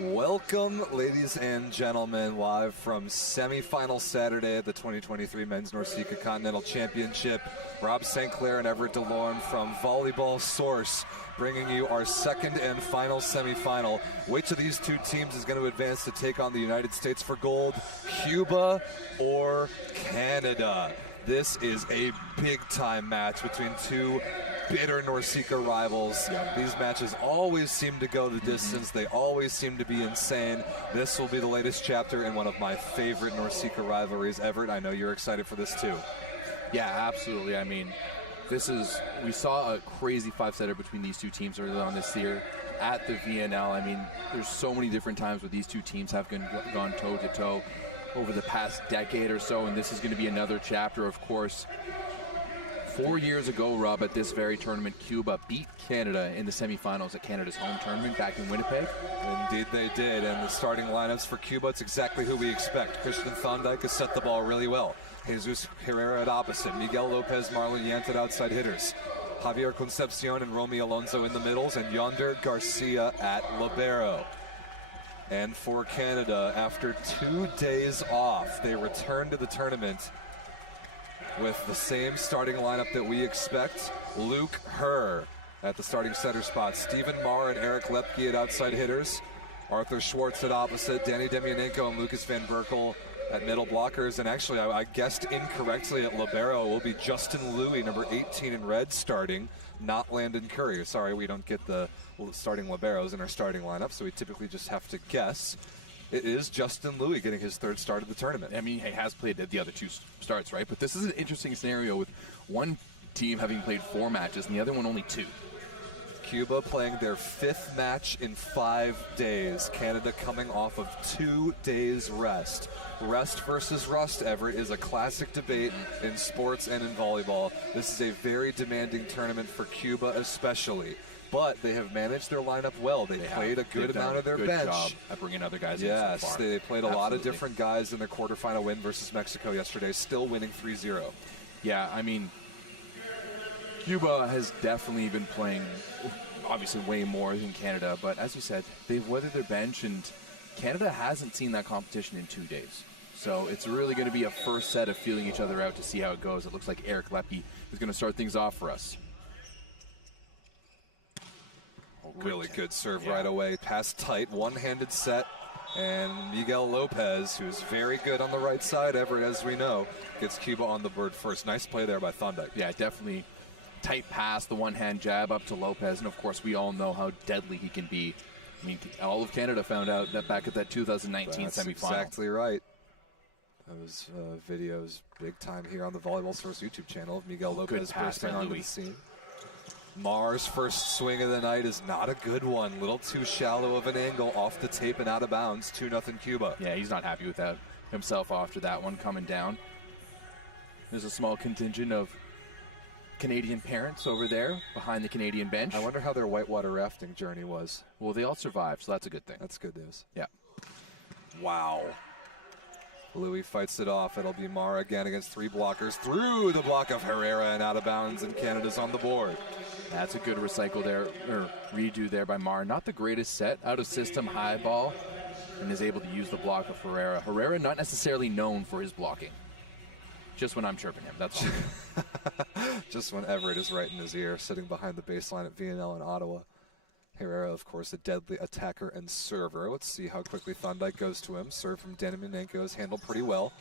Welcome, ladies and gentlemen, live from Semifinal Saturday at the 2023 Men's NORCECA Continental Championship. Rob St. Clair and Everett DeLorme from Volleyball Source, bringing you our second and final semifinal. Which of these two teams is going to advance to take on the United States for gold? Cuba or Canada? This is a big-time match between two bitter NORCECA rivals. These matches always seem to go the distance. They always seem to be insane. This will be the latest chapter in one of my favorite NORCECA rivalries. Everett, I know you're excited for this too. Yeah, absolutely. I mean, we saw a crazy five-setter between these two teams early on this year at the VNL. I mean, there's so many different times where these two teams have gone toe-to-toe over the past decade or so, and this is going to be another chapter, of course. 4 years ago, Rob, at this very tournament, Cuba beat Canada in the semifinals at Canada's home tournament back in Winnipeg. Indeed they did, and the starting lineups for Cuba, it's exactly who we expect. Christian Thondike has set the ball really well. Jesus Herrera at opposite. Miguel Lopez, Marlon Yant at outside hitters. Javier Concepcion and Romy Alonso in the middles, and Yonder Garcia at libero. And for Canada, after 2 days off, they return to the tournament with the same starting lineup that we expect. Luke Herr at the starting center spot. Stephen Marr and Eric Lepke at outside hitters. Arthur Schwartz at opposite. Danny Demianenko and Lucas Van Berkel at middle blockers. And actually, I guessed incorrectly at libero. It will be Justin Louis, number 18 in red, starting, not Landon Curry. Sorry, we don't get the starting liberos in our starting lineup, so we typically just have to guess. It is Justin Louis getting his third start of the tournament. I mean, he has played the other two starts, right? But this is an interesting scenario with one team having played 4 matches and the other one only 2. Cuba playing their 5th match in 5 days. Canada coming off of 2 days rest. Rest versus rust, Everett, is a classic debate in sports and in volleyball. This is a very demanding tournament for Cuba especially. But they have managed their lineup well. They played a good amount of their bench. Job at bringing other guys in so far. Yes, they played a lot of different guys in their quarterfinal win versus Mexico yesterday, still winning 3-0. Yeah, I mean, Cuba has definitely been playing, obviously, way more than Canada. But as you said, they've weathered their bench, and Canada hasn't seen that competition in 2 days. So it's really going to be a first set of feeling each other out to see how it goes. It looks like Eric Lepke is going to start things off for us. Really good serve right away. Pass tight, one-handed set. And Miguel Lopez, who's very good on the right side, Everett, as we know, gets Cuba on the board first. Nice play there by Thondike. Yeah, definitely tight pass, the one-hand jab up to Lopez. And, of course, we all know how deadly he can be. I mean, all of Canada found out that back at that 2019 That's semifinal. Exactly right. Those videos big time here on the Volleyball Source YouTube channel of Miguel Lopez bursting onto the scene. Mar's first swing of the night is not a good one. Little too shallow of an angle, off the tape and out of bounds. 2-0 Cuba. Yeah, he's not happy with that himself after that one coming down. There's a small contingent of Canadian parents over there behind the Canadian bench. I wonder how their whitewater rafting journey was. Well, they all survived, so that's a good thing. That's good news. Yeah. Wow. Louis fights it off. It'll be Mar again against 3 blockers. Through the block of Herrera and out of bounds, and Canada's on the board. That's a good recycle there, or redo there by Mar. Not the greatest set, out of system, high ball, and is able to use the block of Herrera. Herrera not necessarily known for his blocking. Just when I'm chirping him, that's all. Just when Everett is right in his ear, sitting behind the baseline at VNL in Ottawa. Herrera, of course, a deadly attacker and server. Let's see how quickly Thondike goes to him. Serve from Demianenko is handled pretty well.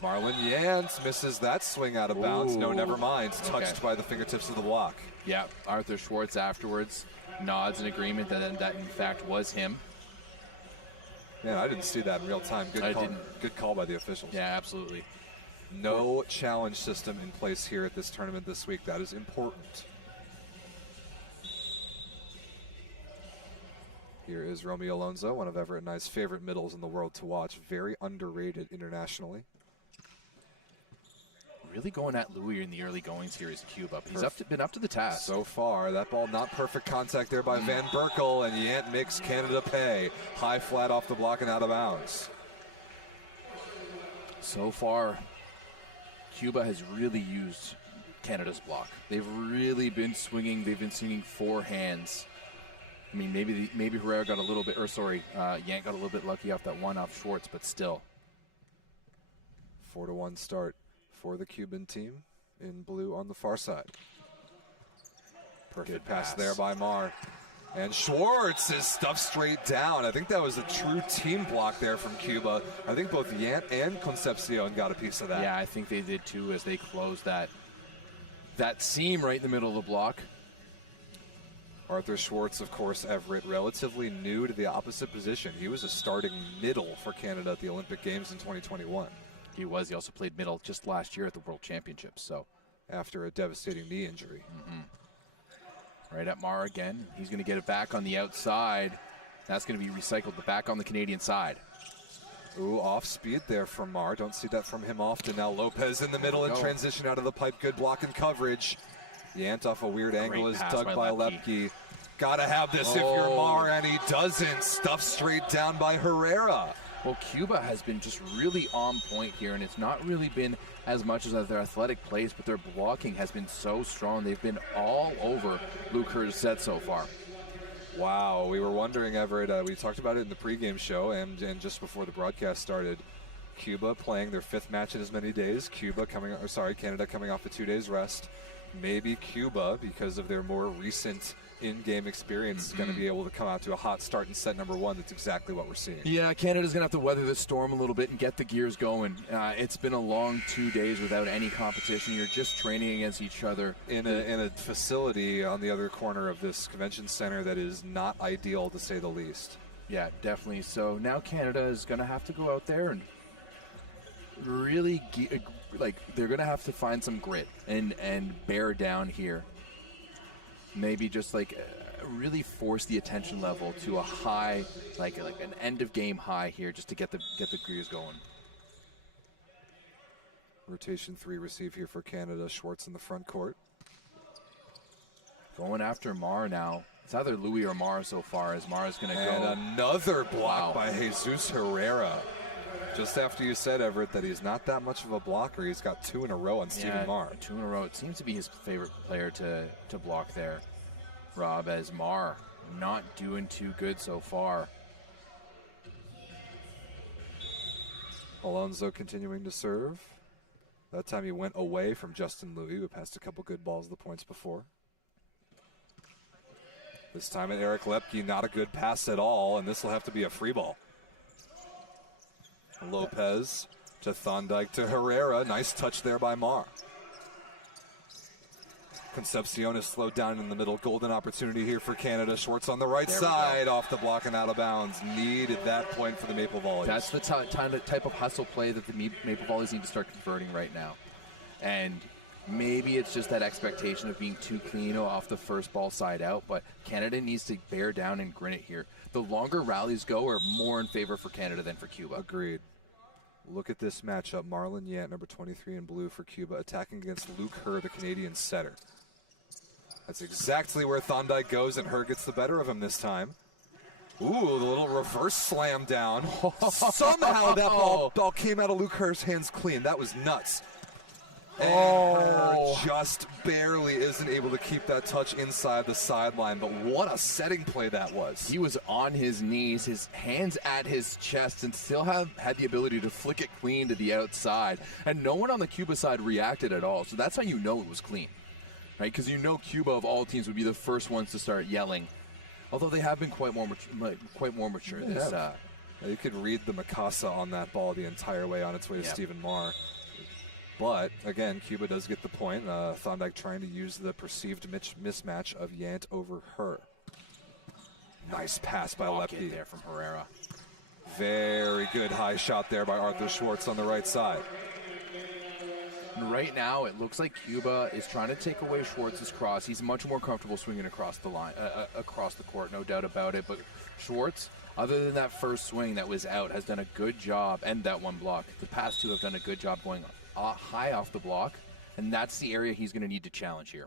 Marlon Yant misses that swing out of bounds. No, never mind. Touched by the fingertips of the block. Yeah, Arthur Schwartz afterwards nods in agreement that in fact was him. Yeah, I didn't see that in real time. Good call by the officials. Yeah, absolutely. No challenge system in place here at this tournament this week. That is important. Here is Romy Alonso, one of Everett and I's favorite middles in the world to watch. Very underrated internationally. Really going at Louis in the early goings here is Cuba. He's been up to the task. So far, that ball not perfect contact there by Van Berkel, and Yant makes Canada pay. High flat off the block and out of bounds. So far, Cuba has really used Canada's block. They've really been swinging. They've been swinging 4 hands. I mean, maybe Herrera got a little bit, Yant got a little bit lucky off that one off Schwartz, but still. 4-1 start for the Cuban team in blue on the far side. Perfect pass there by Mar. And Schwartz is stuffed straight down. I think that was a true team block there from Cuba. I think both Yant and Concepcion got a piece of that. Yeah, I think they did too as they closed that seam right in the middle of the block. Arthur Schwartz, of course, Everett, relatively new to the opposite position. He was a starting middle for Canada at the Olympic Games in 2021. He was. He also played middle just last year at the World Championships. So after a devastating knee injury. Right at Mar again. He's going to get it back on the outside. That's going to be recycled, but back on the Canadian side. Ooh, off speed there from Mar. Don't see that from him often. Now Lopez in the middle and transition out of the pipe. Good block and coverage. Yant off a weird angle is dug by Lepke. Gotta have this if you're Mar, and he doesn't. Stuffed straight down by Herrera. Well, Cuba has been just really on point here, and it's not really been as much as their athletic plays, but their blocking has been so strong. They've bin all over Luke Herr's set so far. Wow, we were wondering, Everett, we talked about it in the pregame show and just before the broadcast started. Cuba playing their 5th match in as many days. Canada coming off a 2 days rest. Maybe Cuba, because of their more recent in-game experience, is going to be able to come out to a hot start in set number 1. That's exactly what we're seeing. Yeah, Canada's going to have to weather the storm a little bit and get the gears going. It's been a long 2 days without any competition. You're just training against each other. In a facility on the other corner of this convention center that is not ideal, to say the least. Yeah, definitely. So now Canada is going to have to go out there and really they're going to have to find some grit and bear down here. Maybe just really force the attention level to a high, like an end of game high here, just to get the gears going. Rotation 3 receive here for Canada. Schwartz in the front court. Going after Mar now. It's either Louis or Mar so far, as Mar is going to go. And another block by Jesus Herrera. Just after you said, Everett, that he's not that much of a blocker, he's got 2 in a row on Stephen Mar. 2 in a row. It seems to be his favorite player to block there, Rob, as Mar not doing too good so far. Alonso continuing to serve. That time he went away from Justin Louis, who passed a couple good balls the points before. This time at Eric Lepke, not a good pass at all, and this will have to be a free ball. Lopez to Thondike to Herrera. Nice touch there by Mar. Concepcion is slowed down in the middle. Golden opportunity here for Canada. Schwartz on the right side, off the block and out of bounds. Needed that point for the Maple Volleys. That's the type of hustle play that the Maple Volleys need to start converting right now. And maybe it's just that expectation of being too clean off the first ball side out, but Canada needs to bear down and grin it here. The longer rallies go are more in favor for Canada than for Cuba. Agreed. Look at this matchup. Marlon Yant, number 23 in blue for Cuba, attacking against Luke Herr, the Canadian setter. That's exactly where Thondike goes, and Herr gets the better of him this time. Ooh, the little reverse slam down. Somehow that ball came out of Luke Herr's hands clean. That was nuts. And Herr just barely isn't able to keep that touch inside the sideline, but what a setting play that was. He was on his knees, his hands at his chest, and still had the ability to flick it clean to the outside. And no one on the Cuba side reacted at all, so that's how you know it was clean, right? Because you know Cuba, of all teams, would be the first ones to start yelling. Although they have been quite more mature. You could read the Mikasa on that ball the entire way on its way to Stephen Mar. But, again, Cuba does get the point. Thondike trying to use the perceived mismatch of Yant over Herr. Nice pass by Lepke. There from Herrera. Very good high shot there by Arthur Schwartz on the right side. And right now, it looks like Cuba is trying to take away Schwartz's cross. He's much more comfortable swinging across the line, across the court, no doubt about it. But Schwartz, other than that first swing that was out, has done a good job, and that one block. The past two have done a good job going high off the block, and that's the area he's going to need to challenge here.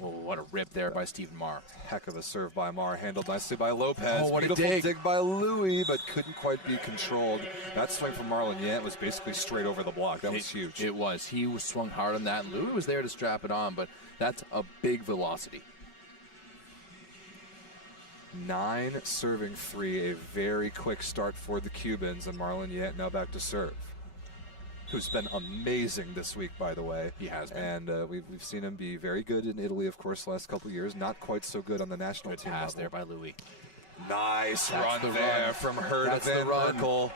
Oh, what a rip there by Stephen Mar. Heck of a serve by Mar, handled nicely by Lopez. Oh, what beautiful a dig by Louis, but couldn't quite be controlled. That swing from Marlon Yant was basically straight over the block. That was huge. It was. He was swung hard on that, and Louis was there to strap it on, but that's a big velocity. 9 serving 3, a very quick start for the Cubans, and Marlon Yant now back to serve, who's been amazing this week, by the way. He has been. And we've seen him be very good in Italy, of course, the last couple of years. Not quite so good on the national Good team pass level. there by Louis. Nice That's run the there run. from her to That's the Van run. Berkel.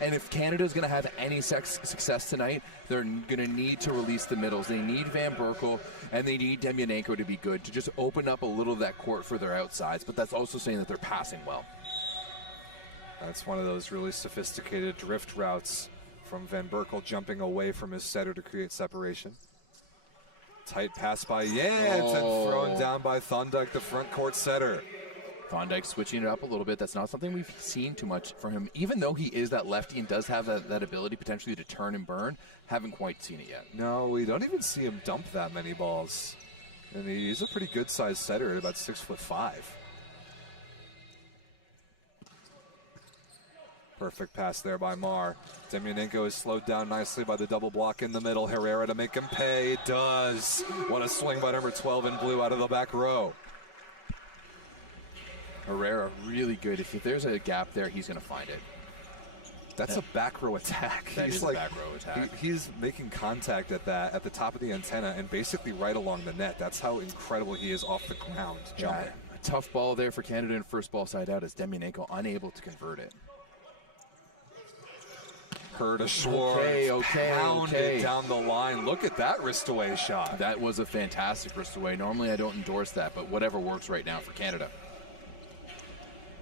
And if Canada's going to have any success tonight, they're going to need to release the middles. They need Van Berkel and they need Demyanenko to be good, to just open up a little of that court for their outsides. But that's also saying that they're passing well. That's one of those really sophisticated drift routes from Van Berkel, jumping away from his setter to create separation. Tight pass by Yant and thrown down by Thondyke, the front court setter. Thondyke switching it up a little bit. That's not something we've seen too much from him. Even though he is that lefty and does have that ability potentially to turn and burn, haven't quite seen it yet. No, we don't even see him dump that many balls. And he's a pretty good-sized setter at about 6'5". Perfect pass there by Mar. Demyanenko is slowed down nicely by the double block in the middle. Herrera to make him pay. It does. What a swing by number 12 in blue out of the back row. Herrera really good. If there's a gap there, he's going to find it. That's a back row attack. That is a back row attack. He's making contact at the top of the antenna and basically right along the net. That's how incredible he is off the ground jumping. Yeah, a tough ball there for Canada in first ball side out as Demyanenko unable to convert it. Her to Schwartz, pounded down the line. Look at that wrist away shot. That was a fantastic wrist away. Normally I don't endorse that, but whatever works right now for Canada.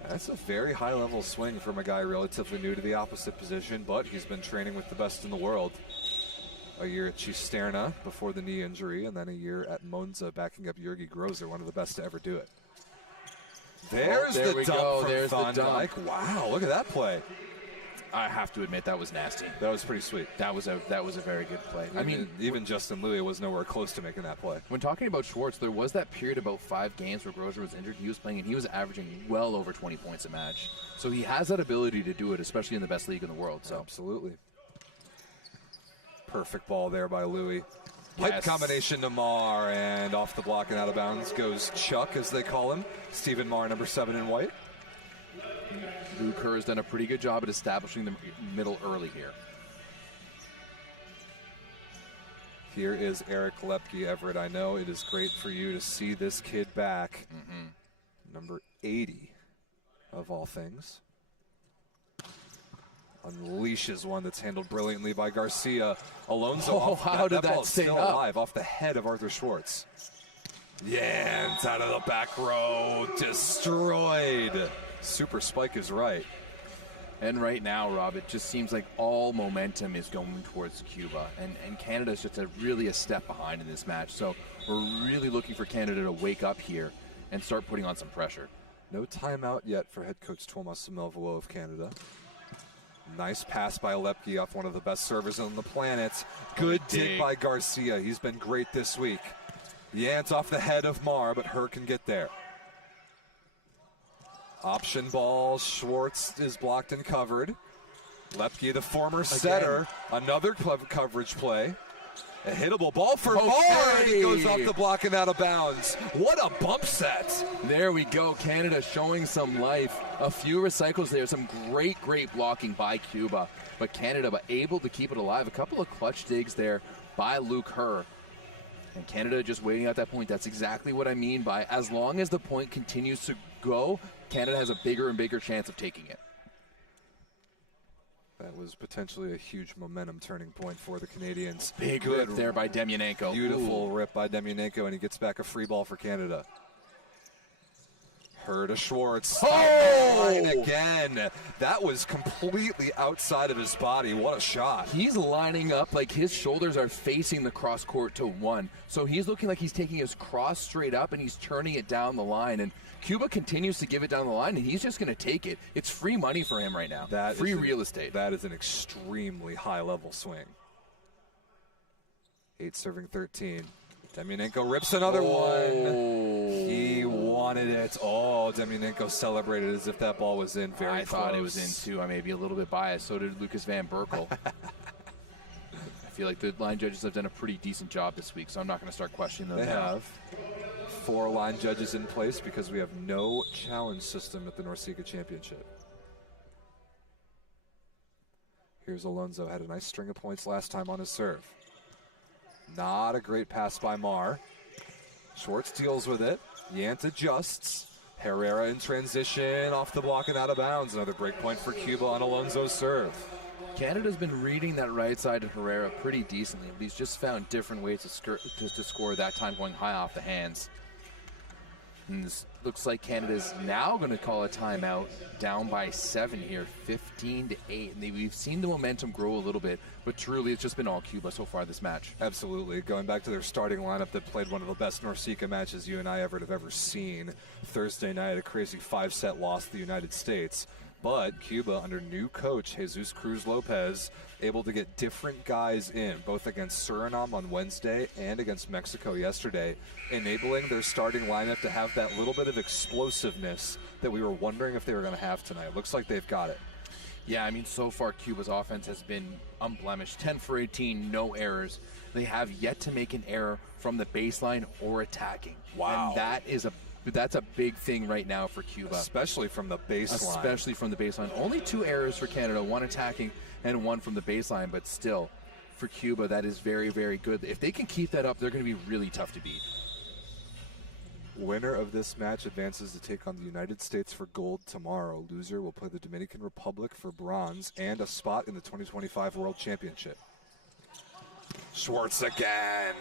That's a very high-level swing from a guy relatively new to the opposite position, but he's been training with the best in the world. A year at Cisterna before the knee injury, and then a year at Monza backing up Jurgi Grozer, one of the best to ever do it. There's the dump from Thondyke. Wow, look at that play. I have to admit that was nasty. That was pretty sweet. That was a very good play. I mean, even Justin Louis was nowhere close to making that play. When talking about Schwartz, there was that period about 5 games where Grozer was injured. He was playing and he was averaging well over 20 points a match. So he has that ability to do it, especially in the best league in the world. So absolutely. Perfect ball there by Louis. Pipe combination to Mar, and off the block and out of bounds goes Chuck, as they call him. Stephen Mar, number 7 in white. Luke Kerr has done a pretty good job at establishing the middle early here. Here is Eric Lepke. Everett, I know it is great for you to see this kid back. Number 80 of all things. Unleashes one that's handled brilliantly by Garcia. Alonso, how did that ball's stay still up? alive off the head of Arthur Schwartz. Yeah, it's out of the back row. Destroyed. Super Spike is right. And right now, Rob, it just seems like all momentum is going towards Cuba. And Canada's just really a step behind in this match. So we're really looking for Canada to wake up here and start putting on some pressure. No timeout yet for head coach Tuomas Melvalo of Canada. Nice pass by Lepke off one of the best servers on the planet. Good dig by Garcia. He's been great this week. Yant off the head of Mar, but Herr can get there. Option ball. Schwartz is blocked and covered. Lepke, the former setter. Another coverage play. A hittable ball for Mar, and he goes off the block and out of bounds. What a bump set. There we go. Canada showing some life. A few recycles there. Some great blocking by Cuba. But Canada able to keep it alive. A couple of clutch digs there by Luke Herr. And Canada just waiting at that point. That's exactly what I mean by as long as the point continues to go, Canada has a bigger and bigger chance of taking it. That was potentially a huge momentum turning point for the Canadians. Big rip there by Demyanenko. Beautiful rip by Demyanenko, and he gets back a free ball for Canada. Herr to Schwartz. Line again. That was completely outside of his body. What a shot. He's lining up like his shoulders are facing the cross court to 1. So he's looking like he's taking his cross straight up and he's turning it down the line. And Cuba continues to give it down the line, and he's just going to take it. It's free money for him right now. Free real estate. That is an extremely high-level swing. 8 serving 13. Demyanenko rips another one. He wanted it. Oh, Demyanenko celebrated as if that ball was in. I thought it was in too. I may be a little bit biased. So did Lucas Van Berkel. I feel like the line judges have done a pretty decent job this week, so I'm not going to start questioning them. They have. 4 line judges in place because we have no challenge system at the NORCECA Championship. Here's Alonso, had a nice string of points last time on his serve. Not a great pass by Mar. Schwartz deals with it. Yant adjusts. Herrera in transition, off the block and out of bounds. Another break point for Cuba on Alonso's serve. Canada's been reading that right side of Herrera pretty decently. He's just found different ways to score that time, going high off the hands. And this looks like Canada's now going to call a timeout, down by 7 here, 15-8. And we've seen the momentum grow a little bit, but truly it's just been all Cuba so far this match. Absolutely. Going back to their starting lineup that played one of the best NORCECA matches you and I have ever seen. Thursday night, a crazy 5-set loss to the United States. But Cuba, under new coach Jesus Cruz Lopez, able to get different guys in, both against Suriname on Wednesday and against Mexico yesterday, enabling their starting lineup to have that little bit of explosiveness that we were wondering if they were going to have tonight. Looks like they've got it. Yeah, I mean, so far Cuba's offense has been unblemished. 10 for 18, no errors. They have yet to make an error from the baseline or attacking. Wow. And that's a big thing right now for Cuba. Especially from the baseline. Only 2 errors for Canada, 1 attacking and 1 from the baseline, but still, for Cuba, that is very, very good. If they can keep that up, they're going to be really tough to beat. Winner of this match advances to take on the United States for gold tomorrow. Loser will play the Dominican Republic for bronze and a spot in the 2025 World Championship. Schwartz again.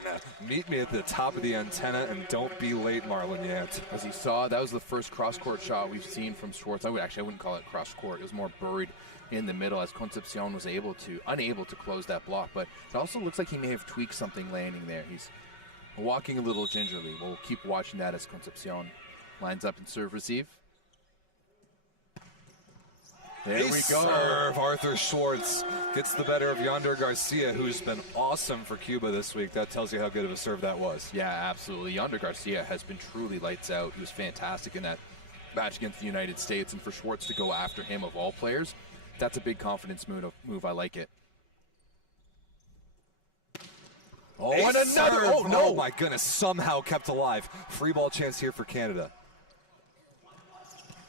Meet me at the top of the antenna and don't be late, Marlon Yant. As he saw, that was the first cross-court shot we've seen from Schwartz. I wouldn't call it cross-court. It was more buried in the middle as Concepcion was unable to close that block. But it also looks like he may have tweaked something landing there. He's walking a little gingerly. We'll keep watching that as Concepcion lines up and serve receive. There we go. Serve. Arthur Schwartz gets the better of Yonder Garcia, who's been awesome for Cuba this week. That tells you how good of a serve that was. Yeah, absolutely. Yonder Garcia has been truly lights out. He was fantastic in that match against the United States, and for Schwartz to go after him of all players, that's a big confidence move. I like it. Oh, and another! Oh, no! Oh, my goodness. Somehow kept alive. Free ball chance here for Canada.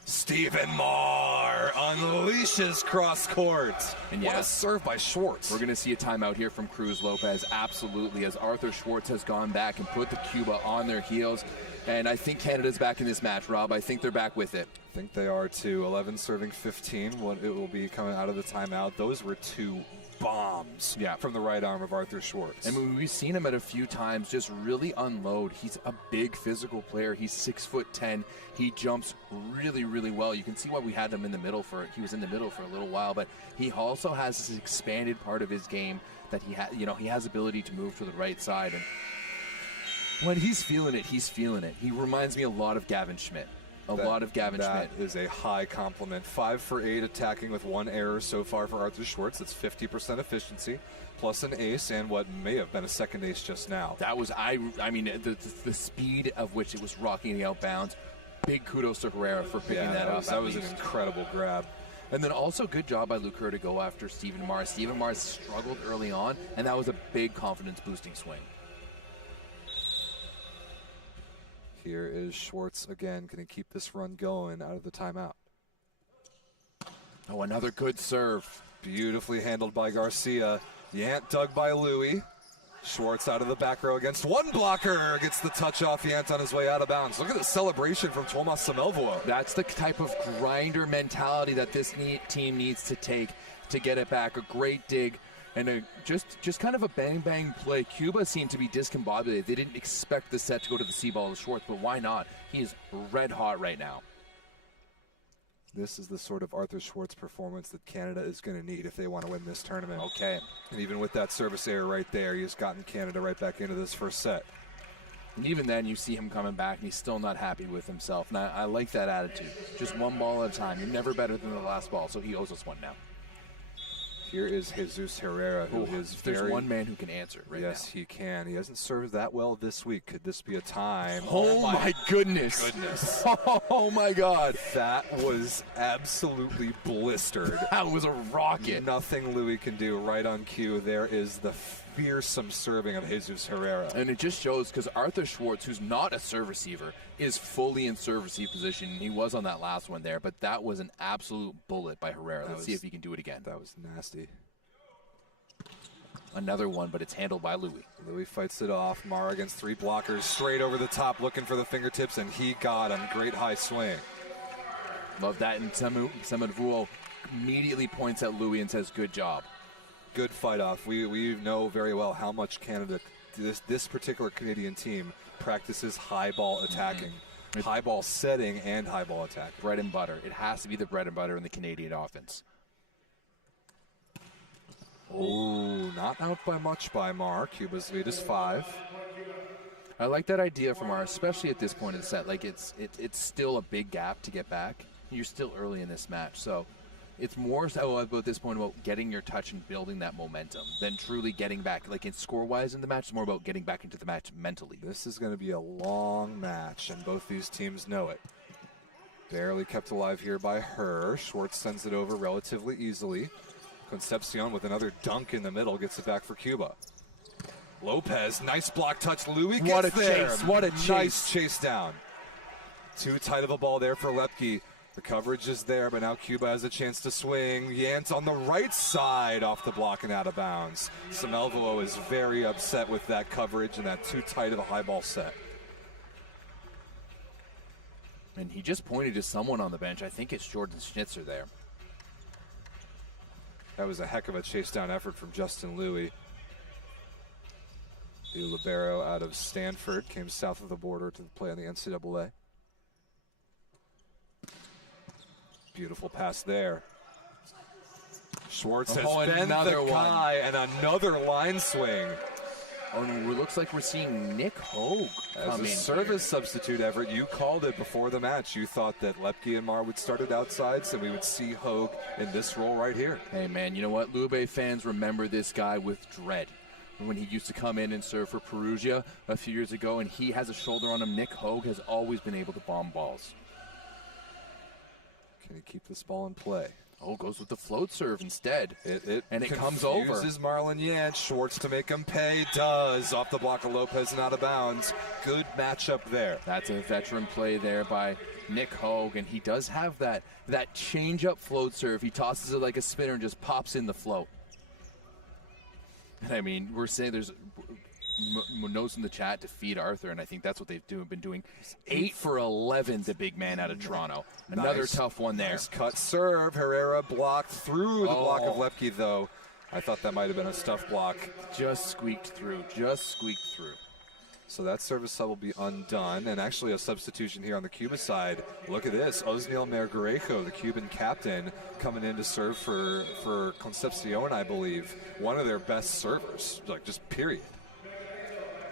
Stephen Marr unleashes cross court. And what a serve by Schwartz. We're going to see a timeout here from Cruz Lopez, absolutely, as Arthur Schwartz has gone back and put the Cuba on their heels. And I think Canada's back in this match, Rob. I think they're back with it. I think they are too. 11 serving 15. It will be coming out of the timeout. Those were 2 bombs from the right arm of Arthur Schwartz. I mean, we've seen him at a few times just really unload. He's a big physical player. He's 6'10". He jumps really, really well. You can see why we had him in the middle he was in the middle for a little while, but he also has this expanded part of his game that he has ability to move to the right side. And when he's feeling it, he's feeling it. He reminds me a lot of Gavin Schmidt. That is a high compliment. 5 for 8 attacking with 1 error so far for Arthur Schwartz. That's 50% efficiency, plus an ace and what may have been a second ace just now. That was, I mean, the speed of which it was rocking the outbounds. Big kudos to Herrera for picking that up. That was an incredible grab. And then also good job by Luker to go after Stephen Marr. Stephen Marr struggled early on, and that was a big confidence-boosting swing. Here is Schwartz again, going to keep this run going out of the timeout. Oh, another good serve. Beautifully handled by Garcia. Yant dug by Louis. Schwartz out of the back row against one blocker. Gets the touch off Yant on his way out of bounds. Look at the celebration from Tomas Samelvoa. That's the type of grinder mentality that this team needs to take to get it back. A great dig. And just kind of a bang-bang play. Cuba seemed to be discombobulated. They didn't expect the set to go to the C-ball of Schwartz, but why not? He's red hot right now. This is the sort of Arthur Schwartz performance that Canada is going to need if they want to win this tournament. Okay. And even with that service error right there, he's gotten Canada right back into this first set. And even then, you see him coming back, and he's still not happy with himself. And I like that attitude. Just one ball at a time. You're never better than the last ball, so he owes us one now. Here is Jesus Herrera, who is there's one man who can answer right now. Yes, he can. He hasn't served that well this week. Could this be a time? Oh my goodness. Oh my God. That was absolutely blistered. That was a rocket. Nothing Louis can do right on cue. There is fearsome serving of Jesus Herrera. And it just shows because Arthur Schwartz, who's not a serve receiver, is fully in serve receive position. He was on that last one there, but that was an absolute bullet by Herrera. Let's see if he can do it again. That was nasty. Another one, but it's handled by Louis. Louis fights it off. Mara against 3 blockers, straight over the top, looking for the fingertips, and he got him. Great high swing. Love that. And Semervuo immediately points at Louis and says, good job. Good fight off. We know very well how much Canada, this particular Canadian team, practices high ball attacking. High ball setting and high ball attack. Bread and butter. It has to be the bread and butter in the Canadian offense. Oh, not out by much by Mar. Cuba's lead is 5. I like that idea from Mar, especially at this point in the set. Like it's still a big gap to get back. You're still early in this match, so it's more so about this point about getting your touch and building that momentum than truly getting back. Like in score-wise in the match, it's more about getting back into the match mentally. This is going to be a long match, and both these teams know it. Barely kept alive here by her. Schwartz sends it over relatively easily. Concepcion with another dunk in the middle gets it back for Cuba. Lopez, nice block touch. Louis gets what a there. chase! What a chase! Nice chase down. Too tight of a ball there for Lepke. The coverage is there, but now Cuba has a chance to swing. Yant on the right side off the block and out of bounds. Semelvo is very upset with that coverage and that too tight of a high ball set. And he just pointed to someone on the bench. I think it's Jordan Schnitzer there. That was a heck of a chase down effort from Justin Louis. The libero out of Stanford came south of the border to play on the NCAA. Beautiful pass there. Schwartz has been the guy, and another line swing. Oh, and it looks like we're seeing Nick Hogue as a service substitute, Everett. You called it before the match. You thought that Lepke and Mar would start it outside, so we would see Hogue in this role right here. Hey, man, you know what? Lube fans remember this guy with dread. When he used to come in and serve for Perugia a few years ago, and he has a shoulder on him. Nick Hogue has always been able to bomb balls. Can he keep this ball in play? Oh, goes with the float serve instead. It comes over. Confuses Marlon Yant. Schwartz to make him pay. Does. Off the block of Lopez and out of bounds. Good matchup there. That's a veteran play there by Nick Hogue, and he does have that change-up float serve. He tosses it like a spinner and just pops in the float. And I mean, we're saying there's notes in the chat to feed Arthur, and I think that's what they've been doing. 8 for 11, the big man out of Toronto. Another tough one there. Nice cut serve. Herrera blocked through the block of Lepke, though. I thought that might have been a stuff block. Just squeaked through. Just squeaked through. So that service sub will be undone, and actually a substitution here on the Cuba side. Look at this. Osniel Mergarejo, the Cuban captain, coming in to serve for Concepcion, I believe. One of their best servers, like just period.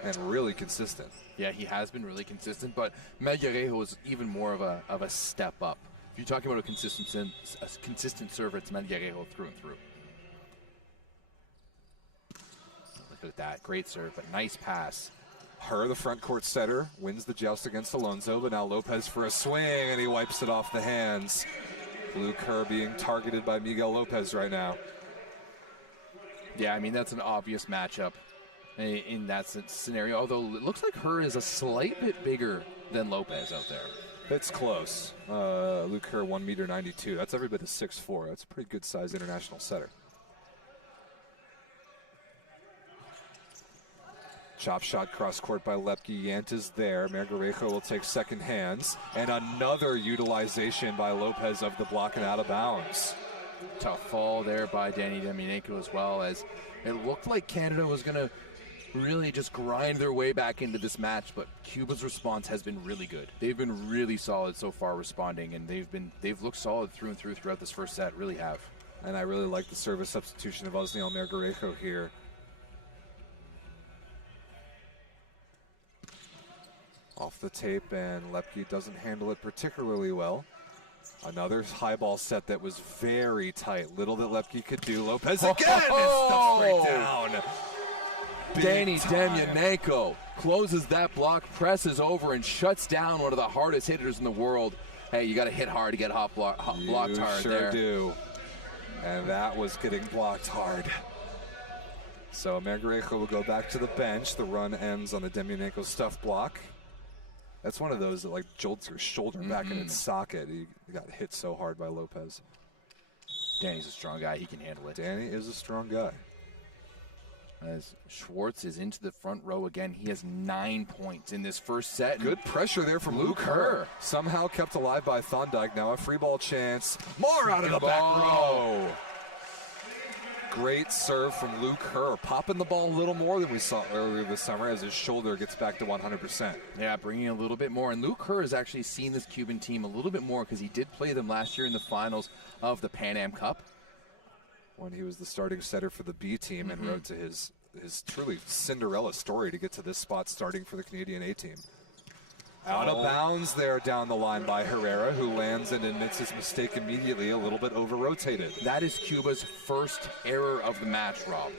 And really consistent. Yeah, he has been really consistent, but Melgarejo is even more of a step up. If you're talking about a consistent server, it's Melgarejo through and through. Look at that, great serve, but nice pass. Her, the front court setter, wins the joust against Alonso, but now Lopez for a swing, and he wipes it off the hands. Luke Kerr being targeted by Miguel Lopez right now. Yeah, I mean, that's an obvious matchup in that scenario, although it looks like Her is a slight bit bigger than Lopez out there. It's close. Luke Kerr, 1.92 m. That's every bit of 6'4". That's a pretty good size international setter. Chop shot cross court by Lepke. Yant is there. Mergarejo will take second hands. And another utilization by Lopez of the block and out of bounds. Tough fall there by Danny Demianenko as well, as it looked like Canada was going to really just grind their way back into this match, but Cuba's response has been really good. They've been really solid so far responding, and they've looked solid through and through throughout this first set, really have. And I really like the service substitution of Osniel Mergarejo here. Off the tape, and Lepke doesn't handle it particularly well. Another high ball set that was very tight. Little that Lepke could do. Lopez again! It's stuffed straight down. Danny Demianenko closes that block, presses over, and shuts down one of the hardest hitters in the world. Hey, you got to hit hard to get blocked hard there. You sure do. And that was getting blocked hard. So Margarejo will go back to the bench. The run ends on the Demianenko stuff block. That's one of those that like jolts your shoulder back in its socket. He got hit so hard by Lopez. Danny's a strong guy. He can handle it. Danny is a strong guy. As Schwartz is into the front row again, he has 9 points in this first set. Good pressure there from Luke Herr. Somehow kept alive by Thondike. Now a free ball chance. More out of the back row. Great serve from Luke Herr. Popping the ball a little more than we saw earlier this summer as his shoulder gets back to 100%. Yeah, bringing a little bit more. And Luke Herr has actually seen this Cuban team a little bit more because he did play them last year in the finals of the Pan Am Cup. When he was the starting setter for the B team and rode to his truly Cinderella story to get to this spot starting for the Canadian A team. Out of bounds there down the line by Herrera, who lands and admits his mistake immediately, a little bit over-rotated. That is Cuba's first error of the match, Rob.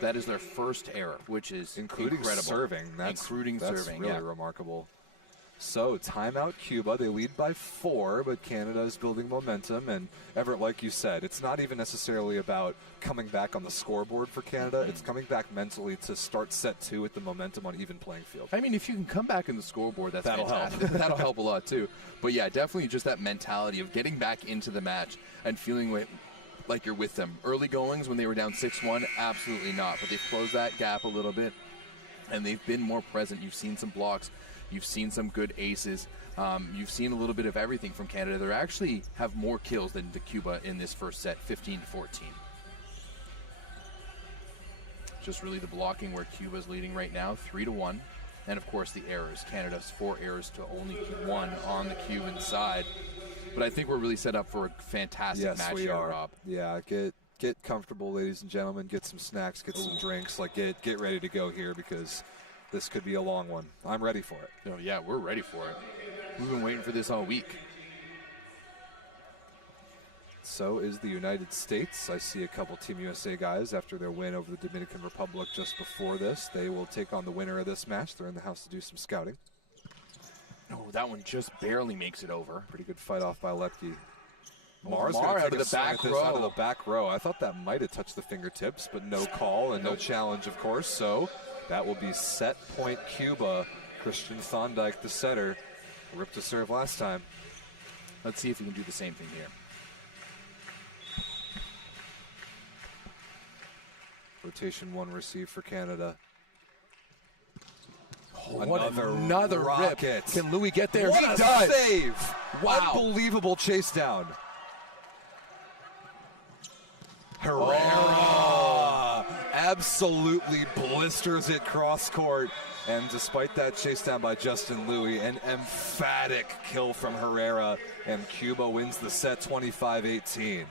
That is their first error, which is incredible. Serving. That's really remarkable. So, timeout Cuba. They lead by 4, but Canada is building momentum. And Everett, like you said, it's not even necessarily about coming back on the scoreboard for Canada. It's coming back mentally to start set 2 with the momentum on even playing field. I mean, if you can come back in the scoreboard, that'll help. That'll help a lot, too. But, yeah, definitely just that mentality of getting back into the match and feeling like you're with them. Early goings when they were down 6-1, absolutely not. But they've closed that gap a little bit, and they've been more present. You've seen some blocks. You've seen some good aces. You've seen a little bit of everything from Canada. They actually have more kills than the Cuba in this first set, 15-14. Just really the blocking where Cuba's leading right now, 3-1. And, of course, the errors. Canada's 4 errors to only 1 on the Cuban side. But I think we're really set up for a fantastic match here, Rob. Yeah, get comfortable, ladies and gentlemen. Get some snacks, get some drinks. Like, get ready to go here because this could be a long one. I'm ready for it. Oh, yeah, we're ready for it. We've been waiting for this all week. So is the United States. I see a couple Team USA guys after their win over the Dominican Republic just before this. They will take on the winner of this match. They're in the house to do some scouting. Oh, that one just barely makes it over. Pretty good fight off by Lepke. Mars out of the back row. Out of the back row. I thought that might have touched the fingertips, but no call and no challenge, of course. So that will be set point Cuba. Christian Thondike, the setter, ripped to serve last time. Let's see if he can do the same thing here. Rotation 1 receive for Canada. Oh, another rocket. Rip. Can Louis get there? What he a does. save! Wow. Unbelievable chase down. Herrera absolutely blisters it cross court. And despite that chase down by Justin Louis, an emphatic kill from Herrera. And Cuba wins the set 25-18.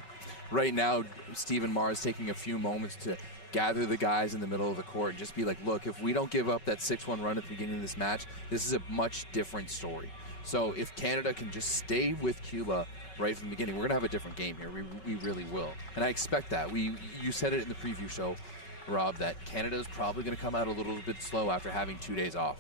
Right now, Stephen Marr is taking a few moments to gather the guys in the middle of the court and just be like, look, if we don't give up that 6-1 run at the beginning of this match, this is a much different story. So if Canada can just stay with Cuba right from the beginning, we're going to have a different game here. We really will. And I expect that. You said it in the preview show, Rob, that Canada is probably going to come out a little bit slow after having 2 days off.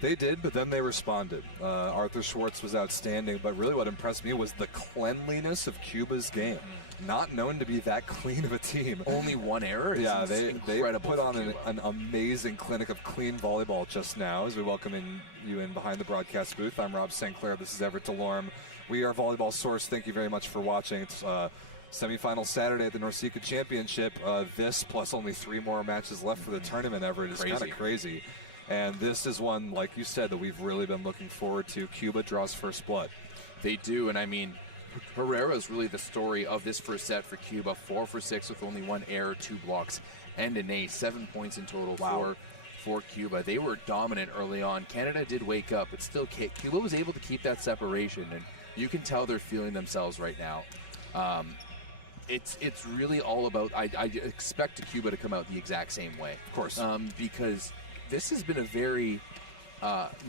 They did, but then they responded. Arthur Schwartz was outstanding, but really what impressed me was the cleanliness of Cuba's game. Not known to be that clean of a team. Only 1 error? Yeah, they put on an amazing clinic of clean volleyball just now as we welcome you in behind the broadcast booth. I'm Rob St. Clair. This is Everett DeLorme. We are Volleyball Source. Thank you very much for watching. It's semifinal Saturday at the NORCECA Championship. This plus only 3 more matches left for the tournament, Everett. It's kind of crazy. And this is one, like you said, that we've really been looking forward to. Cuba draws first blood. They do, and I mean, Herrera is really the story of this first set for Cuba. 4 for 6 with only 1 error, 2 blocks, and an ace. 7 points in total for Cuba. They were dominant early on. Canada did wake up, but still Cuba was able to keep that separation, and you can tell they're feeling themselves right now. It's really all about, I expect Cuba to come out the exact same way. Of course. Because this has been a very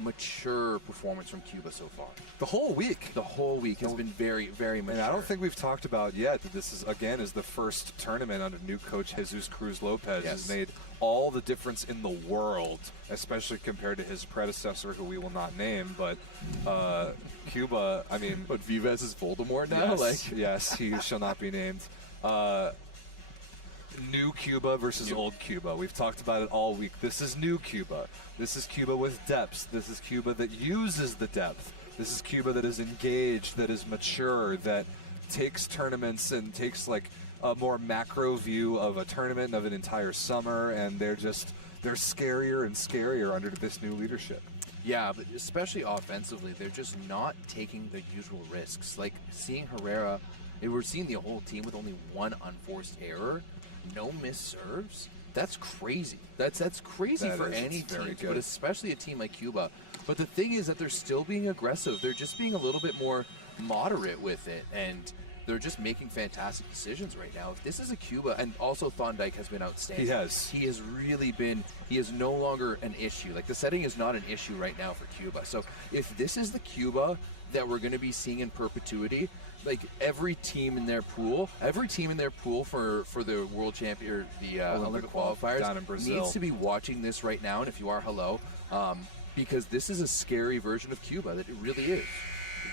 mature performance from Cuba so far. The whole week has been very, very mature. And I don't think we've talked about yet that this is the first tournament under new coach Jesus Cruz Lopez. Yes. Has made all the difference in the world, especially compared to his predecessor, who we will not name. But Cuba, I mean, but Vives is Voldemort now. Yes, yes, he shall not be named. new Cuba versus old Cuba. We've talked about it all week. This is new Cuba. This is Cuba with depth. This is Cuba that uses the depth. This is Cuba that is engaged, that is mature, that takes tournaments and takes like a more macro view of a tournament and of an entire summer, and they're scarier and scarier under this new leadership. Yeah, but especially offensively, they're just not taking the usual risks. Like seeing Herrera, we're seeing the whole team with only one unforced error, no missed serves. That's crazy. That's crazy for any team, but especially a team like Cuba. But the thing is that they're still being aggressive. They're just being a little bit more moderate with it, and they're just making fantastic decisions right now. If this is a Cuba, and also Thorndike has been outstanding. He has really been, he is no longer an issue. Like the setting is not an issue right now for Cuba. So if this is the Cuba that we're going to be seeing in perpetuity, like every team in their pool for the world champion, or the Olympic qualifiers down in Brazil needs to be watching this right now. And if you are, hello, because this is a scary version of Cuba, that it really is.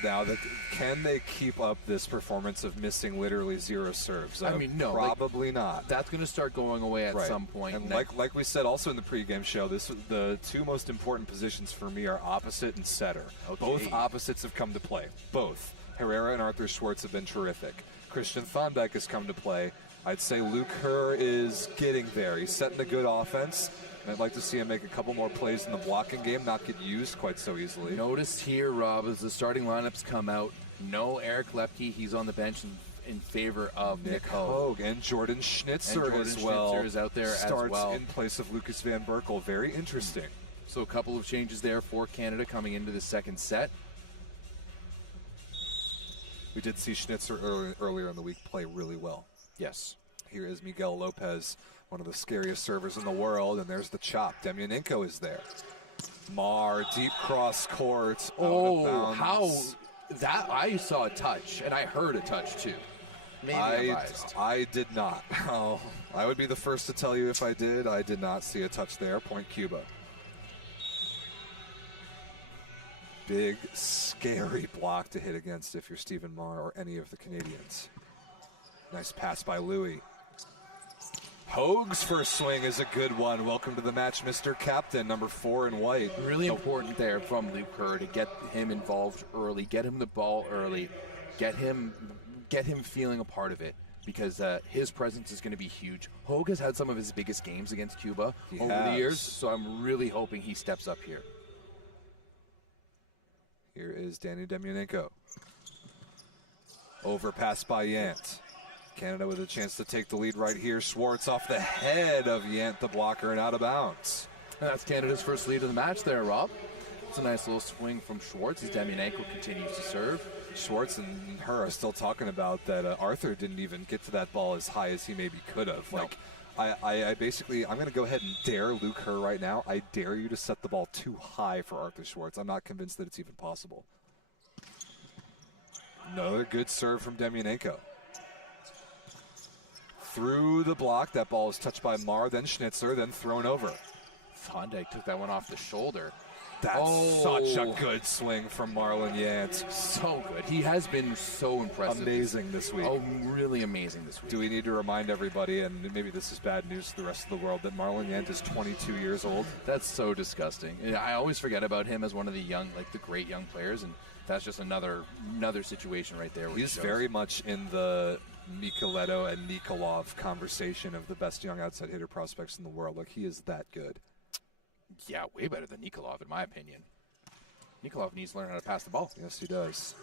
Now, can they keep up this performance of missing literally 0 serves? I mean, no, probably not. That's going to start going away at some point. And like we said also in the pregame show, the two most important positions for me are opposite and setter. Okay. Both opposites have come to play. Both. Herrera and Arthur Schwartz have been terrific. Christian Thorndike has come to play. I'd say Luke Herr is getting there. He's setting a good offense. I'd like to see him make a couple more plays in the blocking game, not get used quite so easily. Notice here, Rob, as the starting lineups come out, no Eric Lepke. He's on the bench in favor of Nick Hogue. And Jordan Schnitzer as well. Schnitzer is out there starts as well. in place of Lucas Van Berkel. Very interesting. So a couple of changes there for Canada coming into the second set. We did see Schnitzer earlier in the week play really well. Yes. Here is Miguel Lopez, one of the scariest servers in the world, and there's the chop. Demyanenko is there. Mar, deep cross court. Oh, how that, I saw a touch, and I heard a touch too. Maybe I did not. Oh, I would be the first to tell you if I did. I did not see a touch there. Point Cuba. Big, scary block to hit against if you're Stephen Marr or any of the Canadians. Nice pass by Louis. Hogue's first swing is a good one. Welcome to the match, Mr. Captain, number 4 in white. Really important there from Luke Herr to get him involved early, get him the ball early, get him feeling a part of it, because his presence is going to be huge. Hogue has had some of his biggest games against Cuba over the years, so I'm really hoping he steps up here. Here is Danny Demyanenko. Overpass by Yant. Canada with a chance to take the lead right here. Schwartz off the head of Yant, the blocker, and out of bounds. And that's Canada's first lead of the match there, Rob. It's a nice little swing from Schwartz as Demyanenko continues to serve. Schwartz and Herr are still talking about that Arthur didn't even get to that ball as high as he maybe could have. No. Like, I basically, I'm going to go ahead and dare Luke Herr right now. I dare you to set the ball too high for Arthur Schwartz. I'm not convinced that it's even possible. Another good serve from Demyanenko. Through the block, that ball is touched by Marr, then Schnitzer, then thrown over. Thorndike took that one off the shoulder. That's such a good swing from Marlon Yant. So good. He has been so impressive. Amazing this week. Oh, really amazing this week. Do we need to remind everybody, and maybe this is bad news to the rest of the world, that Marlon Yant is 22 years old? That's so disgusting. I always forget about him as one of the young, like the great young players, and that's just another situation right there. He's very much in the Micheletto and Nikolov conversation of the best young outside hitter prospects in the world. Like, he is that good. Yeah, way better than Nikolov, in my opinion. Nikolov needs to learn how to pass the ball. Yes, he does.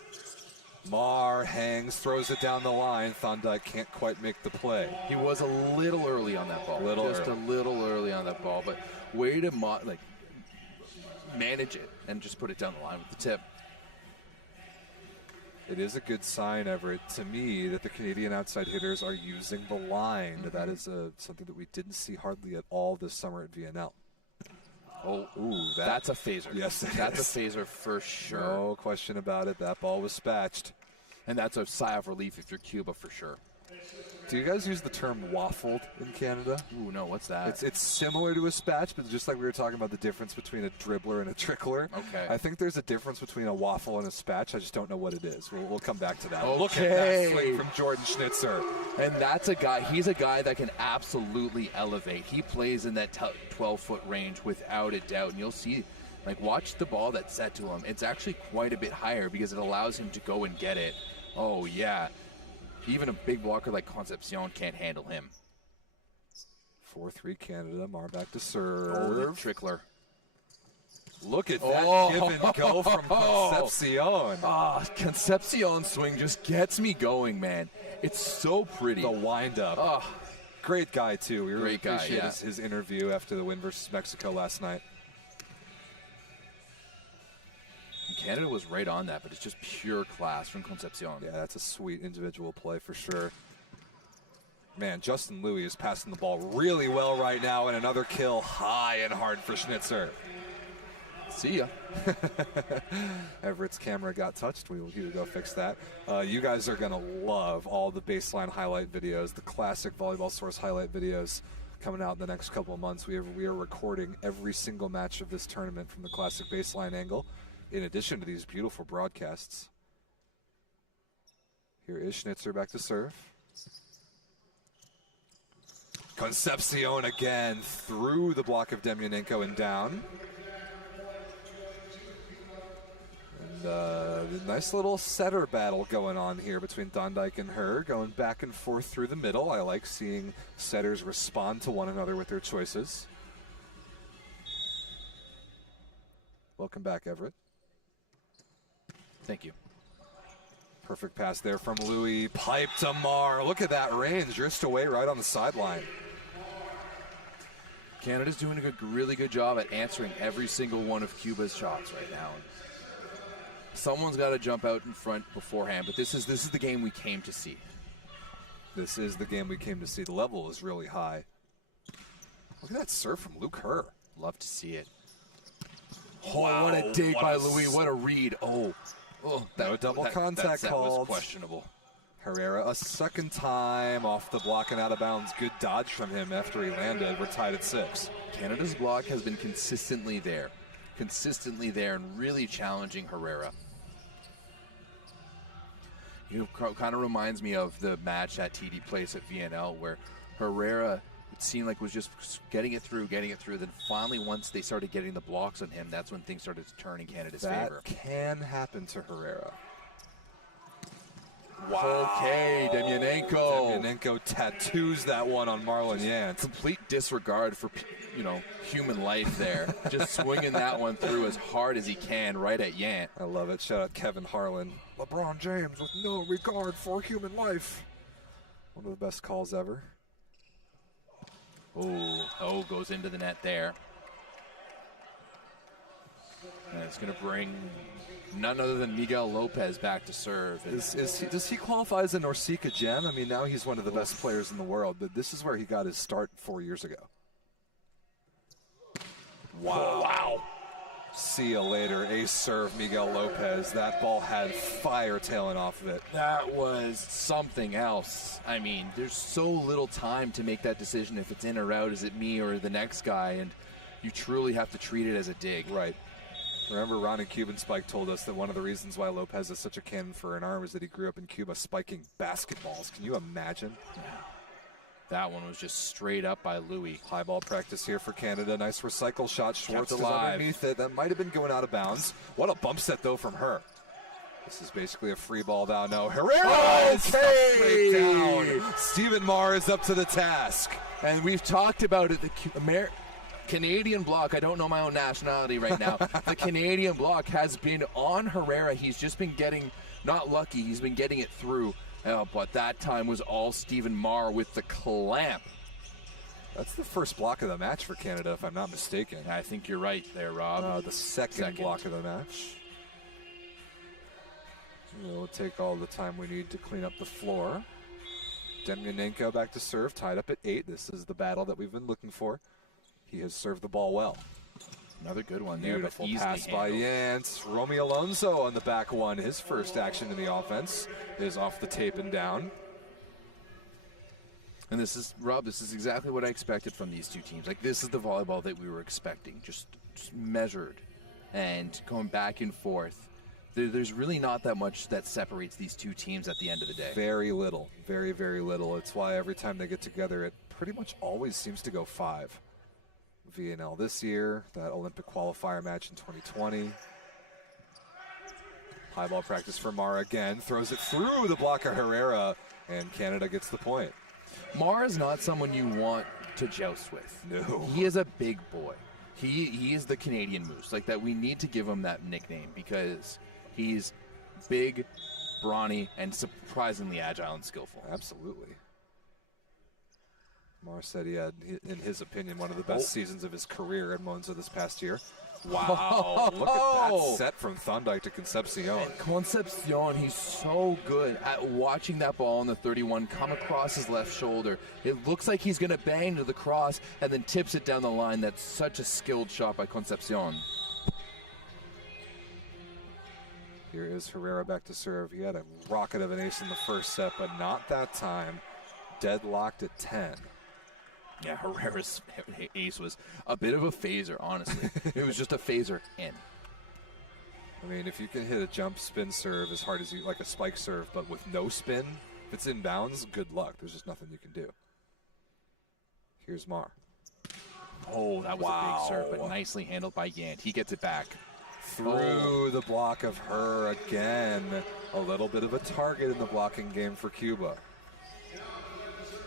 Marr hangs, throws it down the line. Thorndike can't quite make the play. He was a little early on that ball. A little early on that ball, but way to manage it and just put it down the line with the tip. It is a good sign, Everett, to me, that the Canadian outside hitters are using the line. Mm-hmm. That is something that we didn't see hardly at all this summer at VNL. Oh, that's a phaser. Yes, that's a phaser for sure. No question about it. That ball was spatched. And that's a sigh of relief if you're Cuba for sure. Do you guys use the term waffled in Canada? Ooh, no, what's that? It's similar to a spatch, but just like we were talking about the difference between a dribbler and a trickler. Okay. I think there's a difference between a waffle and a spatch. I just don't know what it is. We'll come back to that. Okay. Look at that swing from Jordan Schnitzer. And that's a guy, he's a guy that can absolutely elevate. He plays in that 12-foot range without a doubt. And you'll see, like, watch the ball that's set to him. It's actually quite a bit higher because it allows him to go and get it. Oh, yeah. Even a big blocker like Concepcion can't handle him. 4-3 Canada. Mar back to serve. Oh, the trickler. Look at that give and go from Concepcion. Concepcion's swing just gets me going, man. It's so pretty. The wind-up. Great guy, too. We really appreciate his interview after the win versus Mexico last night. Canada was right on that, but it's just pure class from Concepcion. Yeah, that's a sweet individual play for sure. Man, Justin Louis is passing the ball really well right now, and another kill high and hard for Schnitzer. See ya. Everett's camera got touched. We will go fix that. You guys are going to love all the baseline highlight videos, the classic Volleyball Source highlight videos coming out in the next couple of months. We are recording every single match of this tournament from the classic baseline angle, in addition to these beautiful broadcasts. Here is Schnitzer back to serve. Concepcion again through the block of Demyanenko and down. And nice little setter battle going on here between Thondyke and her, going back and forth through the middle. I like seeing setters respond to one another with their choices. Welcome back, Everett. Thank you. Perfect pass there from Louis. Pipe to Mar. Look at that range. Just away right on the sideline. Canada's doing a really good job at answering every single one of Cuba's shots right now. Someone's got to jump out in front beforehand, but this is the game we came to see. This is the game we came to see. The level is really high. Look at that serve from Luke Herr. Love to see it. Wow, what a dig by Louis. What a read. No double contact that called. was questionable. Herrera a second time off the block and out of bounds. Good dodge from him after he landed. We're tied at 6. Canada's block has been consistently there and really challenging Herrera. It kind of reminds me of the match at TD Place at VNL where Herrera, it seemed like was just getting it through. Then finally, once they started getting the blocks on him, that's when things started to turn in Canada's favor. That can happen to Herrera. Wow. Okay, Demyanenko tattoos that one on Marlon Yant. Complete disregard for, human life there. Just swinging that one through as hard as he can right at Yant. I love it. Shout out Kevin Harlan. LeBron James with no regard for human life. One of the best calls ever. Goes into the net there. And it's going to bring none other than Miguel Lopez back to serve. Does he qualify as a NORCECA gem? I mean, now he's one of the best players in the world, but this is where he got his start 4 years ago. Wow. See you later. Ace serve, Miguel Lopez. That ball had fire tailing off of it. That was something else. I mean, there's so little time to make that decision if it's in or out. Is it me or the next guy? And you truly have to treat it as a dig. Right. Remember, Ron and Cuban Spike told us that one of the reasons why Lopez is such a cannon for an arm is that he grew up in Cuba spiking basketballs. Can you imagine? Yeah. That one was just straight up by Louis. High ball practice here for Canada. Nice recycle shot. Schwartz is alive. underneath it. That might have been going out of bounds. What a bump set, though, from her. This is basically a free ball down. No, Herrera is straight down. Stephen Marr is up to the task. And we've talked about it. The Canadian block, I don't know my own nationality right now. The Canadian block has been on Herrera. He's just been getting, not lucky, he's been getting it through. But that time was all Stephen Marr with the clamp. That's the first block of the match for Canada, if I'm not mistaken. I think you're right there, Rob. The second block of the match. We'll take all the time we need to clean up the floor. Demyanenko back to serve, tied up at 8. This is the battle that we've been looking for. He has served the ball well. Another good one there. Beautiful pass by Yant. Romy Alonso on the back one. His first action in the offense is off the tape and down. And this is, Rob, this is exactly what I expected from these two teams. Like, this is the volleyball that we were expecting, just measured and going back and forth. There's really not that much that separates these two teams at the end of the day. Very little. Very, very little. It's why every time they get together, it pretty much always seems to go 5. VNL this year, that Olympic qualifier match in 2020. High ball practice for Mara again. Throws it through the block of Herrera, and Canada gets the point. Mara is not someone you want to joust with. No. He is a big boy. He is the Canadian Moose. Like that, we need to give him that nickname because he's big, brawny, and surprisingly agile and skillful. Absolutely. Mara said he had, in his opinion, one of the best seasons of his career at Monza this past year. Wow, look at that set from Thondike to Concepcion. Concepcion, he's so good at watching that ball on the 31 come across his left shoulder. It looks like he's going to bang to the cross and then tips it down the line. That's such a skilled shot by Concepcion. Here is Herrera back to serve. He had a rocket of an ace in the first set, but not that time. Deadlocked at 10. Yeah, Herrera's ace was a bit of a phaser, honestly. It was just a phaser in. I mean, if you can hit a jump spin serve as hard as you, like a spike serve, but with no spin, if it's inbounds, good luck. There's just nothing you can do. Here's Mar. Oh, that was a big serve, but nicely handled by Yant. He gets it back. Through the block of her again. A little bit of a target in the blocking game for Cuba.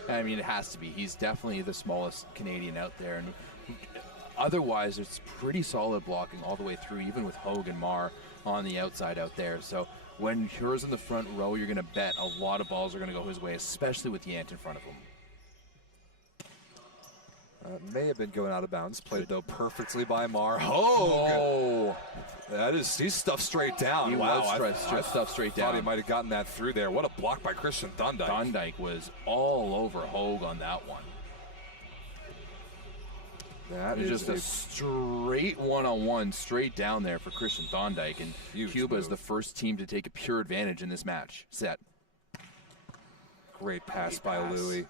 I mean, it has to be. He's definitely the smallest Canadian out there. And otherwise, it's pretty solid blocking all the way through, even with Hogue and Mar on the outside out there. So when Hure's in the front row, you're going to bet a lot of balls are going to go his way, especially with Yant in front of him. May have been going out of bounds. Played, though, perfectly by Mar. Oh! That is, he's stuffed straight down. He was stuffed straight down. Thought he might have gotten that through there. What a block by Christian Thondike. Thondike was all over Hogue on that one. That is just a straight one-on-one straight down there for Christian Thondike. And Cuba is the first team to take a pure advantage in this match. Set. Great pass by Louis.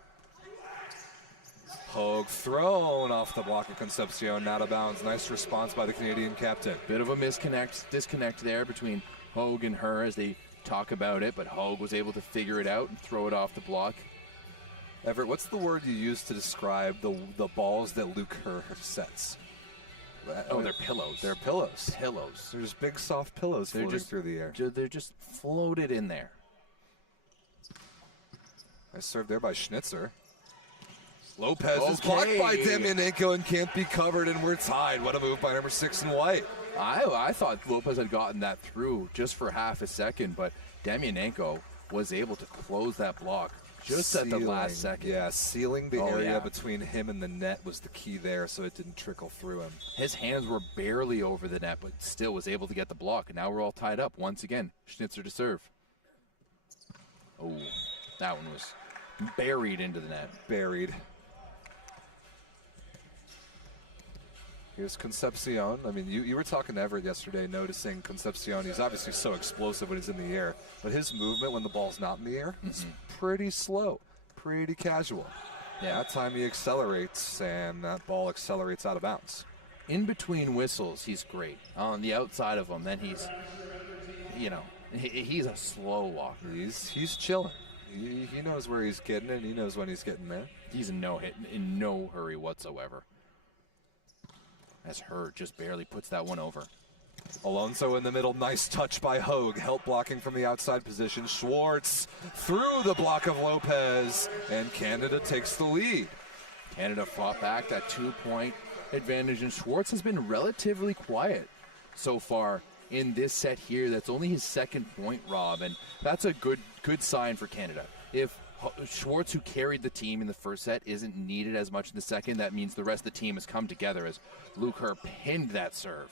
Hogue thrown off the block of Concepcion, out of bounds. Nice response by the Canadian captain. Bit of a disconnect there between Hogue and her as they talk about it, but Hogue was able to figure it out and throw it off the block. Everett, what's the word you use to describe the balls that Luke Herr sets? Oh, they're pillows. They're pillows. Pillows. They're just big, soft pillows floating through the air. They're just floated in there. Nice serve there by Schnitzer. Lopez is blocked by Demyanenko and can't be covered, and we're tied. What a move by number 6 in white. I thought Lopez had gotten that through just for half a second, but Demyanenko was able to close that block just at the last second. Yeah, sealing the area between him and the net was the key there, so it didn't trickle through him. His hands were barely over the net, but still was able to get the block, and now we're all tied up once again. Schnitzer to serve. Oh, that one was buried into the net. Buried. Here's Concepcion. I mean, you were talking to Everett yesterday, noticing Concepcion. He's obviously so explosive when he's in the air, but his movement when the ball's not in the air is pretty slow, pretty casual. Yeah. That time he accelerates, and that ball accelerates out of bounds. In between whistles, he's great. On the outside of him, then he's, he's a slow walker. He's chilling. He knows where he's getting, and he knows when he's getting there. He's in no hurry whatsoever. As Herr just barely puts that one over. Alonso in the middle, nice touch by Hogue. Help blocking from the outside position. Schwartz through the block of Lopez, and Canada takes the lead. Canada fought back that 2-point advantage, and Schwartz has been relatively quiet so far in this set here. That's only his second point, Rob, and that's a good sign for Canada. If Schwartz, who carried the team in the first set, isn't needed as much in the second, that means the rest of the team has come together as Luke Herr pinned that serve.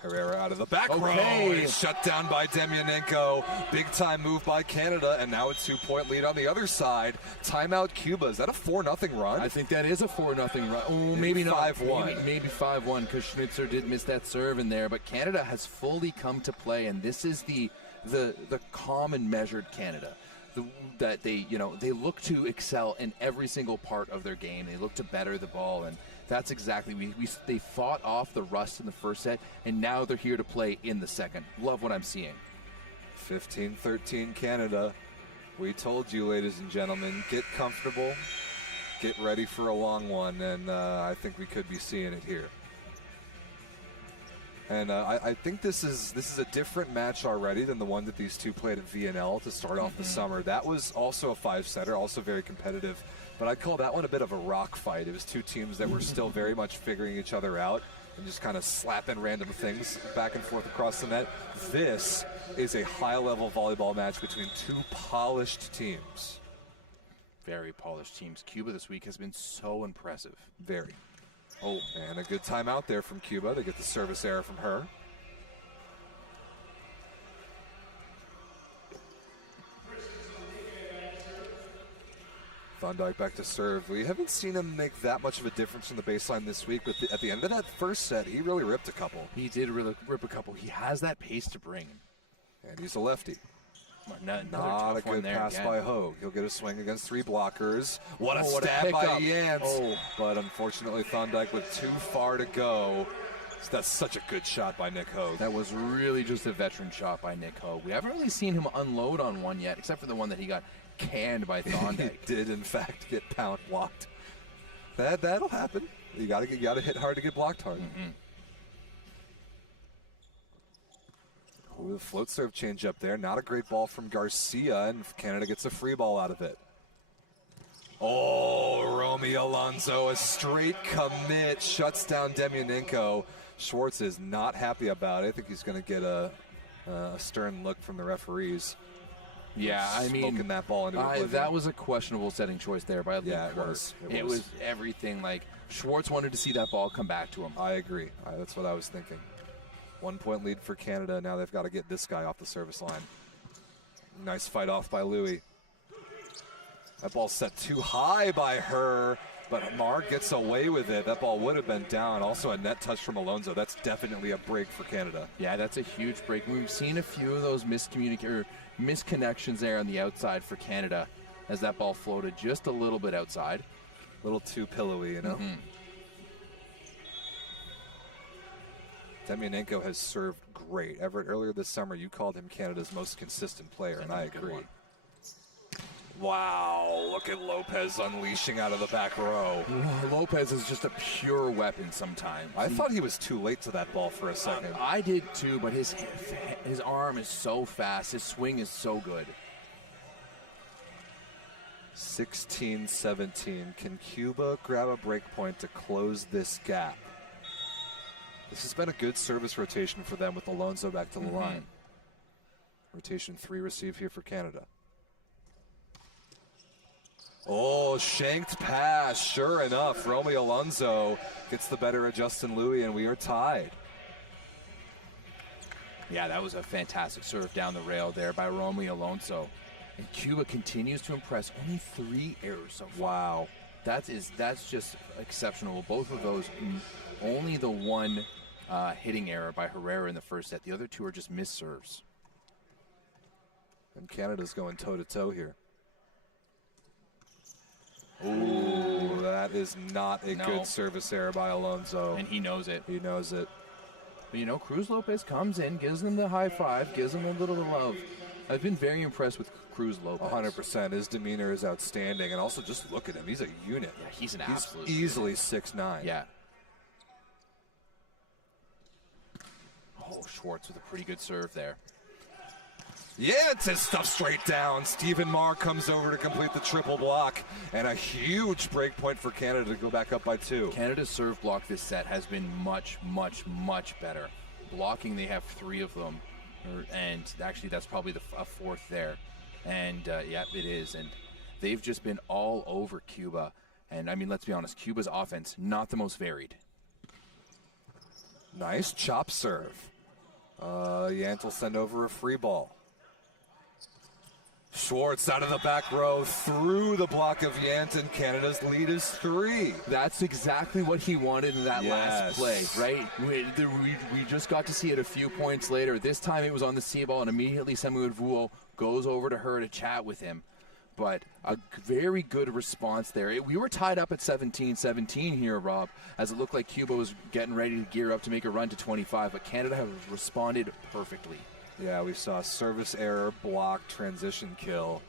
Herrera out of the back row. He's shut down by Demyanenko. Big time move by Canada, and now a 2-point lead on the other side. Timeout Cuba. Is that a 4-0 run? I think that is a 4-0 run. Oh, maybe not. 5-1. Maybe 5-1 because Schnitzer did miss that serve in there, but Canada has fully come to play, and this is the calm and measured Canada. that they look to excel in every single part of their game. They look to better the ball, and that's exactly they fought off the rust in the first set, and now they're here to play in the second. Love what I'm seeing. 15-13 Canada. We told you, ladies and gentlemen, get comfortable, get ready for a long one, and I think we could be seeing it here. And I think this is a different match already than the one that these two played at VNL to start off the summer. That was also a 5-setter, also very competitive. But I'd call that one a bit of a rock fight. It was two teams that were still very much figuring each other out and just kind of slapping random things back and forth across the net. This is a high-level volleyball match between two polished teams. Very polished teams. Cuba this week has been so impressive. Very. Oh, and a good timeout there from Cuba. They get the service error from her. Thondike back to serve. We haven't seen him make that much of a difference from the baseline this week, but at the end of that first set, he really ripped a couple. He did really rip a couple. He has that pace to bring. And he's a lefty. Not a good pass by Hogue. He'll get a swing against three blockers. What a stab by Jans. Oh. But unfortunately, Thondike with too far to go. That's such a good shot by Nick Hogue. That was really just a veteran shot by Nick Hogue. We haven't really seen him unload on one yet, except for the one that he got canned by Thondike. He did, in fact, get pound blocked. That'll happen. You got to hit hard to get blocked hard. Ooh, the float serve change up there. Not a great ball from Garcia, and Canada gets a free ball out of it. Oh, Romy Alonso, a straight commit, shuts down Demyanenko. Schwartz is not happy about it. I think he's going to get a stern look from the referees. Yeah, I mean, smoking that ball into oblivion. That was a questionable setting choice there by Luke Kerr. It was everything. Like, Schwartz wanted to see that ball come back to him. I agree. That's what I was thinking. 1 point lead for Canada. Now they've got to get this guy off the service line. Nice fight off by Louis. That ball set too high by her, but Mar gets away with it. That ball would have been down. Also a net touch from Alonso. That's definitely a break for Canada. Yeah, that's a huge break. We've seen a few of those misconnections there on the outside for Canada as that ball floated just a little bit outside. A little too pillowy, you know? Demyanenko has served great. Everett, earlier this summer, you called him Canada's most consistent player, and I agree. Wow, look at Lopez unleashing out of the back row. Lopez is just a pure weapon sometimes. I thought he was too late to that ball for a second. I did too, but his arm is so fast. His swing is so good. 16-17. Can Cuba grab a break point to close this gap? This has been a good service rotation for them with Alonso back to the line. Rotation 3 receive here for Canada. Oh, shanked pass. Sure enough, Romy Alonso gets the better of Justin Louis, and we are tied. Yeah, that was a fantastic serve down the rail there by Romy Alonso. And Cuba continues to impress. Only 3 errors so far. Wow. That's just exceptional. Both of those, only the one hitting error by Herrera in the first set. The other 2 are just missed serves. And Canada's going toe-to-toe here. Ooh, that is not a good service error by Alonso. And he knows it. He knows it. But, you know, Cruz Lopez comes in, gives them the high five, gives them a little love. I've been very impressed with Cruz Lopez. 100%. His demeanor is outstanding. And also, just look at him. He's a unit. Yeah, he's an absolute easily 6'9". Yeah. Oh, Schwartz with a pretty good serve there. Yeah, it's his stuff straight down. Stephen Marr comes over to complete the triple block. And a huge break point for Canada to go back up by 2. Canada's serve block this set has been much, much, much better. Blocking, they have 3 of them. And actually, that's probably a 4th there. And, yeah, it is. And they've just been all over Cuba. And, I mean, let's be honest, Cuba's offense, not the most varied. Nice chop serve. Yant will send over a free ball. Schwartz out of the back row, through the block of Yanton. Canada's lead is 3. That's exactly what he wanted in that last play, right? We just got to see it a few points later. This time it was on the C ball, and immediately Samuel Vuo goes over to her to chat with him. But a very good response there. We were tied up at 17-17 here, Rob, as it looked like Cuba was getting ready to gear up to make a run to 25, but Canada has responded perfectly. Yeah, we saw service error, block, transition kill.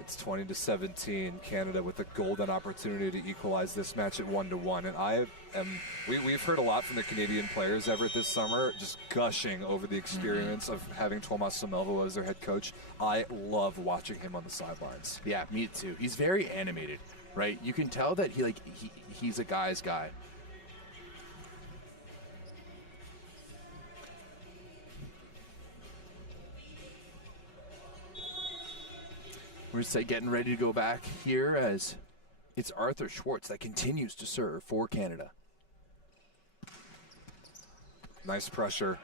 It's 20-17. Canada with a golden opportunity to equalize this match at 1-1. And we've heard a lot from the Canadian players, Everett, this summer, just gushing over the experience of having Tomas Somelvo as their head coach. I love watching him on the sidelines. Yeah, me too. He's very animated, right? You can tell that he's a guy's guy. We're just getting ready to go back here as it's Arthur Schwartz that continues to serve for Canada. Nice pressure.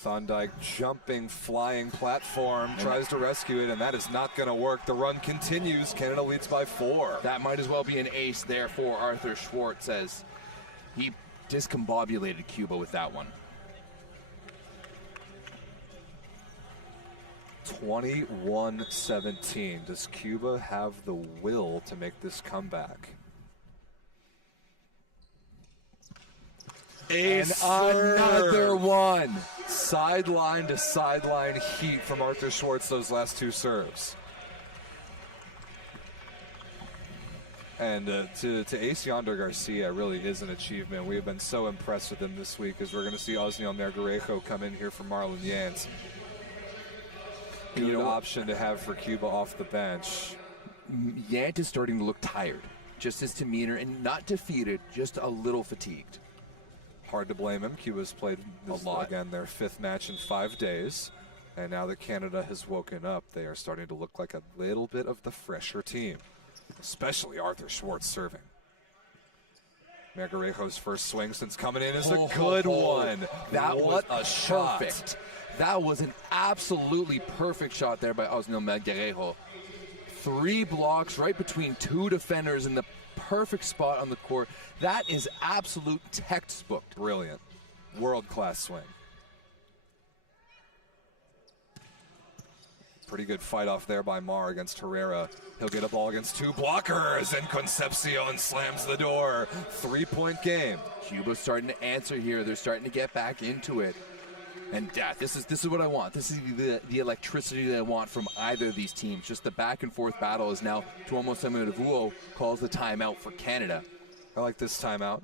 Thondike jumping, flying platform, tries to rescue it, and that is not going to work. The run continues. Canada leads by 4. That might as well be an ace there for Arthur Schwartz as he discombobulated Cuba with that one. 21-17. Does Cuba have the will to make this comeback? And another one. Sideline to sideline heat from Arthur Schwartz those last 2 serves. And to ace Yonder Garcia really is an achievement. We have been so impressed with him this week, as we're going to see Osniel Mergarejo come in here for Marlon Yance. Good option to have for Cuba off the bench. Yant is starting to look tired. Just his demeanor, and not defeated, just a little fatigued. Hard to blame him. Cuba's played this, again, their 5th match in 5 days. And now that Canada has woken up, they are starting to look like a little bit of the fresher team. Especially Arthur Schwartz serving. Mergarejo's first swing since coming in is a good one. What a shot. Perfect. That was an absolutely perfect shot there by Osniel Mergarejo. 3 blocks right between 2 defenders in the perfect spot on the court. That is absolute textbook. Brilliant. World-class swing. Pretty good fight off there by Mar against Herrera. He'll get a ball against 2 blockers, and Concepcion slams the door. 3-point game. Cuba's starting to answer here. They're starting to get back into it. And yeah, this is what I want. This is the electricity that I want from either of these teams. Just the back and forth battle is now Tuomo Semifinal calls the timeout for Canada. I like this timeout.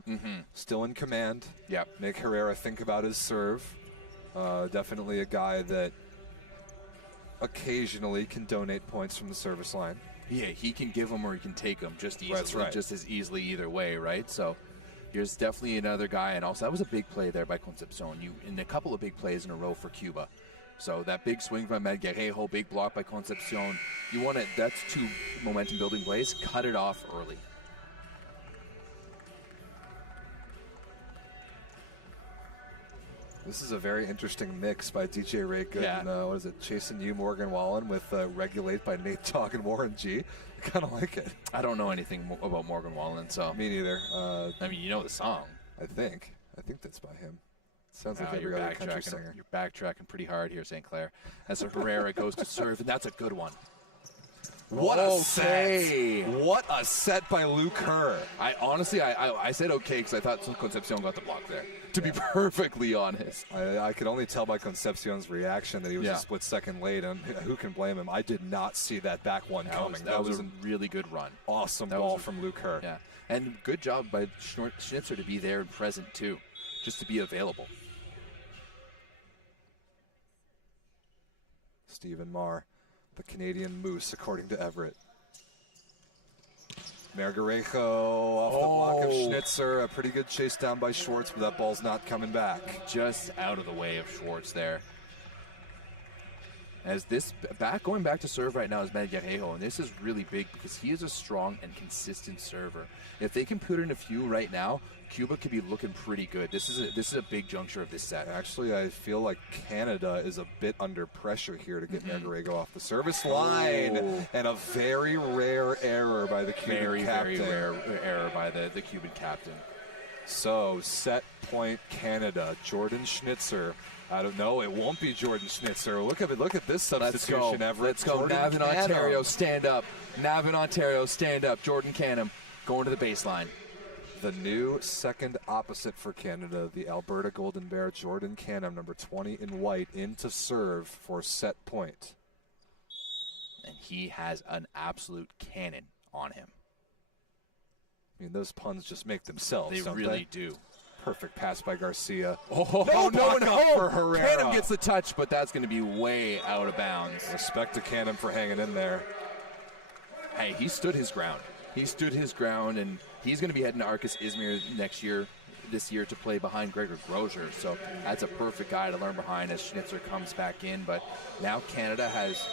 Still in command. Yep. Make Herrera think about his serve. Definitely a guy that occasionally can donate points from the service line. Yeah, he can give them or he can take them just easily. That's right. Just as easily either way, right? So here's definitely another guy, and also that was a big play there by Concepcion. In a couple of big plays in a row for Cuba. So that big swing by Mergarejo, big block by Concepcion. You want to, that's 2 momentum building plays. Cut it off early. This is a very interesting mix by DJ Ray Good and what is it, Chasing You, Morgan Wallen with Regulate by Nate Dogg and Warren G. I kind of like it. I don't know anything about Morgan Wallen, so. Me neither. I mean, you know the song. I think that's by him. Sounds like every other country singer. You're backtracking pretty hard here, St. Clair. As Herrera goes to serve, and that's a good one. What a set! What a set by Luke Kerr. I said okay because I thought Concepcion got the block there. To be perfectly honest, I could only tell by Concepcion's reaction that he was a split second late, and who can blame him? I did not see that back one coming. That was a really good run. Awesome ball from Luke Kerr. Yeah, and good job by Schnitzer to be there and present too, just to be available. Stephen Marr, the Canadian Moose, according to Everett. Mergarejo off the block of Schnitzer. A pretty good chase down by Schwartz, but that ball's not coming back. Just out of the way of Schwartz there. As this going back to serve right now is Melgarejo, and this is really big because he is a strong and consistent server. If they can put in a few right now, Cuba could be looking pretty good. This is a big juncture of this set. Actually, I feel like Canada is a bit under pressure here to get Melgarejo off the service line, and a very rare error by the Cuban captain. Very rare error by the Cuban captain. So set point Canada. Jordan Schnitzer. I don't know. It won't be Jordan Schnitzer. Look at this substitution, Everett. Let's go. Navin, Ontario, stand up. Navin, Ontario, stand up. Jordan Canham going to the baseline. The new second opposite for Canada, the Alberta Golden Bear, Jordan Canham, number 20 in white, in to serve for set point. And he has an absolute cannon on him. I mean, those puns just make themselves. They really do. Perfect pass by Garcia. No, for Herrera. Canham gets the touch, but that's going to be way out of bounds. Respect to Canham for hanging in there. Hey, he stood his ground. And he's going to be heading to Arcus Izmir this year to play behind Gregor Grosjean. So that's a perfect guy to learn behind as Schnitzer comes back in. But now Canada has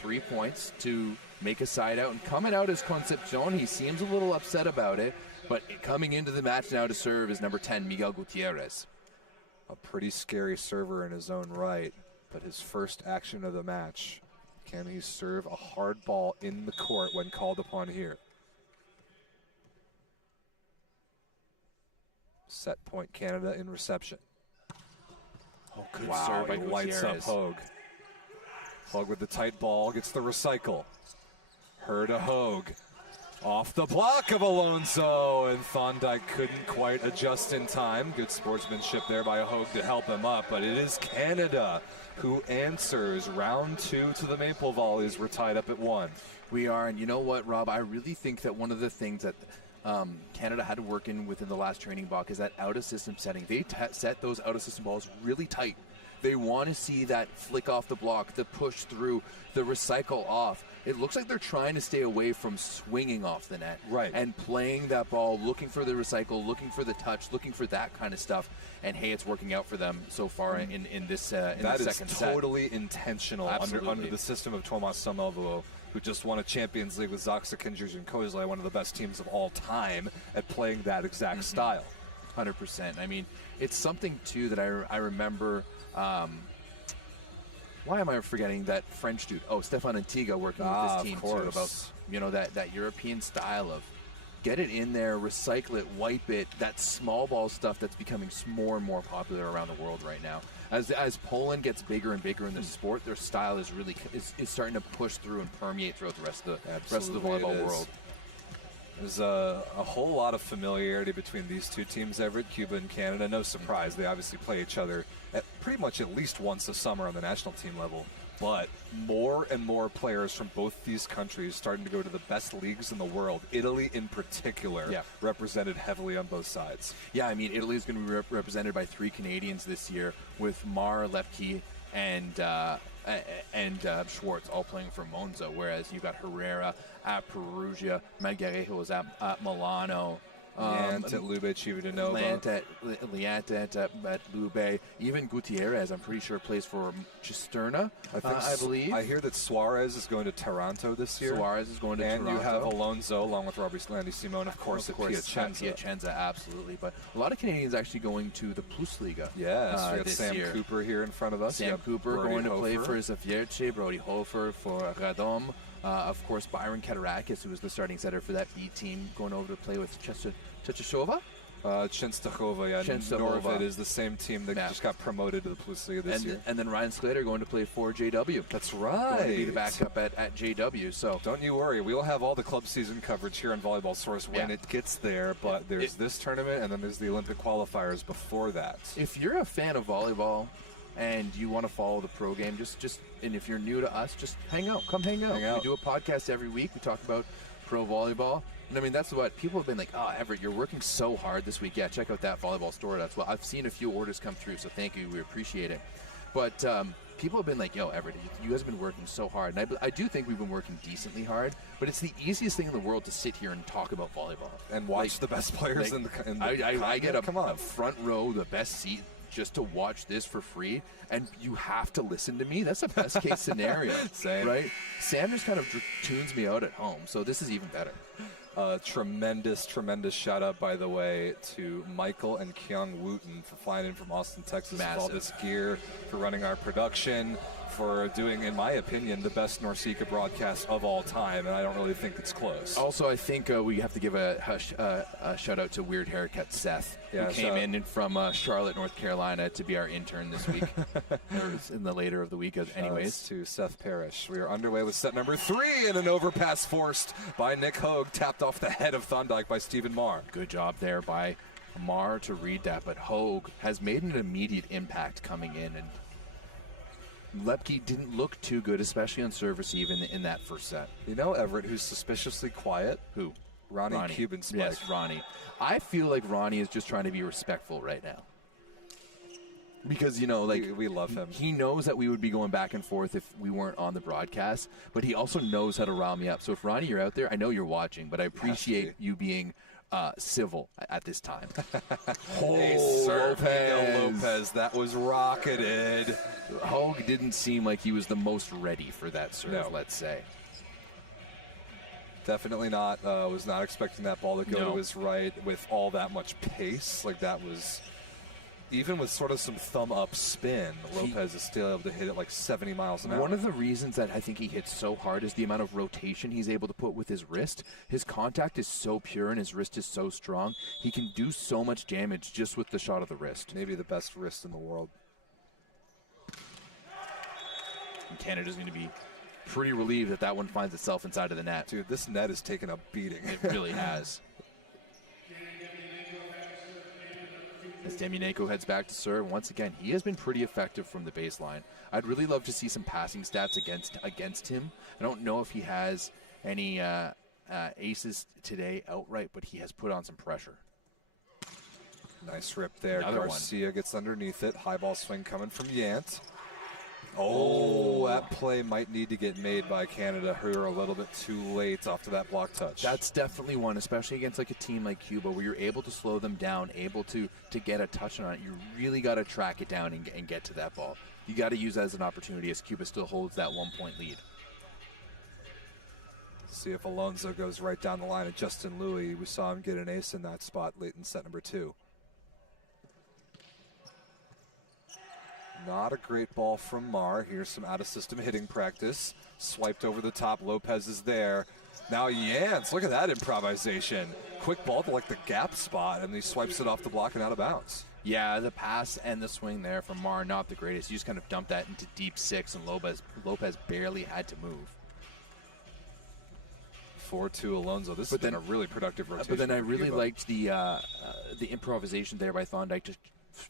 3 points to make a side out, and coming out as Concepcion, he seems a little upset about it, but coming into the match now to serve is number 10, Miguel Gutierrez. A pretty scary server in his own right, but his first action of the match, can he serve a hard ball in the court when called upon here? Set point Canada in reception. Oh, good serve by Gutierrez. Lights up Hogue. Hogue with the tight ball, gets the recycle. Her to Hogue. Off the block of Alonso, and Thorndike couldn't quite adjust in time. Good sportsmanship there by Hogue to help him up, but it is Canada who answers. Round 2 to the Maple Volleys. We're tied up at 1. We are, and you know what, Rob? I really think that one of the things that Canada had to work within the last training block is that out-of-system setting. They set those out-of-system balls really tight. They want to see that flick off the block, the push through, the recycle off. It looks like they're trying to stay away from swinging off the net. Right. And playing that ball, looking for the recycle, looking for the touch, looking for that kind of stuff. And, hey, it's working out for them so far in this second set. That is totally intentional under the system of Tomas Samovuo, who just won a Champions League with Zaksa Kinjuz and Kozlai, one of the best teams of all time at playing that exact style. 100%. I mean, it's something, too, that I remember. Why am I forgetting that French dude? Oh, Stefan Antiga working with this team too, about that European style of get it in there, recycle it, wipe it. That small ball stuff that's becoming more and more popular around the world right now. As Poland gets bigger and bigger in the sport, their style is really is starting to push through and permeate throughout the rest of the volleyball world. There's a whole lot of familiarity between these two teams, Everett, Cuba and Canada. No surprise, they obviously play each other at pretty much at least once a summer on the national team level. But more and more players from both these countries starting to go to the best leagues in the world. Italy in particular, represented heavily on both sides. Yeah, I mean, Italy is going to be represented by 3 Canadians this year, with Mar, Lepke, and Schwartz all playing for Monza, whereas you've got Herrera at Perugia, Melgarejo is at Milano, Liant at Lube Civitanova. Liant at Lube. Even Gutierrez, I'm pretty sure, plays for Cisterna, I believe. I hear that Suarez is going to Taranto this year. Suarez is going to Toronto. And you have Alonso, along with Robert Landy Simone, of course, at Piacenza. Piacenza, absolutely. But a lot of Canadians actually going to the Plus Liga. Yes, we got Sam Cooper here in front of us. Sam Cooper going to play for Zavierce, Brody Hofer for Radom. Of course, Byron Katarakis, who was the starting setter for that B team, going over to play with Czestochowa? Czestochowa, Norvid is the same team that just got promoted to the Plus Liga this year. And then Ryan Slater going to play for JW. That's right. Going to be the backup at JW. So don't you worry. We'll have all the club season coverage here on Volleyball Source when it gets there. But there's this tournament, and then there's the Olympic qualifiers before that. If you're a fan of volleyball and you want to follow the pro game, and if you're new to us, just hang out. Come hang out. We do a podcast every week. We talk about pro volleyball. And I mean, that's what people have been like, oh, Everett, you're working so hard this week. Yeah, check out that volleyball store. That's what I've seen a few orders come through, so thank you. We appreciate it. But people have been like, yo, Everett, you guys have been working so hard. And I do think we've been working decently hard, but it's the easiest thing in the world to sit here and talk about volleyball. And watch the best players in the I get a front row, the best seat just to watch this for free, and you have to listen to me. That's the best case scenario, right? Sam just kind of tunes me out at home, so this is even better. Tremendous shout out, by the way, to Michael and Kyung Wooten for flying in from Austin, Texas with all this gear, for running our production, for doing, in my opinion, the best NORCECA broadcast of all time, and I don't really think it's close. Also, I think we have to give a shout out to Weird Haircut Seth, who came in from Charlotte, North Carolina, to be our intern this week, or in the later of the week, anyways. To Seth Parrish. We are underway with set number 3, and an overpass forced by Nick Hogue, tapped off the head of Thondyke by Stephen Marr. Good job there by Marr to read that, but Hogue has made an immediate impact coming in, and Lepke didn't look too good, especially on service even in that first set. You know, Everett, who's suspiciously quiet? Who? Ronnie Cuban Spike. Yes, Ronnie. I feel like Ronnie is just trying to be respectful right now. Because, you know, like, we love him. He knows that we would be going back and forth if we weren't on the broadcast, but he also knows how to rile me up. So if, Ronnie, you're out there, I know you're watching, but I appreciate you being civil at this time. Lopez, that was rocketed. Hogue didn't seem like he was the most ready for that serve, let's say. Definitely not. Was not expecting that ball to go to his right with all that much pace. Like, that was, even with sort of some thumb-up spin, Lopez is still able to hit it like 70 miles an hour. One of the reasons that I think he hits so hard is the amount of rotation he's able to put with his wrist. His contact is so pure and his wrist is so strong. He can do so much damage just with the shot of the wrist. Maybe the best wrist in the world. And Canada's going to be pretty relieved that that one finds itself inside of the net. Dude, this net is taking a beating. It really has. As Demyanenko heads back to serve, once again, he has been pretty effective from the baseline. I'd really love to see some passing stats against him. I don't know if he has any aces today outright, but he has put on some pressure. Nice rip there. Garcia gets underneath it. High ball swing coming from Yant. Oh, that play might need to get made by Canada, who are a little bit too late off to that block touch. That's definitely one, especially against like a team like Cuba, where you're able to slow them down, able to get a touch on it. You really got to track it down and get to that ball. You got to use that as an opportunity as Cuba still holds that 1-point lead. See if Alonso goes right down the line at Justin Louis. We saw him get an ace in that spot late in set number 2. Not a great ball from Marr. Here's some out-of-system hitting practice. Swiped over the top. Lopez is there. Now Yance, look at that improvisation. Quick ball to like the gap spot, and he swipes it off the block and out of bounds. Yeah, the pass and the swing there from Marr, not the greatest. You just kind of dumped that into deep 6, and Lopez barely had to move. 4-2 Alonso. This has been a really productive rotation. But then I really liked the improvisation there by Thondyke to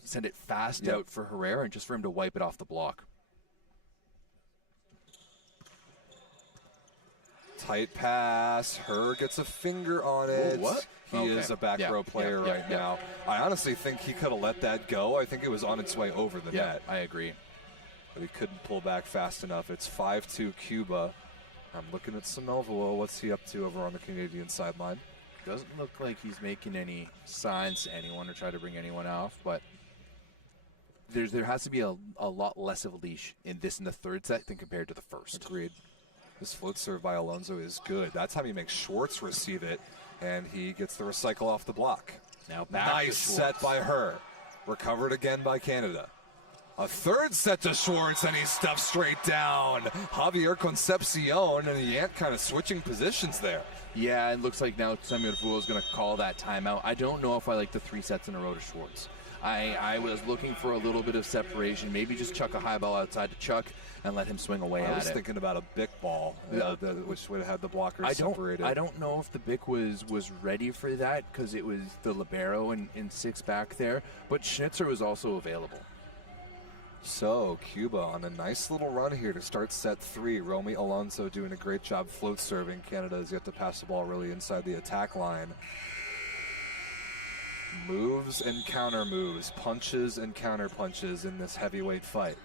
send it fast out for Herrera and just for him to wipe it off the block. Tight pass. Herr gets a finger on it. What? He is a back row player right now. I honestly think he could have let that go. I think it was on its way over the net. I agree. But he couldn't pull back fast enough. It's 5-2 Cuba. I'm looking at Sanovalo. What's he up to over on the Canadian sideline? Doesn't look like he's making any signs to anyone or try to bring anyone off, but there has to be a lot less of a leash in the third set than compared to the first. Agreed. This float serve by Alonso is good. That time he makes Schwartz receive it, and he gets the recycle off the block. Now back nice set by Herr. Recovered again by Canada. A third set to Schwartz, and he stuffs straight down. Javier Concepcion, and Yant kind of switching positions there. Yeah, it looks like now Samuel Fuo is going to call that timeout. I don't know if I like the 3 sets in a row to Schwartz. I was looking for a little bit of separation, maybe just chuck a high ball outside to Chuck and let him swing away at it. I was thinking about a Bic ball, which would have had the blockers separated. I don't know if the Bic was ready for that because it was the libero in 6 back there, but Schnitzer was also available. So, Cuba on a nice little run here to start set 3. Romy Alonso doing a great job float serving. Canada has yet to pass the ball really inside the attack line. Moves and counter moves, punches and counter punches in this heavyweight fight.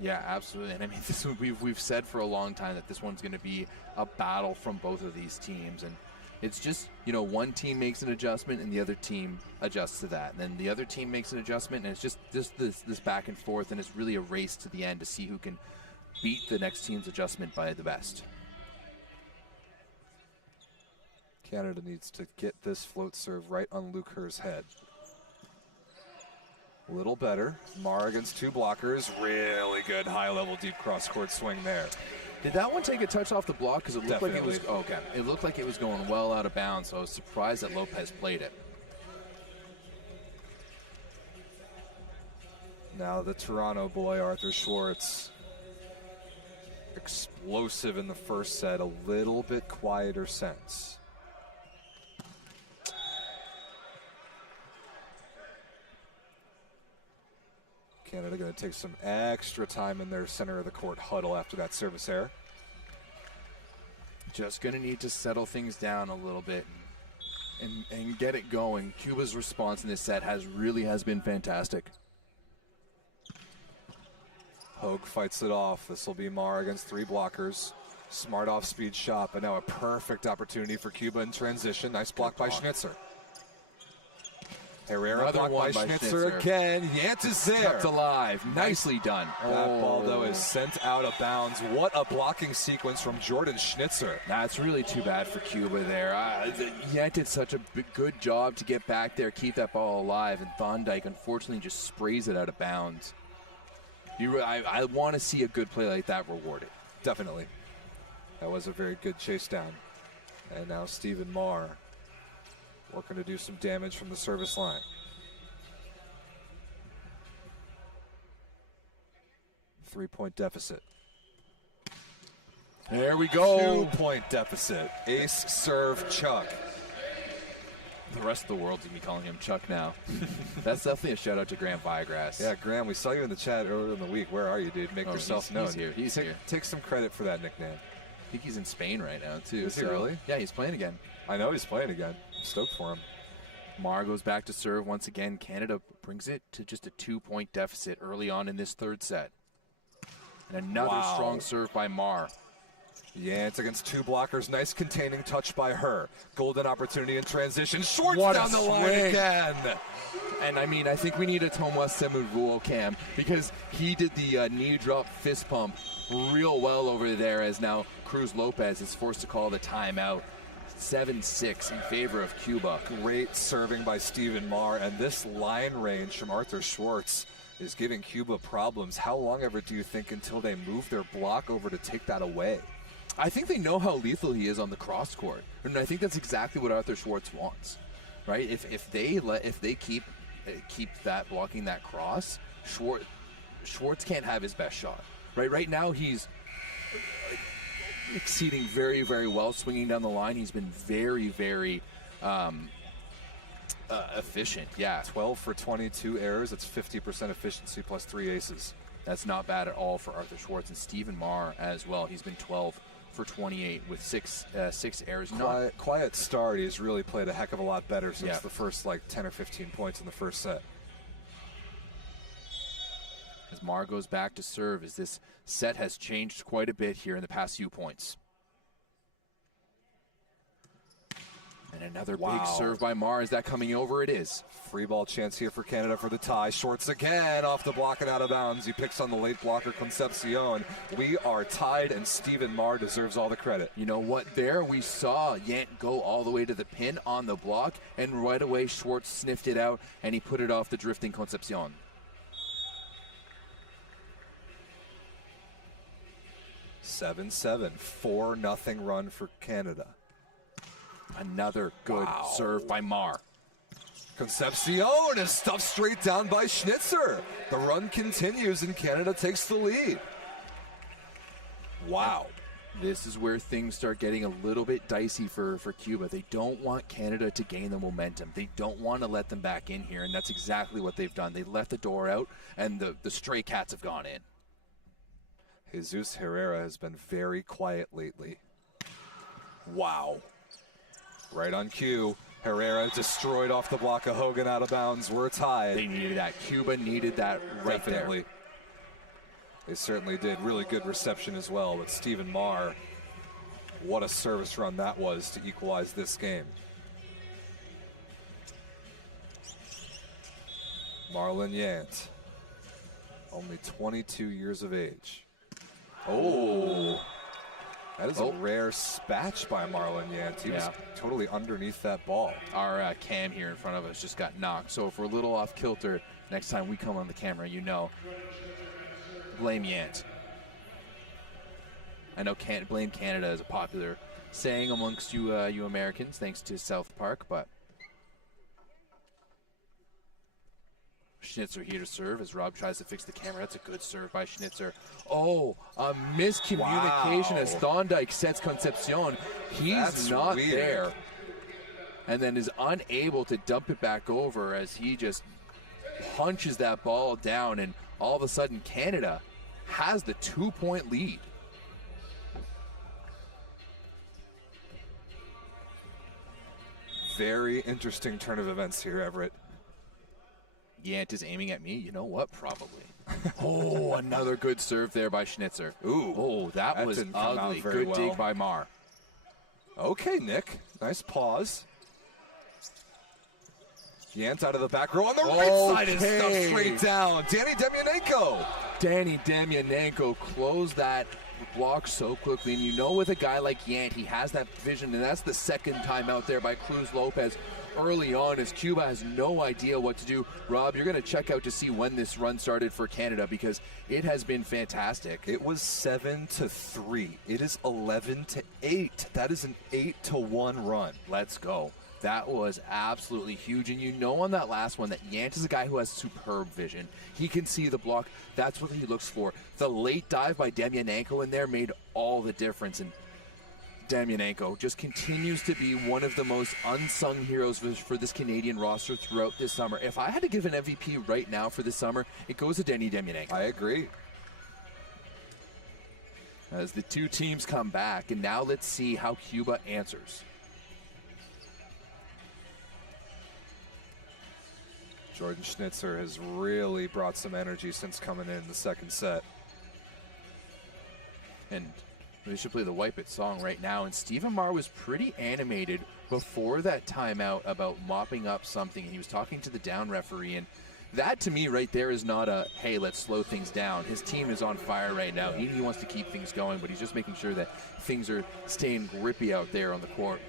Yeah, absolutely. And I mean, we've said for a long time that this one's going to be a battle from both of these teams. And It's just, one team makes an adjustment and the other team adjusts to that. And then the other team makes an adjustment, and it's just this back and forth, and it's really a race to the end to see who can beat the next team's adjustment by the best. Canada needs to get this float serve right on Luke Herr's head. A little better. Marr against 2 blockers. Really good high-level deep cross-court swing there. Did that one take a touch off the block? Because it looked Definitely. like it was. Oh, okay. It looked like it was going well out of bounds, so I was surprised that Lopez played it. Now the Toronto boy, Arthur Schwartz. Explosive in the first set, a little bit quieter since. Canada going to take some extra time in their center of the court huddle after that service error. Just going to need to settle things down a little bit and get it going. Cuba's response in this set has been fantastic. Hogue fights it off. This will be Marr against 3 blockers. Smart off-speed shot, but now a perfect opportunity for Cuba in transition. Nice block by Schnitzer. Herrera blocked by Schnitzer again. Yant is there. Kept alive. Nicely done. That ball, though, is sent out of bounds. What a blocking sequence from Jordan Schnitzer. That's really too bad for Cuba there. Yant did such a good job to get back there, keep that ball alive, and Thorndike unfortunately just sprays it out of bounds. I want to see a good play like that rewarded. Definitely. That was a very good chase down. And now Stephen Marr working to do some damage from the service line. 3-point deficit. There we go. 2-point deficit. Ace serve Chuck. The rest of the world's going to be calling him Chuck now. That's definitely a shout out to Graham Viagrass. Yeah, Graham, we saw you in the chat earlier in the week. Where are you, dude? Make yourself known. He's here. He's here. Take some credit for that nickname. I think he's in Spain right now, too. Is he really? Yeah, he's playing again. I know he's playing again. I'm stoked for him. Marr goes back to serve once again. Canada brings it to just a 2-point deficit early on in this third set. And another strong serve by Marr. Yant against 2 blockers. Nice containing touch by her. Golden opportunity in transition. Schwartz down the line again. And I think we need a Tomas Semuvuo cam, because he did the knee drop fist pump real well over there, as now Cruz Lopez is forced to call the timeout. 7-6 in favor of Cuba. Great serving by Stephen Marr, and this line range from Arthur Schwartz is giving Cuba problems. How long ever do you think until they move their block over to take that away? I think they know how lethal he is on the cross court, and I think that's exactly what Arthur Schwartz wants, right? If they keep that blocking that cross, Schwartz can't have his best shot, right? Right now he's exceeding very, very well, swinging down the line. He's been very, very efficient. Yeah, 12 for 22 errors. It's 50% efficiency plus 3 aces. That's not bad at all for Arthur Schwartz. And Stephen Marr as well. He's been 12 for 28 with six errors. Quiet start. He's really played a heck of a lot better since the first 10 or 15 points in the first set. As Marr goes back to serve, as this set has changed quite a bit here in the past few points. And another big serve by Marr. Is that coming over? It is. Free ball chance here for Canada for the tie. Schwartz again off the block and out of bounds. He picks on the late blocker Concepcion. We are tied, and Stephen Marr deserves all the credit. You know what? There we saw Yant go all the way to the pin on the block, and right away Schwartz sniffed it out, and he put it off the drifting Concepcion. 7-7, 4-0 run for Canada. Another good serve by Marr. Concepcion is stuffed straight down by Schnitzer. The run continues and Canada takes the lead. Wow. This is where things start getting a little bit dicey for Cuba. They don't want Canada to gain the momentum. They don't want to let them back in here, and that's exactly what they've done. They left the door out, and the stray cats have gone in. Jesus Herrera has been very quiet lately. Wow. Right on cue. Herrera destroyed off the block of Hogan out of bounds. We're tied. They needed that. Cuba needed that right Definitely. They certainly did. Really good reception as well. But Stephen Marr What a service run that was to equalize this game. Marlon Yant, only 22 years of age. Oh, that is a rare spatch by Marlon Yant. He was totally underneath that ball. Our cam here in front of us just got knocked. So if we're a little off kilter, next time we come on the camera, you know, blame Yant. I know blame Canada is a popular saying amongst you Americans, thanks to South Park, but Schnitzer here to serve as Rob tries to fix the camera. That's a good serve by Schnitzer. Oh, a miscommunication as Thorndike sets Concepcion. He's not there. And then is unable to dump it back over as he just punches that ball down, and all of a sudden Canada has the 2-point lead. Very interesting turn of events here, Everett. Yant is aiming at me. You know what? Probably. Oh, another good serve there by Schnitzer. Ooh. Oh, that was ugly. Good dig by Mar. Okay, Nick. Nice pause. Yant out of the back row on the right side is stuffed straight down. Danny Demyanenko. Danny Demyanenko closed that block so quickly, and you know with a guy like Yant, he has that vision, and that's the second time out there by Cruz Lopez early on as Cuba has no idea what to do. Rob, you're going to check out to see when this run started for Canada because it has been fantastic. It was 7-3. It is 11-8. That is an 8-1 run. Let's go. That was absolutely huge. And you know on that last one that Yant is a guy who has superb vision. He can see the block. That's what he looks for. The late dive by Demyanenko in there made all the difference. And Demyanenko just continues to be one of the most unsung heroes for this Canadian roster throughout this summer. If I had to give an MVP right now for this summer, it goes to Danny Demyanenko. I agree. As the two teams come back, and now let's see how Cuba answers. Jordan Schnitzer has really brought some energy since coming in the second set. And we should play the Wipe It song right now. And Stephen Marr was pretty animated before that timeout about mopping up something. And he was talking to the down referee. And that, to me, right there is not a, hey, let's slow things down. His team is on fire right now. He wants to keep things going, but he's just making sure that things are staying grippy out there on the court.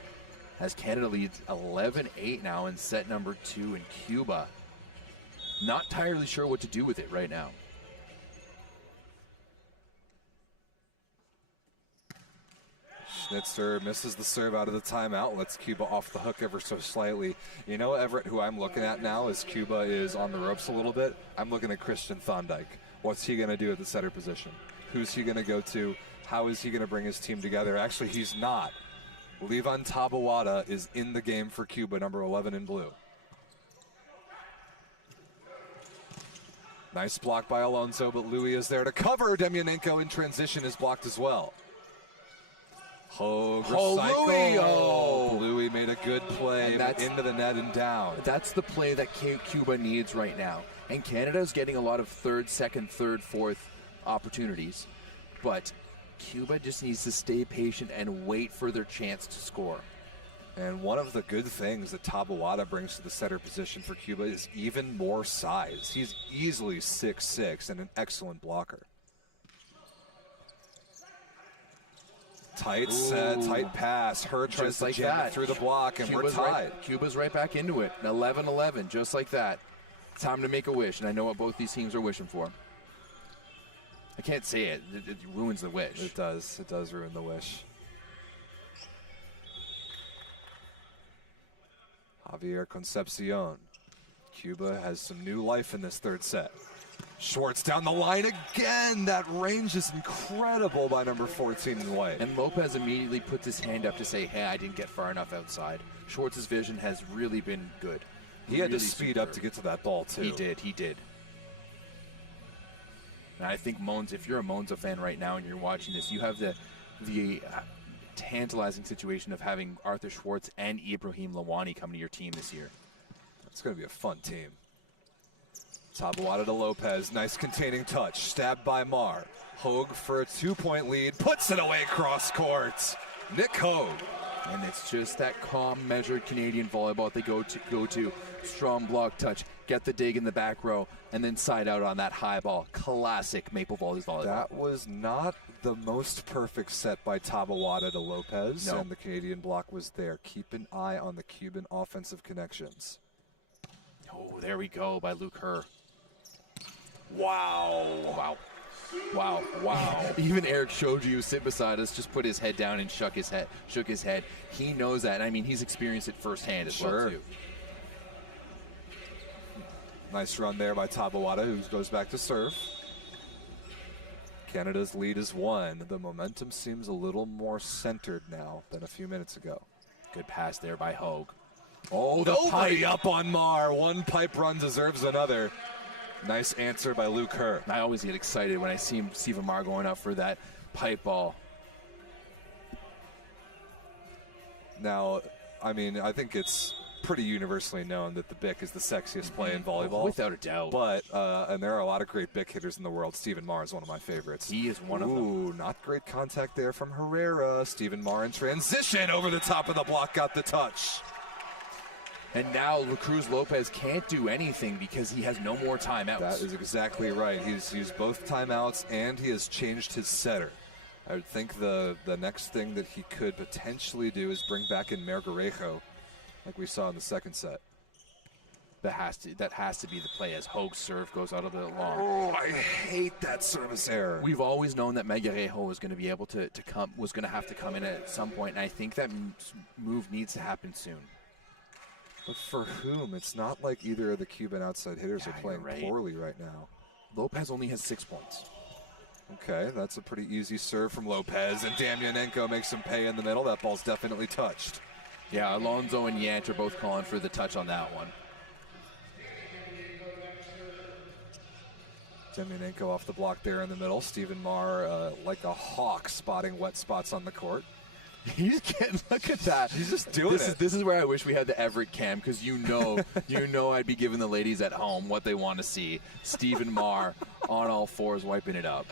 As Canada leads 11-8 now in set number 2 in Cuba. Not entirely sure what to do with it right now. Schnitzer misses the serve out of the timeout, lets Cuba off the hook ever so slightly. You know, Everett, who I'm looking at now as Cuba is on the ropes a little bit, I'm looking at Christian Thorndike. What's he going to do at the setter position? Who's he going to go to? How is he going to bring his team together? Actually, he's not. Levan Tabawada is in the game for Cuba, number 11 in blue. Nice block by Alonso, but Louis is there to cover. Demyanenko in transition is blocked as well. Hogue Louis! Louis made a good play into the net and down. That's the play that Cuba needs right now. And Canada's getting a lot of third, second, third, fourth opportunities. But Cuba just needs to stay patient and wait for their chance to score. And one of the good things that Tabawada brings to the setter position for Cuba is even more size. He's easily 6'6" and an excellent blocker. Tight set, tight pass. Hurd tries to jam it through the block, and we're tied. Cuba's right back into it. 11-11, just like that. Time to make a wish, and I know what both these teams are wishing for. I can't say it. It ruins the wish. It does. It does ruin the wish. Javier Concepcion. Cuba has some new life in this third set. Schwartz down the line again. That range is incredible by number 14 in white. And Lopez immediately puts his hand up to say, hey, I didn't get far enough outside. Schwartz's vision has really been good. He had to speed up to get to that ball, too. He did. And I think Moans, if you're a Monza fan right now and you're watching this, you have the tantalizing situation of having Arthur Schwartz and Ibrahim Lawani come to your team this year. It's going to be a fun team. Tabawada to Lopez. Nice containing touch. Stabbed by Mar. Hogue for a 2-point lead. Puts it away cross court. Nick Hogue. And it's just that calm, measured Canadian volleyball they go to. Strong block touch, get the dig in the back row, and then side out on that high ball. Classic Maple volleyball. That was not the most perfect set by Tabawada to Lopez, No. and the Canadian block was there. Keep an eye on the Cuban offensive connections. Oh, there we go by Luke Herr. Wow. Wow. Wow, wow. Even Eric Shoji, who sit beside us, just put his head down and shook his head. He knows that. I mean, he's experienced it firsthand as well, too. Nice run there by Tabawada, who goes back to serve. Canada's lead is 1. The momentum seems a little more centered now than a few minutes ago. Good pass there by Hogue. Oh, the pipe up on Mar. One pipe run deserves another. Nice answer by Luke Herr. I always get excited when I see Steven Mar going up for that pipe ball. Now, I mean, I think it's pretty universally known that the Bic is the sexiest play in volleyball. Without a doubt. But, and there are a lot of great Bic hitters in the world. Steven Mar is one of my favorites. He is one of them. Ooh, not great contact there from Herrera. Steven Mar in transition over the top of the block, got the touch. And now Cruz Lopez can't do anything because he has no more timeouts. That is exactly right. He's used both timeouts and he has changed his setter. I would think the next thing that he could potentially do is bring back in Margarejo, like we saw in the second set. That has to be the play as Hogue's serve goes out a bit long. Oh, I hate that service error. We've always known that Margarejo was going to be able to have to come in at some point, and I think that move needs to happen soon. But for whom? It's not like either of the Cuban outside hitters are playing poorly right now. Lopez only has 6 points. Okay, that's a pretty easy serve from Lopez, and Damianenko makes him pay in the middle. That ball's definitely touched. Yeah, Alonso and Yant are both calling for the touch on that one. Damianenko off the block there in the middle. Steven Mar, like a hawk, spotting wet spots on the court. He's getting, look at that. He's just doing it. This is where I wish we had the Everett cam, because you know I'd be giving the ladies at home what they want to see. Steven Mar on all fours wiping it up.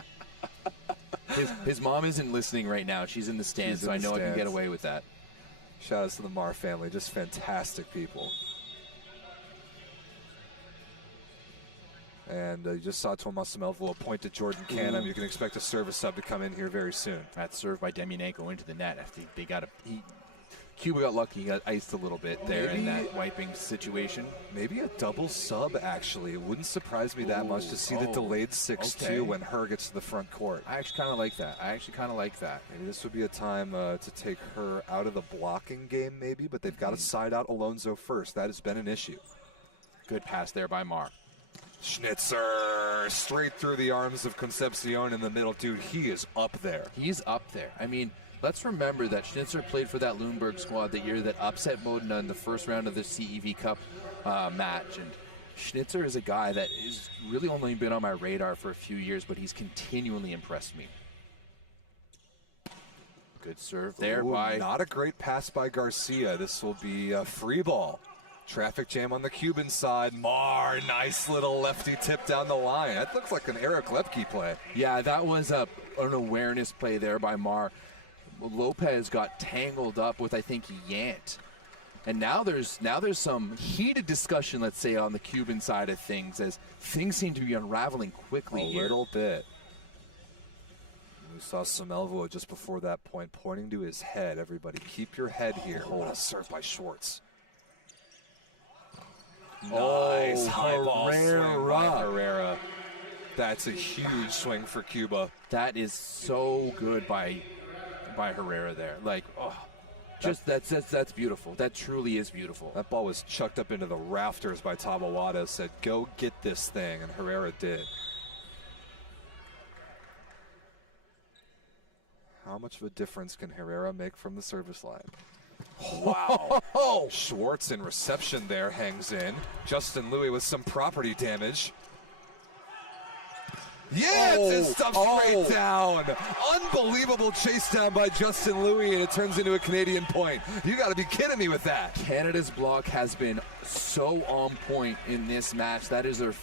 His mom isn't listening right now. She's in the stands, so I know I can get away with that. Shout out to the Mar family. Just fantastic people. And you just saw Tomas Melville point to Jordan Canham. You can expect a service sub to come in here very soon. That serve by Damianenko into the net. Cuba got lucky. He got iced a little bit there in that wiping situation. Maybe a double sub, actually. It wouldn't surprise me that much to see the delayed 6-2 when Herr gets to the front court. I actually kind of like that. Maybe this would be a time to take Herr out of the blocking game, maybe, but they've got to side out Alonso first. That has been an issue. Good pass there by Mar. Schnitzer straight through the arms of Concepcion in the middle. Dude, he is up there. He's up there. I mean, let's remember that Schnitzer played for that Lundberg squad that year that upset Modena in the first round of the CEV Cup match. And Schnitzer is a guy that has really only been on my radar for a few years, but he's continually impressed me. Good serve there by... Not a great pass by Garcia. This will be a free ball. Traffic jam on the Cuban side. Mar, nice little lefty tip down the line. That looks like an Eric Lepke play. Yeah, that was an awareness play there by Mar. Lopez got tangled up with, I think, Yant. And now there's some heated discussion, let's say, on the Cuban side of things, as things seem to be unraveling quickly here. A little bit. We saw Samelvo just before that point pointing to his head. Everybody, keep your head here. Oh, what a serve by Schwartz. Nice high ball swing by Herrera. That's a huge swing for Cuba. That is so good by Herrera there. Like, just that's beautiful. That truly is beautiful. That ball was chucked up into the rafters by Tabawada. Said, "Go get this thing," and Herrera did. How much of a difference can Herrera make from the service line? Wow. Schwartz in reception there hangs in. Justin Louis with some property damage. Yeah, it's stuff straight down. Unbelievable chase down by Justin Louis, and it turns into a Canadian point. You got to be kidding me with that. Canada's block has been so on point in this match. That is their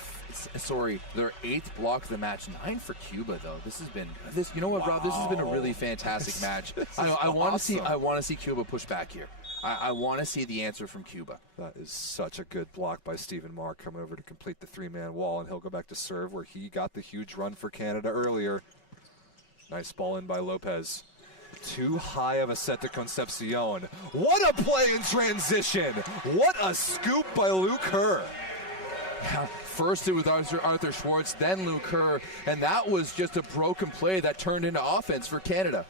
their 8th block of the match. 9 for Cuba, though. This has been You know what, Rob? This has been a really fantastic match. I want to see. I want to see Cuba push back here. I want to see the answer from Cuba. That is such a good block by Stephen Marr coming over to complete the 3-man wall, and he'll go back to serve where he got the huge run for Canada earlier. Nice ball in by Lopez. Too high of a set to Concepcion. What a play in transition! What a scoop by Luke Kerr. First it was Arthur Schwartz, then Luke Kerr, and that was just a broken play that turned into offense for Canada.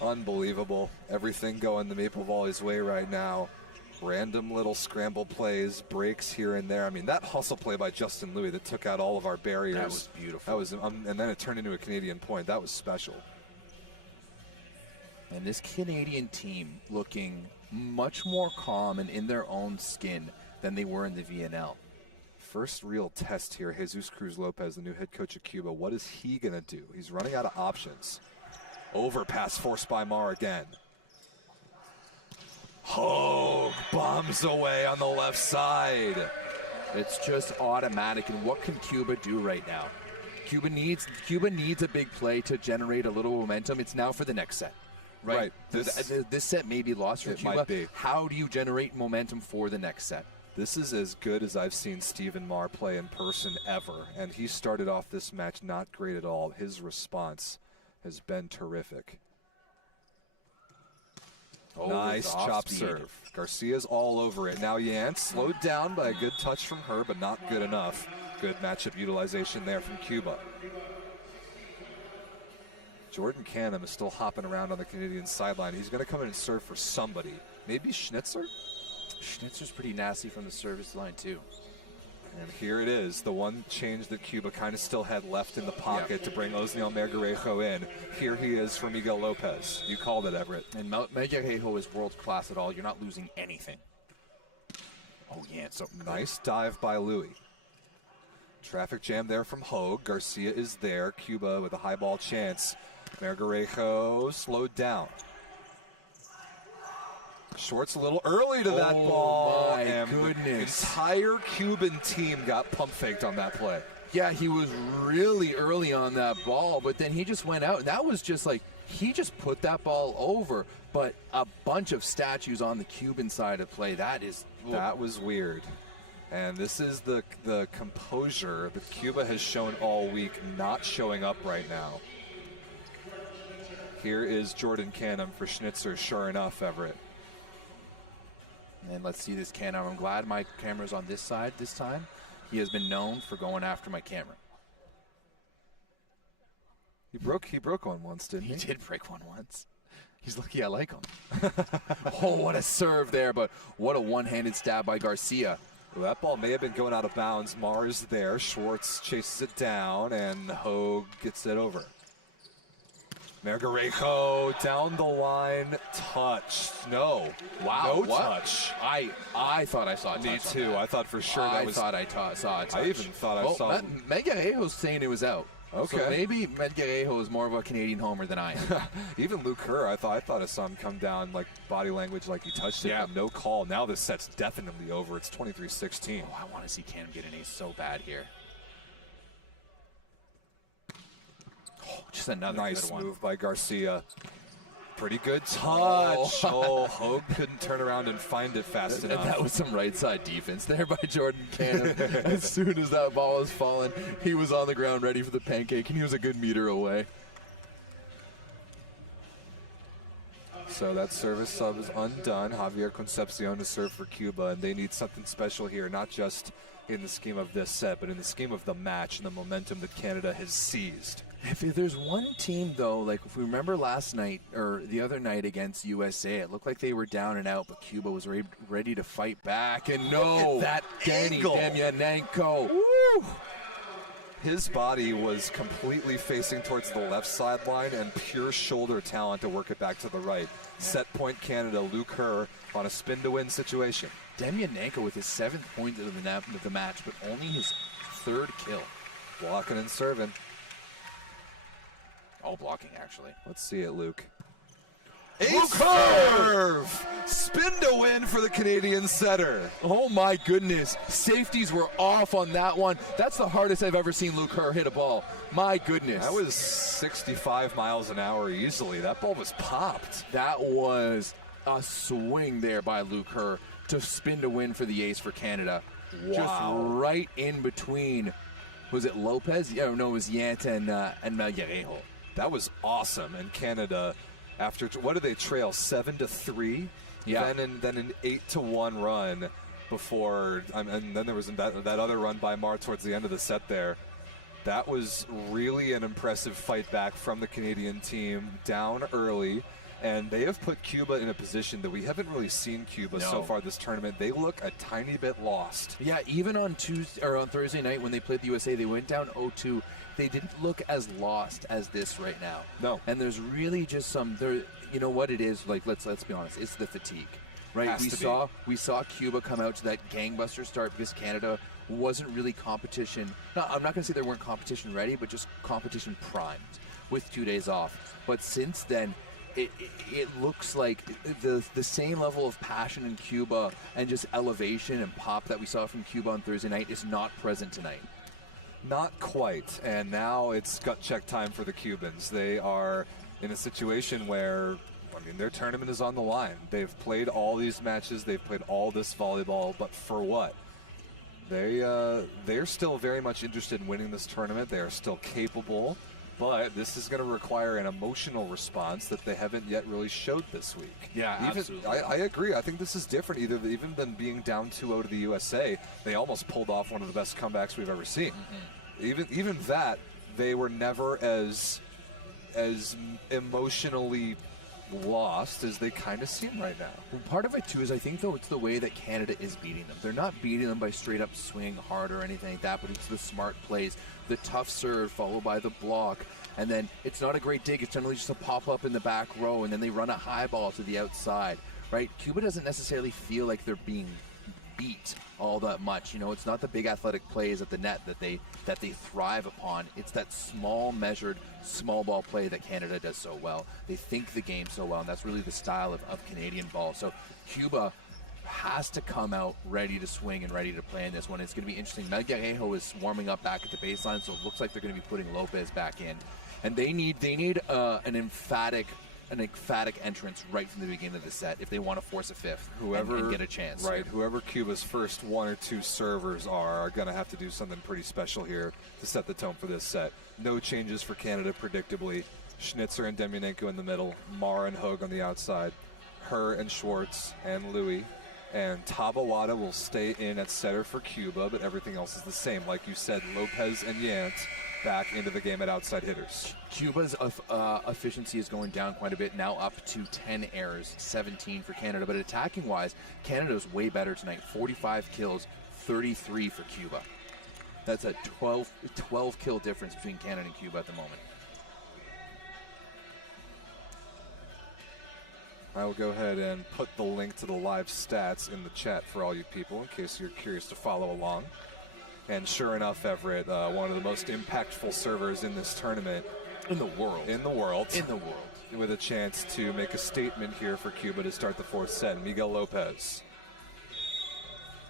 Unbelievable. Everything going the Maple Volley's way right now. Random little scramble plays, breaks here and there. I mean, that hustle play by Justin Louis that took out all of our barriers. That was beautiful. That was, and then it turned into a Canadian point. That was special. And this Canadian team looking much more calm and in their own skin than they were in the VNL. First real test here, Jesus Cruz Lopez, the new head coach of Cuba. What is he going to do? He's running out of options. Overpass forced by Marr again. Hogue bombs away on the left side. It's just automatic. And what can Cuba do right now? Cuba needs a big play to generate a little momentum. It's now for the next set. Right. This set may be lost for Cuba. Might be. How do you generate momentum for the next set? This is as good as I've seen Stephen Marr play in person ever. And he started off this match not great at all. His response has been terrific. Nice chop serve. Garcia's all over it. Now Yance slowed down by a good touch from her, but not good enough. Good matchup utilization there from Cuba. Jordan Canham is still hopping around on the Canadian sideline. He's going to come in and serve for somebody. Maybe Schnitzer? Schnitzer's pretty nasty from the service line, too. And here it is, the one change that Cuba kind of still had left in the pocket to bring Osniel Melgarejo in. Here he is for Miguel Lopez. You called it, Everett. And Melgarejo is world-class at all. You're not losing anything. Oh, yeah, it's so nice dive by Louis. Traffic jam there from Hogue. Garcia is there. Cuba with a high ball chance. Melgarejo slowed down. Schwartz a little early to that ball. My and goodness. The entire Cuban team got pump faked on that play. Yeah, he was really early on that ball, but then he just went out. That was just like, he just put that ball over, but a bunch of statues on the Cuban side of play. That was weird. And this is the composure that Cuba has shown all week, not showing up right now. Here is Jordan Canham for Schnitzer, sure enough, Everett. And let's see this Canham. I'm glad my camera's on this side this time. He has been known for going after my camera. He broke one once, didn't he? He did break one once. He's lucky I like him. Oh, what a serve there, but what a one-handed stab by Garcia. Well, that ball may have been going out of bounds. Marr is there. Schwartz chases it down, and Hogue gets it over. Melgarejo down the line, touch. No. Wow. No what? touch. I thought I saw a touch. Me too. I thought for sure that was. I thought I saw a touch. I even thought I saw. Melgarejo's saying it was out. Okay. So maybe Melgarejo is more of a Canadian homer than I am. Even Luke Kerr, I thought I saw him come down like body language like he touched it. Yeah. But no call. Now this set's definitely over. It's 23-16. Oh, I want to see Canham get an ace so bad here. Oh, just another nice good one. move by Garcia. Pretty good touch. Oh, Hogue couldn't turn around and find it fast enough. That was some right side defense there by Jordan Canham. As soon as that ball was falling, he was on the ground ready for the pancake, and he was a good meter away. So that service sub is undone. Javier Concepcion to serve for Cuba, and they need something special here, not just in the scheme of this set, but in the scheme of the match and the momentum that Canada has seized. If there's one team, though, like if we remember last night or the other night against USA, it looked like they were down and out, but Cuba was ready to fight back. And no, that Danny Demyanenko. Woo! His body was completely facing towards the left sideline and pure shoulder talent to work it back to the right. Set point Canada, Luke Kerr on a spin-to-win situation. Demyanenko with his 7th point of the match, but only his 3rd kill. Blocking and serving. All blocking, actually. Let's see it, Luke. Ace serve! Spin to win for the Canadian setter. Oh my goodness. Safeties were off on that one. That's the hardest I've ever seen Luke Kerr hit a ball. My goodness. That was 65 miles an hour easily. That ball was popped. That was a swing there by Luke Kerr to spin to win for the ace for Canada. Wow. Just right in between. Was it Lopez? Yeah, no, it was Yanta and Melgarejo. That was awesome. And Canada, after, what did they trail? 7-3? Yeah. Then an 8-1 run before, and then there was that other run by Mar towards the end of the set there. That was really an impressive fight back from the Canadian team, down early. And they have put Cuba in a position that we haven't really seen Cuba so far this tournament. They look a tiny bit lost. Yeah, even on Tuesday or on Thursday night when they played the USA, they went down 0-2. They didn't look as lost as this right now. No. And there's really just some there. You know what it is? Like let's be honest. It's the fatigue, right? We saw Cuba come out to that gangbuster start because Canada wasn't really competition. No, I'm not going to say they weren't competition ready, but just competition primed with 2 days off. But since then, it looks like the same level of passion in Cuba and just elevation and pop that we saw from Cuba on Thursday night is not present tonight. Not quite. And now it's gut check time for the Cubans. They are in a situation where, I mean, their tournament is on the line. They've played all these matches. They've played all this volleyball. But for what? They're still very much interested in winning this tournament. They are still capable. But this is going to require an emotional response that they haven't yet really showed this week. Yeah, absolutely. I agree. I think this is different. Even than being down 2-0 to the USA, they almost pulled off one of the best comebacks we've ever seen. Mm-hmm. Even that, they were never as emotionally lost as they kind of seem right now. Well, part of it too is I think though it's the way that Canada is beating them. They're not beating them by straight up swing hard or anything like that, but it's the smart plays, the tough serve followed by the block, and then it's not a great dig. It's generally just a pop up in the back row, and then they run a high ball to the outside. Right? Cuba doesn't necessarily feel like they're being beat all that much. You know, it's not the big athletic plays at the net that they thrive upon. It's that small measured small ball play that Canada does so well. They think the game so well, and that's really the style of Canadian ball. So Cuba has to come out ready to swing and ready to play in this one. It's going to be interesting. Melgarejo is warming up back at the baseline, so it looks like they're going to be putting Lopez back in, and they need an emphatic entrance right from the beginning of the set if they want to force a fifth and get a chance. Right, whoever Cuba's first one or two servers are going to have to do something pretty special here to set the tone for this set. No changes for Canada, predictably. Schnitzer and Demyanenko in the middle, Mar and Hogue on the outside, Her and Schwartz and Louis. And Tabawada will stay in at setter for Cuba, but everything else is the same. Like you said, Lopez and Yant back into the game at outside hitters. Cuba's efficiency is going down quite a bit, now up to 10 errors, 17 for Canada. But attacking-wise, Canada's way better tonight. 45 kills, 33 for Cuba. That's a 12 kill difference between Canada and Cuba at the moment. I will go ahead and put the link to the live stats in the chat for all you people in case you're curious to follow along. And sure enough, Everett, one of the most impactful servers in this tournament. In the world. With a chance to make a statement here for Cuba to start the fourth set. Miguel Lopez.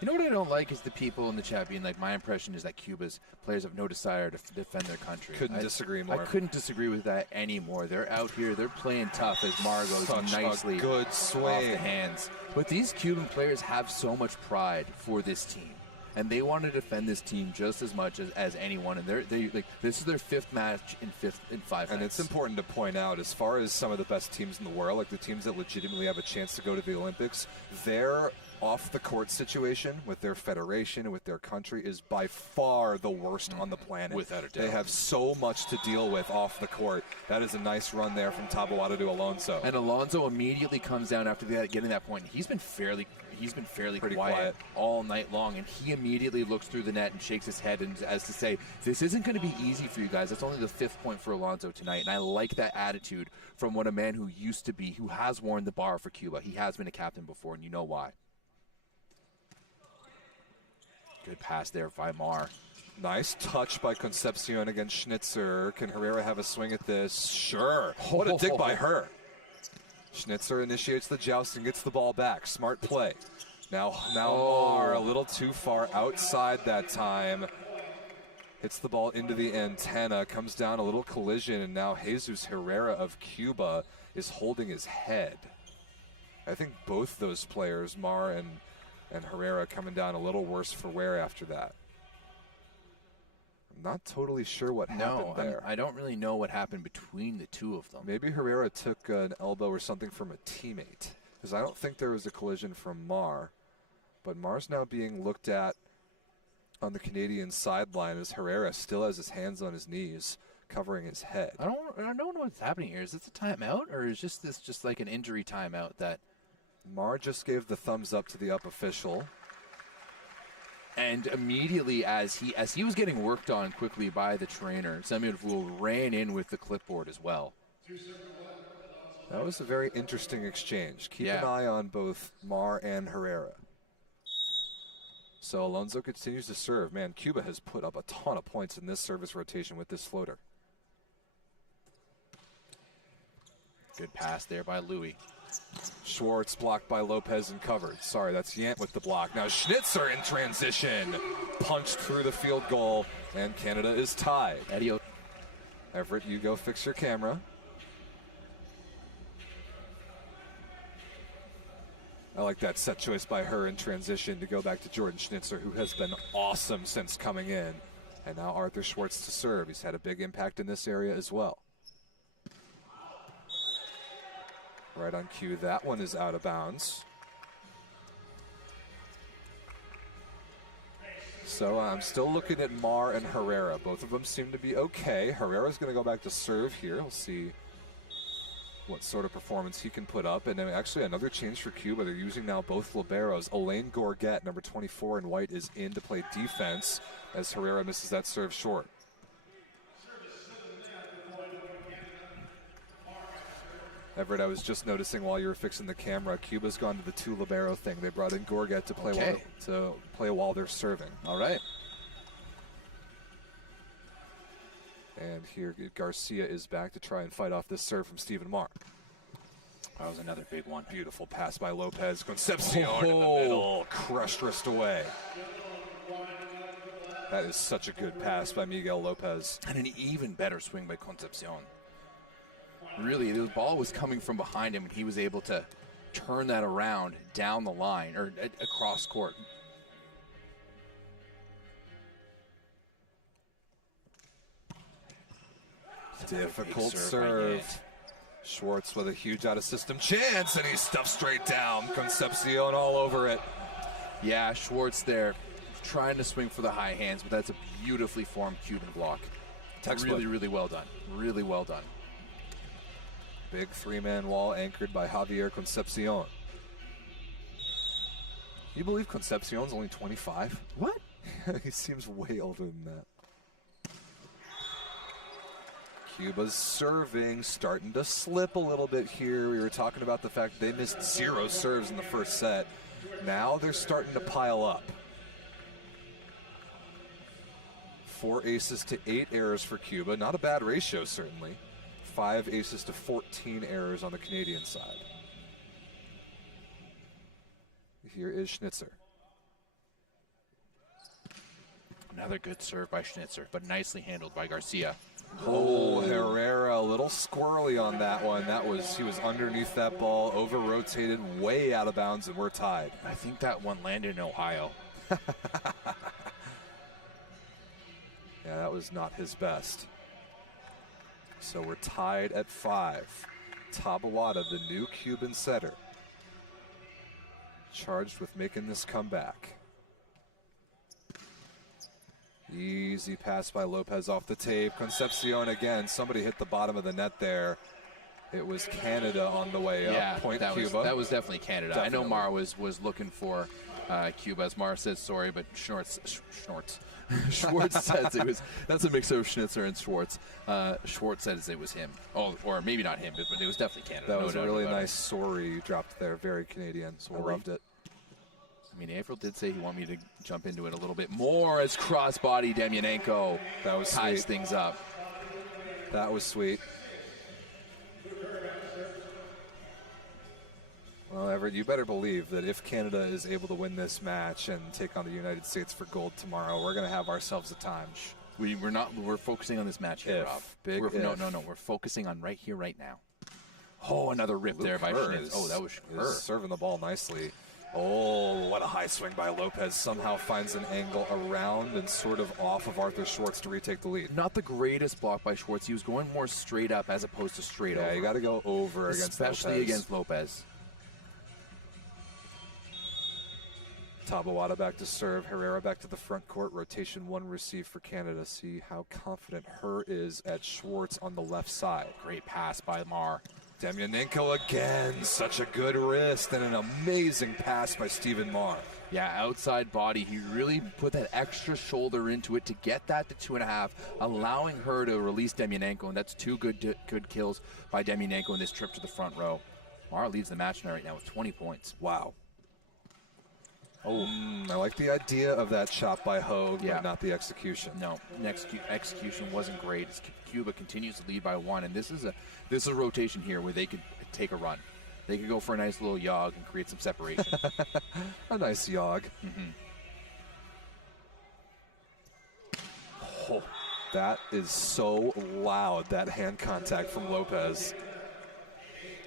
You know what I don't like is the people in the chat being like, my impression is that Cuba's players have no desire to defend their country. Couldn't disagree more. I couldn't disagree with that anymore. They're out here, they're playing tough as Mar goes nicely a good swing off the hands. But these Cuban players have so much pride for this team. And they want to defend this team just as much as anyone. And they this is their fifth match in 5 nights. And it's important to point out, as far as some of the best teams in the world, like the teams that legitimately have a chance to go to the Olympics, their off-the-court situation with their federation and with their country is by far the worst on the planet. Without a doubt. They have so much to deal with off the court. That is a nice run there from Tabawada to Alonso. And Alonso immediately comes down after getting that point. He's been fairly quiet all night long, and he immediately looks through the net and shakes his head as to say, this isn't going to be easy for you guys. That's only the 5th point for Alonso tonight, and I like that attitude from a man who has worn the bar for Cuba. He has been a captain before, and you know why. Good pass there by Mar. Nice touch by Concepcion against Schnitzer. Can Herrera have a swing at this? Sure. What a dig by her. Schnitzer initiates the joust and gets the ball back. Smart play. Now Mar a little too far outside that time. Hits the ball into the antenna, comes down a little collision, and now Jesus Herrera of Cuba is holding his head. I think both those players, Mar and Herrera, coming down a little worse for wear after that. I'm not totally sure what happened there. I don't really know what happened between the two of them. Maybe Herrera took an elbow or something from a teammate, because I don't think there was a collision from Mar. But Mar's now being looked at on the Canadian sideline as Herrera still has his hands on his knees, covering his head. I don't know what's happening here. Is this a timeout, or is this just like an injury timeout that? Mar just gave the thumbs up to the up official. And immediately as he was getting worked on quickly by the trainer, Semifinal ran in with the clipboard as well. That was a very interesting exchange. Keep an eye on both Mar and Herrera. So Alonso continues to serve. Man, Cuba has put up a ton of points in this service rotation with this floater. Good pass there by Louis. Schwartz blocked by Lopez and covered. Sorry, that's Yant with the block. Now Schnitzer in transition. Punched through the field goal, and Canada is tied. Everett, you go fix your camera. I like that set choice by her in transition to go back to Jordan Schnitzer, who has been awesome since coming in. And now Arthur Schwartz to serve. He's had a big impact in this area as well. Right on cue, that one is out of bounds. So I'm still looking at Mar and Herrera. Both of them seem to be okay. Herrera's going to go back to serve here. We'll see what sort of performance he can put up. And then actually another change for Cuba. They're using now both liberos. Elaine Gorget, number 24 in white, is in to play defense as Herrera misses that serve short. Everett, I was just noticing while you were fixing the camera, Cuba's gone to the two libero thing. They brought in Gorget to play while they're serving. All right. And here Garcia is back to try and fight off this serve from Stephen Mar. That was another big one. Beautiful pass by Lopez. Concepcion in the middle. Crushed wrist away. That is such a good pass by Miguel Lopez. And an even better swing by Concepcion. Really, the ball was coming from behind him, and he was able to turn that around down the line, or across court. Difficult serve. Schwartz with a huge out-of-system chance, and he stuffs straight down. Concepcion all over it. Yeah, Schwartz there trying to swing for the high hands, but that's a beautifully formed Cuban block. Really, really well done. Really well done. Big three-man wall anchored by Javier Concepcion. You believe Concepcion's only 25? What? He seems way older than that. Cuba's serving, starting to slip a little bit here. We were talking about the fact they missed 0 serves in the first set. Now they're starting to pile up. 4 aces to 8 errors for Cuba. Not a bad ratio, certainly. 5 aces to 14 errors on the Canadian side. Here is Schnitzer. Another good serve by Schnitzer, but nicely handled by Garcia. Oh, Herrera a little squirrely on that one. He was underneath that ball, over-rotated, way out of bounds, and we're tied. I think that one landed in Ohio. Yeah, that was not his best. So we're tied at 5. Taboada, the new Cuban setter, charged with making this comeback. Easy pass by Lopez off the tape. Concepcion again. Somebody hit the bottom of the net there. It was Canada on the way up. Yeah, Point that Cuba. that was definitely Canada. Definitely. I know Mar was looking for Cuba. As Mar says, sorry, but Schwartz says it was. That's a mix of Schnitzer and Schwartz. Schwartz says it was him. Oh, or maybe not him, but it was definitely Canada. That was a really nice sorry you dropped there. Very Canadian. So I loved it. I mean, April did say he wanted me to jump into it a little bit more as crossbody Demyanenko ties things up. That was sweet. Well, Everett, you better believe that if Canada is able to win this match and take on the United States for gold tomorrow, we're going to have ourselves a time. We're not. We're focusing on this match here, Rob. Big if. No. We're focusing on right here, right now. Oh, another rip there by Schnitz. Oh, that was Kerr. Serving the ball nicely. Oh, what a high swing by Lopez. Somehow finds an angle around and sort of off of Arthur Schwartz to retake the lead. Not the greatest block by Schwartz. He was going more straight up as opposed to straight over. Yeah, you got to go over especially against Lopez. Taboada back to serve. Herrera back to the front court. Rotation 1 receive for Canada. See how confident Herr is at Schwartz on the left side. Great pass by Mar. Demyanenko again. Such a good wrist and an amazing pass by Stephen Marr. Yeah, outside body. He really put that extra shoulder into it to get that to 2.5, allowing her to release Demyanenko, and that's 2 good kills by Demyanenko in this trip to the front row. Marr leads the match right now with 20 points. Wow. Oh, I like the idea of that shot by Hogue, but not the execution. No, execution wasn't great. Cuba continues to lead by 1, and this is a rotation here where they could take a run. They could go for a nice little yog and create some separation. A nice yog. Oh, that is so loud, that hand contact from Lopez.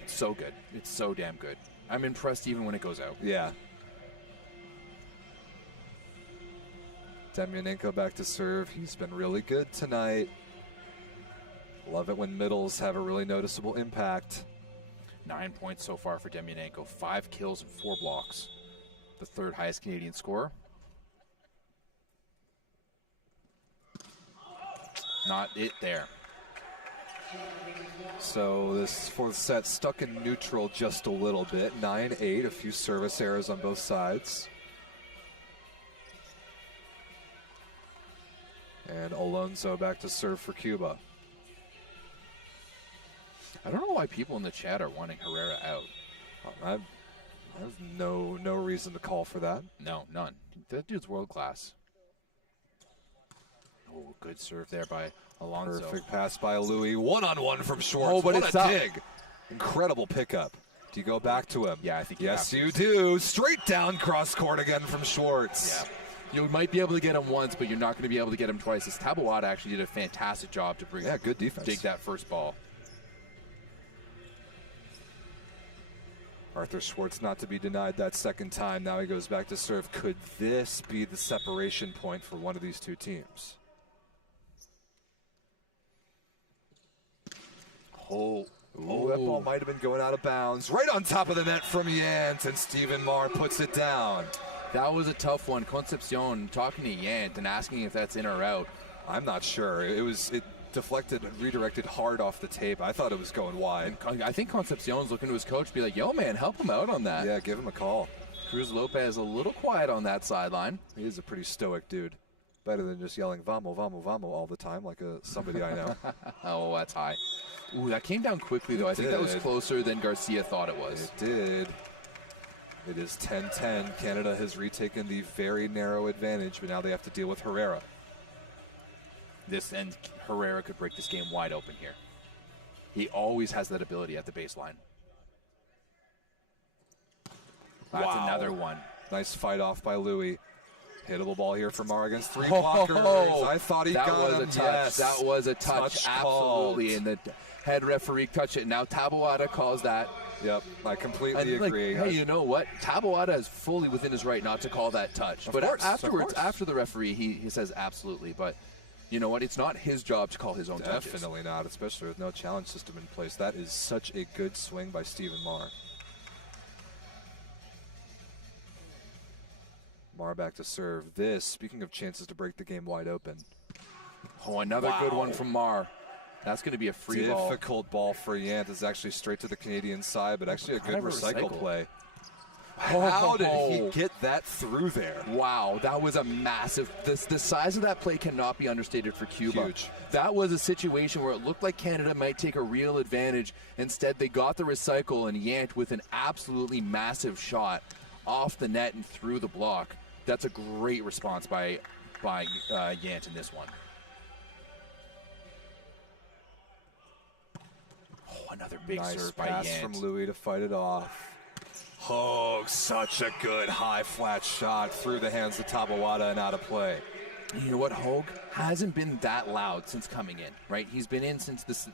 It's so good. It's so damn good. I'm impressed even when it goes out. Yeah. Demyanenko back to serve. He's been really good tonight. Love it when middles have a really noticeable impact. 9 points so far for Demyanenko. 5 kills and 4 blocks. The 3rd highest Canadian scorer. Not it there. So this 4th set stuck in neutral just a little bit. 9-8, a few service errors on both sides. And Alonso back to serve for Cuba. I don't know why people in the chat are wanting Herrera out. I have no reason to call for that. No, none. That dude's world class. Oh, good serve there by Alonso. Perfect pass by Louis. 1-on-1 from Schwartz. Oh, but what it's a up. dig. Incredible pickup. Do you go back to him? Yeah, I think yes, you do. Straight down cross court again from Schwartz. Yeah. You might be able to get him once, but you're not going to be able to get him twice. This Taboada actually did a fantastic job to bring good defense. Dig that first ball. Arthur Schwartz not to be denied that second time. Now he goes back to serve. Could this be the separation point for one of these two teams? Oh, that ball might have been going out of bounds. Right on top of the net from Yant, and Stephen Marr puts it down. That was a tough one. Concepcion talking to Yant and asking if that's in or out. I'm not sure. It deflected and redirected hard off the tape. I thought it was going wide. I think Concepcion's looking to his coach to be like, yo, man, help him out on that. Yeah, give him a call. Cruz Lopez a little quiet on that sideline. He is a pretty stoic dude. Better than just yelling vamo, vamo, vamo all the time like somebody I know. Oh, that's high. Ooh, that came down quickly, though. I think that was closer than Garcia thought it was. It did. It is 10-10. Canada has retaken the very narrow advantage, but now they have to deal with Herrera. Herrera could break this game wide open here. He always has that ability at the baseline. That's another one. Nice fight off by Louis. Hittable ball here for Marr against 3 blockers. I thought he got him. That was a touch. Yes. That was a touch absolutely. Called. And the head referee touched it. Now Taboada calls that. Yep, I completely agree. Hey, you know what? Taboada is fully within his right not to call that touch. But afterwards, after the referee, he says absolutely. But you know what? It's not his job to call his own touches. Definitely not, especially with no challenge system in place. That is such a good swing by Stephen Marr. Marr back to serve. Speaking of chances to break the game wide open. Oh, another good one from Marr. That's going to be a free ball. Difficult ball for Yant. It's actually straight to the Canadian side, but actually a good recycle play. How did he get that through there? Wow, that was a massive. The size of that play cannot be understated for Cuba. Huge. That was a situation where it looked like Canada might take a real advantage. Instead, they got the recycle, and Yant with an absolutely massive shot off the net and through the block. That's a great response by Yant in this one. Oh, another big nice serve by pass Yant. from Louis to fight it off. Hogue, such a good high flat shot through the hands of Tabawada and out of play. You know what? Hogue hasn't been that loud since coming in, right? He's been in since this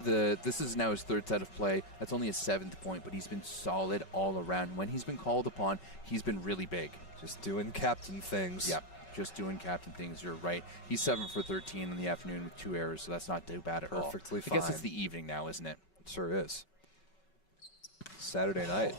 is now his 3rd set of play. That's only his 7th point, but he's been solid all around. When he's been called upon, he's been really big. Just doing captain things. Yep, just doing captain things. You're right. He's 7 for 13 in the afternoon with 2 errors, so that's not too bad at all. Perfectly I guess fine. it's the evening now, isn't it? It sure is. Saturday night.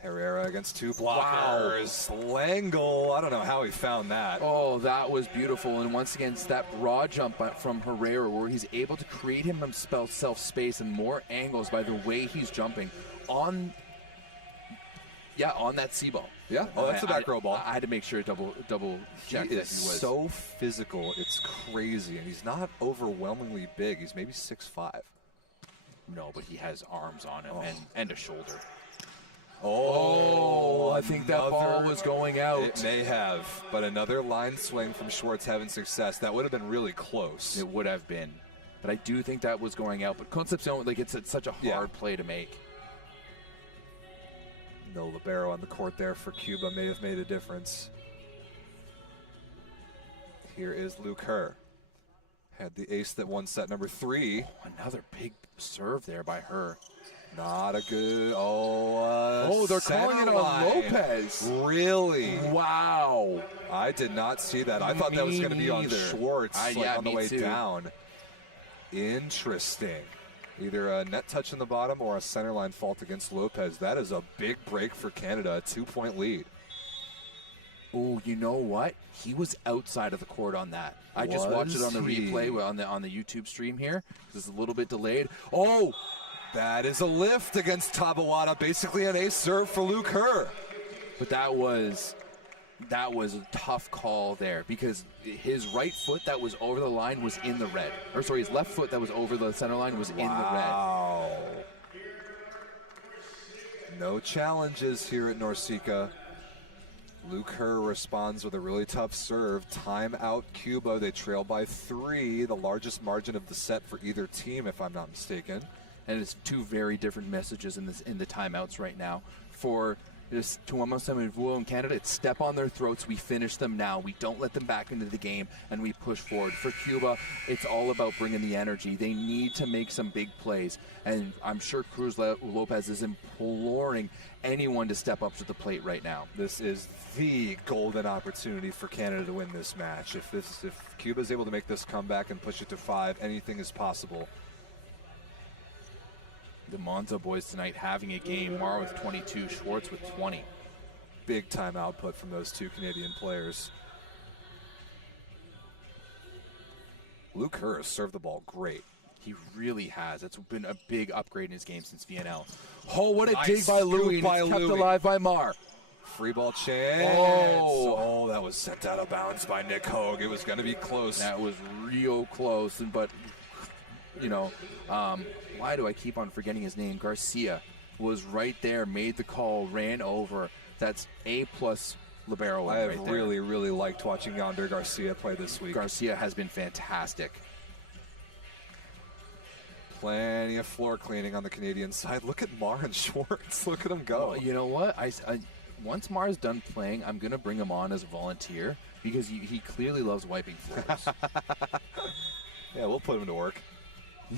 Herrera against 2 blockers. Wow. Langle, I don't know how he found that. Oh, that was beautiful. And once again, it's that broad jump from Herrera where he's able to create himself space and more angles by the way he's jumping on that C-ball. Yeah, that's a back row ball. I had to make sure double check that he was. So physical, it's crazy. And he's not overwhelmingly big. He's maybe 6'5". No, but he has arms on him and a shoulder. Oh, I think that ball was going out. It may have, but another line swing from Schwartz having success. That would have been really close. It would have been. But I do think that was going out. But Concepcion, it's such a hard play to make. No libero on the court there for Cuba may have made a difference. Here is Luke Herr. Had the ace that won set number 3. Oh, another big serve there by Herr. Not a good. They're calling it on Lopez. Really? Wow. I did not see that. I thought that was going to be on Schwartz on the way down. Interesting. Either a net touch in the bottom or a centerline fault against Lopez. That is a big break for Canada, a 2-point lead. Oh, you know what? He was outside of the court on that. I just watched it on the replay on the YouTube stream here. It's a little bit delayed. Oh! That is a lift against Tabawada, basically an ace serve for Luke Herr. But that was a tough call there because his right foot that was over the line was in the red. Or sorry, his left foot that was over the center line was in the red. Wow. No challenges here at NORCECA. Luke Herr responds with a really tough serve. Timeout Cuba. They trail by 3, the largest margin of the set for either team, if I'm not mistaken. And it's 2 very different messages in the timeouts right now. For this Tuamo Semifinal in Canada, it's step on their throats. We finish them now. We don't let them back into the game, and we push forward. For Cuba, it's all about bringing the energy. They need to make some big plays, and I'm sure Cruz Lopez is imploring anyone to step up to the plate right now. This is the golden opportunity for Canada to win this match. If Cuba is able to make this comeback and push it to 5, anything is possible. The Monza boys tonight having a game. Mara with 22, Schwartz with 20. Big time output from those 2 Canadian players. Luke Herr has served the ball great. He really has. It's been a big upgrade in his game since VNL. Oh, what a nice dig by Louis. Kept alive by Mar. Free ball chance. Oh, that was sent out of bounds by Nick Hogue. It was going to be close. That was real close, but you know, why do I keep on forgetting his name? Garcia was right there, made the call, ran over. That's A-plus libero I have right there. really liked watching Yonder Garcia play this week. Garcia has been fantastic. Plenty of floor cleaning on the Canadian side. Look at Mar and Schwartz. Look at him go. You know what? Once Mar's done playing, I'm going to bring him on as a volunteer because he clearly loves wiping floors. Yeah, we'll put him to work.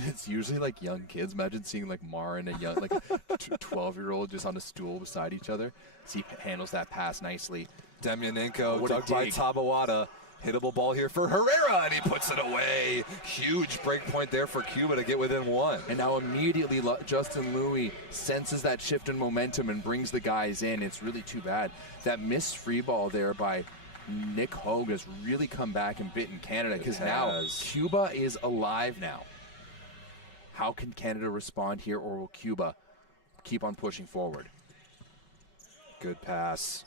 It's usually like young kids. Imagine seeing like Mar and a young, like 12-year-old just on a stool beside each other. So he handles that pass nicely. Demyanenko dug by Tabawada. Hittable ball here for Herrera, and he puts it away. Huge break point there for Cuba to get within 1. And now immediately Justin Louis senses that shift in momentum and brings the guys in. It's really too bad. That missed free ball there by Nick Hogue has really come back and bitten Canada because now Cuba is alive now. How can Canada respond here, or will Cuba keep on pushing forward? Good pass.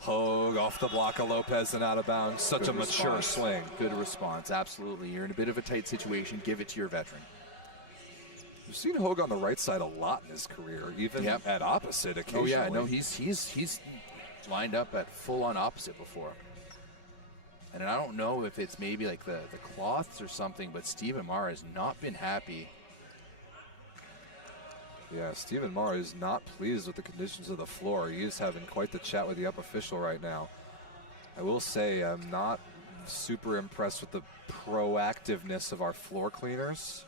Hogue off the block of Lopez and out of bounds. Such a mature swing. Good response, absolutely. You're in a bit of a tight situation. Give it to your veteran. You've seen Hogue on the right side a lot in his career, even at opposite occasionally. Oh yeah, no, he's lined up at full-on opposite before. And I don't know if it's maybe like the cloths or something, but Steve Amar has not been happy. Yeah, Stephen Marr is not pleased with the conditions of the floor. He is having quite the chat with the up official right now. I will say I'm not super impressed with the proactiveness of our floor cleaners.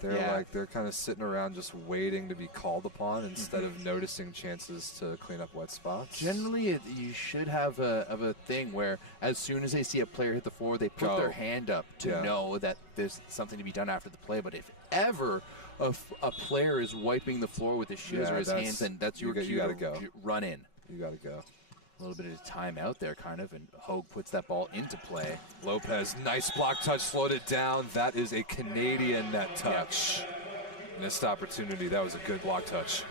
They're kind of sitting around just waiting to be called upon instead of noticing chances to clean up wet spots. Generally, you should have a thing where as soon as they see a player hit the floor, they put their hand up to know that there's something to be done after the play. But if ever a player is wiping the floor with his shoes or his hands, then that's your cue to go. Run in. You got to go. A little bit of time out there, kind of, and Hogue puts that ball into play. Lopez, nice block touch, slowed it down. That is a Canadian net touch. Missed opportunity. That was a good block touch.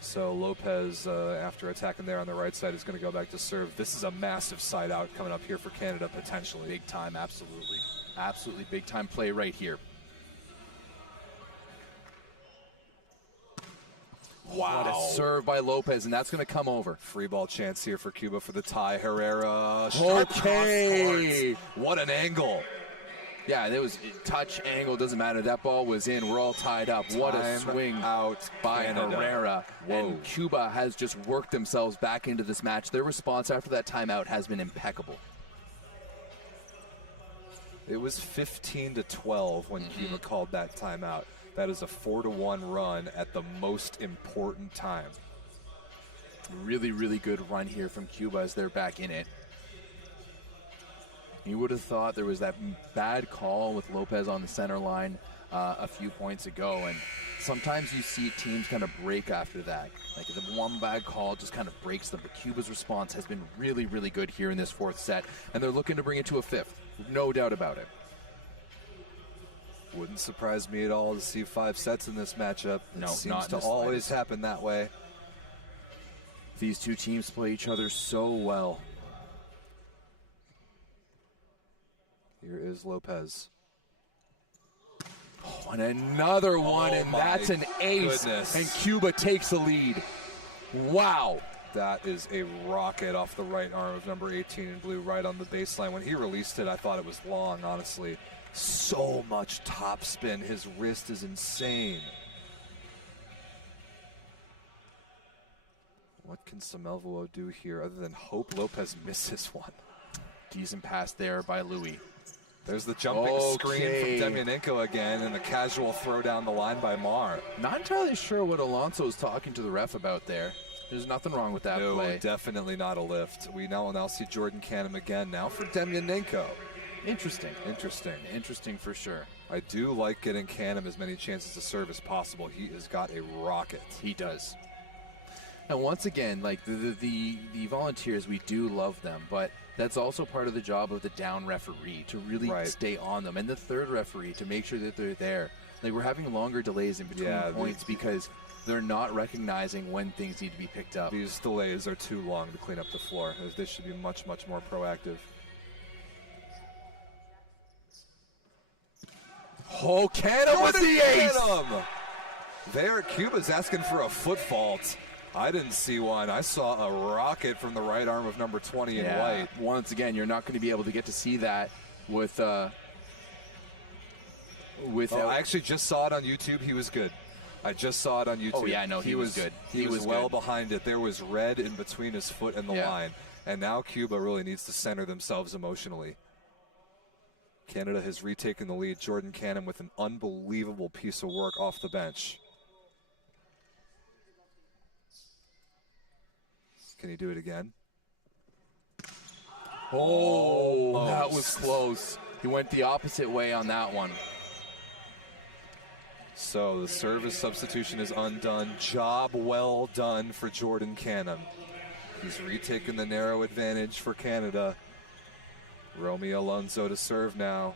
So Lopez, after attacking there on the right side, is going to go back to serve. This is a massive side out coming up here for Canada, potentially. Big time, absolutely. Absolutely big time play right here. Wow. What a serve by Lopez, and that's going to come over. Free ball chance here for Cuba for the tie. Herrera, sharp cross court. What an angle. Yeah, there was touch, angle, doesn't matter. That ball was in. We're all tied up. What a swing out by Canada. Herrera. And Cuba has just worked themselves back into this match. Their response after that timeout has been impeccable. It was 15-12 when Cuba called that timeout. That is a 4-1 run at the most important time. Really, really good run here from Cuba as they're back in it. You would have thought there was that bad call with Lopez on the center line a few points ago, and sometimes you see teams kind of break after that. Like the one bad call just kind of breaks them, but Cuba's response has been really, really good here in this fourth set, and they're looking to bring it to a fifth. No doubt about it. Wouldn't surprise me at all to see 5 sets in this matchup. No, it seems not to always happen that way. These two teams play each other so well. Here is Lopez. Oh, and another one, and that's an ace. Goodness. And Cuba takes the lead. Wow. That is a rocket off the right arm of number 18 in blue, right on the baseline. When he released it, I thought it was long, honestly. So much topspin. His wrist is insane. What can Samelvuo do here other than hope Lopez misses one? Decent pass there by Louis. There's the jumping screen from Demyanenko again, and the casual throw down the line by Marr. Not entirely sure what Alonso was talking to the ref about there. There's nothing wrong with that play. No, definitely not a lift. We now see Jordan Canham again, now for Demyanenko. Interesting. Interesting. Interesting for sure. I do like getting Canham as many chances to serve as possible. He has got a rocket. He does. And once again, like the volunteers, we do love them, but that's also part of the job of the down referee to really stay on them, and the third referee to make sure that they're there. Like, we're having longer delays in between points because they're not recognizing when things need to be picked up. These delays are too long to clean up the floor. This should be much, much more proactive. Oh, Canada with the ace! There, Cuba's asking for a foot fault. I didn't see one. I saw a rocket from the right arm of number 20 in white. Once again, you're not going to be able to get to see that with. I actually just saw it on YouTube. He was good. I just saw it on YouTube. Oh yeah, no, he was good. He was well behind it. There was red in between his foot and the line, and now Cuba really needs to center themselves emotionally. Canada has retaken the lead. Jordan Canham with an unbelievable piece of work off the bench. Can he do it again? Oh, that was close. He went the opposite way on that one. So the service substitution is undone. Job well done for Jordan Canham. He's retaken the narrow advantage for Canada. Romeo Alonso to serve now.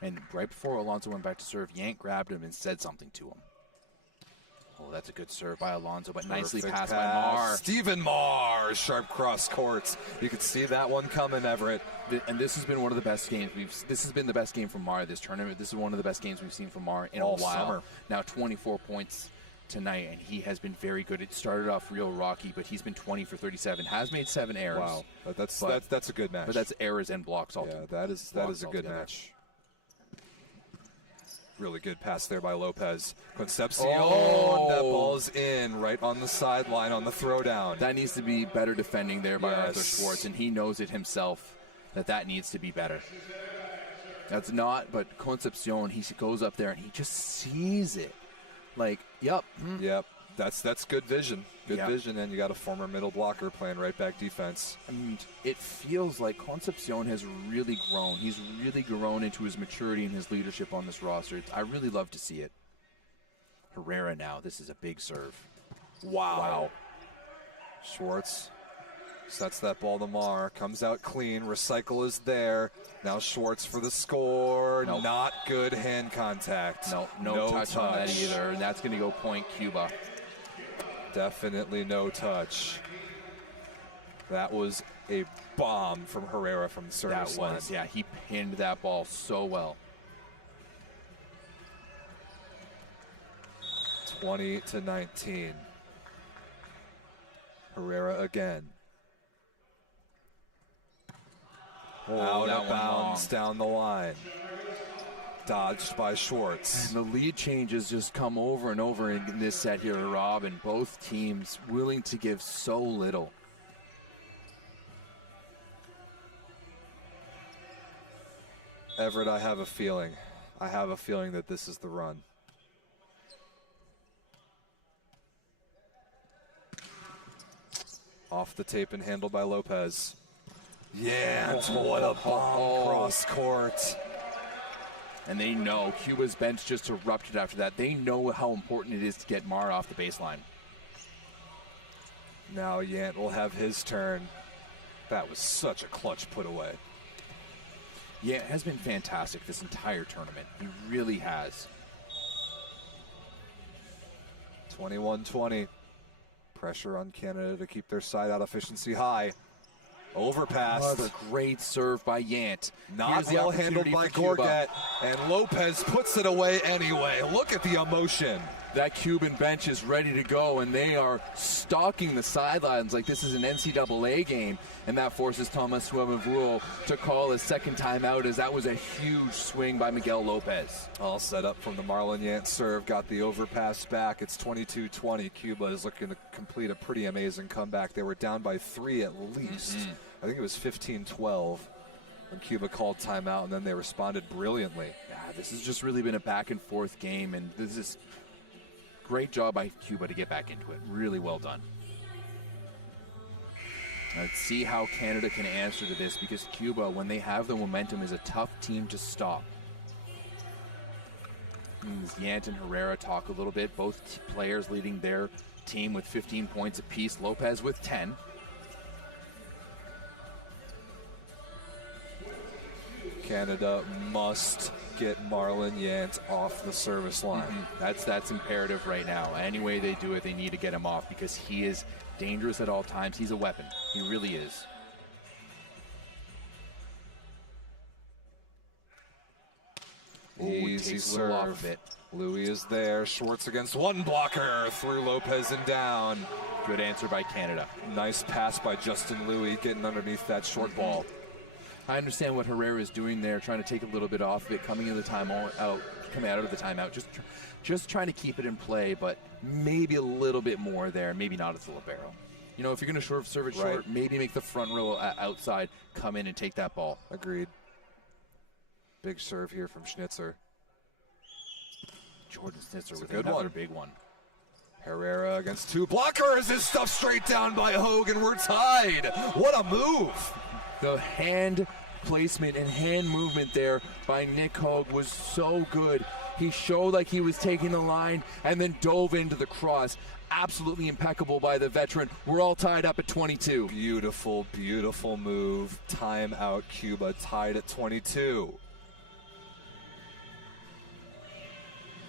And right before Alonso went back to serve, Yank grabbed him and said something to him. Oh, that's a good serve by Alonso, but nicely passed by Marr. Stephen Marr, sharp cross court. You could see that one coming, Everett. And this has been one of the best games this has been the best game from Marr this tournament. This is one of the best games we've seen from Marr in all a while. Summer. Now 24 points tonight, and he has been very good. It started off real rocky, but he's been 20 for 37. Has made 7 errors. Wow, that's a good match. But that's errors and blocks all. Yeah, that is a good match. Really good pass there by Lopez. Concepcion, that ball's in right on the sideline on the throwdown. That needs to be better defending there by Arthur Schwartz, and he knows it himself that needs to be better. That's not, but Concepcion, he goes up there and he just sees it. Like, yep. That's good vision. Good vision, and you got a former middle blocker playing right back defense. And it feels like Concepcion has really grown. He's really grown into his maturity and his leadership on this roster. I really love to see it. Herrera now. This is a big serve. Wow. Schwartz sets that ball to Mar. Comes out clean. Recycle is there. Now Schwartz for the score. Nope. Not good hand contact. No touch on that either. And that's going to go point Cuba. Definitely no touch. That was a bomb from Herrera from the service line. He pinned that ball so well. 20-19. Herrera again. Out of bounds down the line. Dodged by Schwartz. And the lead changes just come over and over in this set here, Rob, and both teams willing to give so little. Everett, I have a feeling that this is the run. Off the tape and handled by Lopez. Yeah, what a bomb cross court. And they know Cuba's bench just erupted after that. They know how important it is to get Mar off the baseline. Now Yant will have his turn. That was such a clutch put away. Yant has been fantastic this entire tournament. He really has. 21-20. Pressure on Canada to keep their side-out efficiency high. Overpass. Another great serve by Yant. Not well handled by Gorgat. And Lopez puts it away anyway. Look at the emotion. That Cuban bench is ready to go, and they are stalking the sidelines like this is an NCAA game. And that forces Thomas Suavavul to call his second timeout, as that was a huge swing by Miguel Lopez. All set up from the Marlon Yant serve. Got the overpass back. It's 22-20. Cuba is looking to complete a pretty amazing comeback. They were down by 3 at least. I think it was 15-12 when Cuba called timeout, and then they responded brilliantly. Yeah, this has just really been a back-and-forth game, and this is great job by Cuba to get back into it. Really well done. Let's see how Canada can answer to this, because Cuba, when they have the momentum, is a tough team to stop. Yant and Herrera talk a little bit. Both players leading their team with 15 points apiece. Lopez with 10. Canada must get Marlon Yant off the service line. That's imperative right now. Any way they do it, they need to get him off, because he is dangerous at all times. He's a weapon. He really is. Easy serve. Off of it. Louis is there. Schwartz against one blocker. Through Lopez and down. Good answer by Canada. Nice pass by Justin Louis, getting underneath that short ball. I understand what Herrera is doing there, trying to take a little bit off of it, coming out of the timeout, just trying to keep it in play, but maybe a little bit more there, maybe not as a libero. You know, if you're going to serve it short, maybe make the front row outside come in and take that ball. Agreed. Big serve here from Schnitzer. Jordan Schnitzer with another big one. Herrera against 2 blockers is stuffed straight down by Hogan. We're tied. What a move. The hand placement and hand movement there by Nick Hogue was so good. He showed like he was taking the line and then dove into the cross. Absolutely impeccable by the veteran. We're all tied up at 22. Beautiful, beautiful move. Timeout, Cuba tied at 22.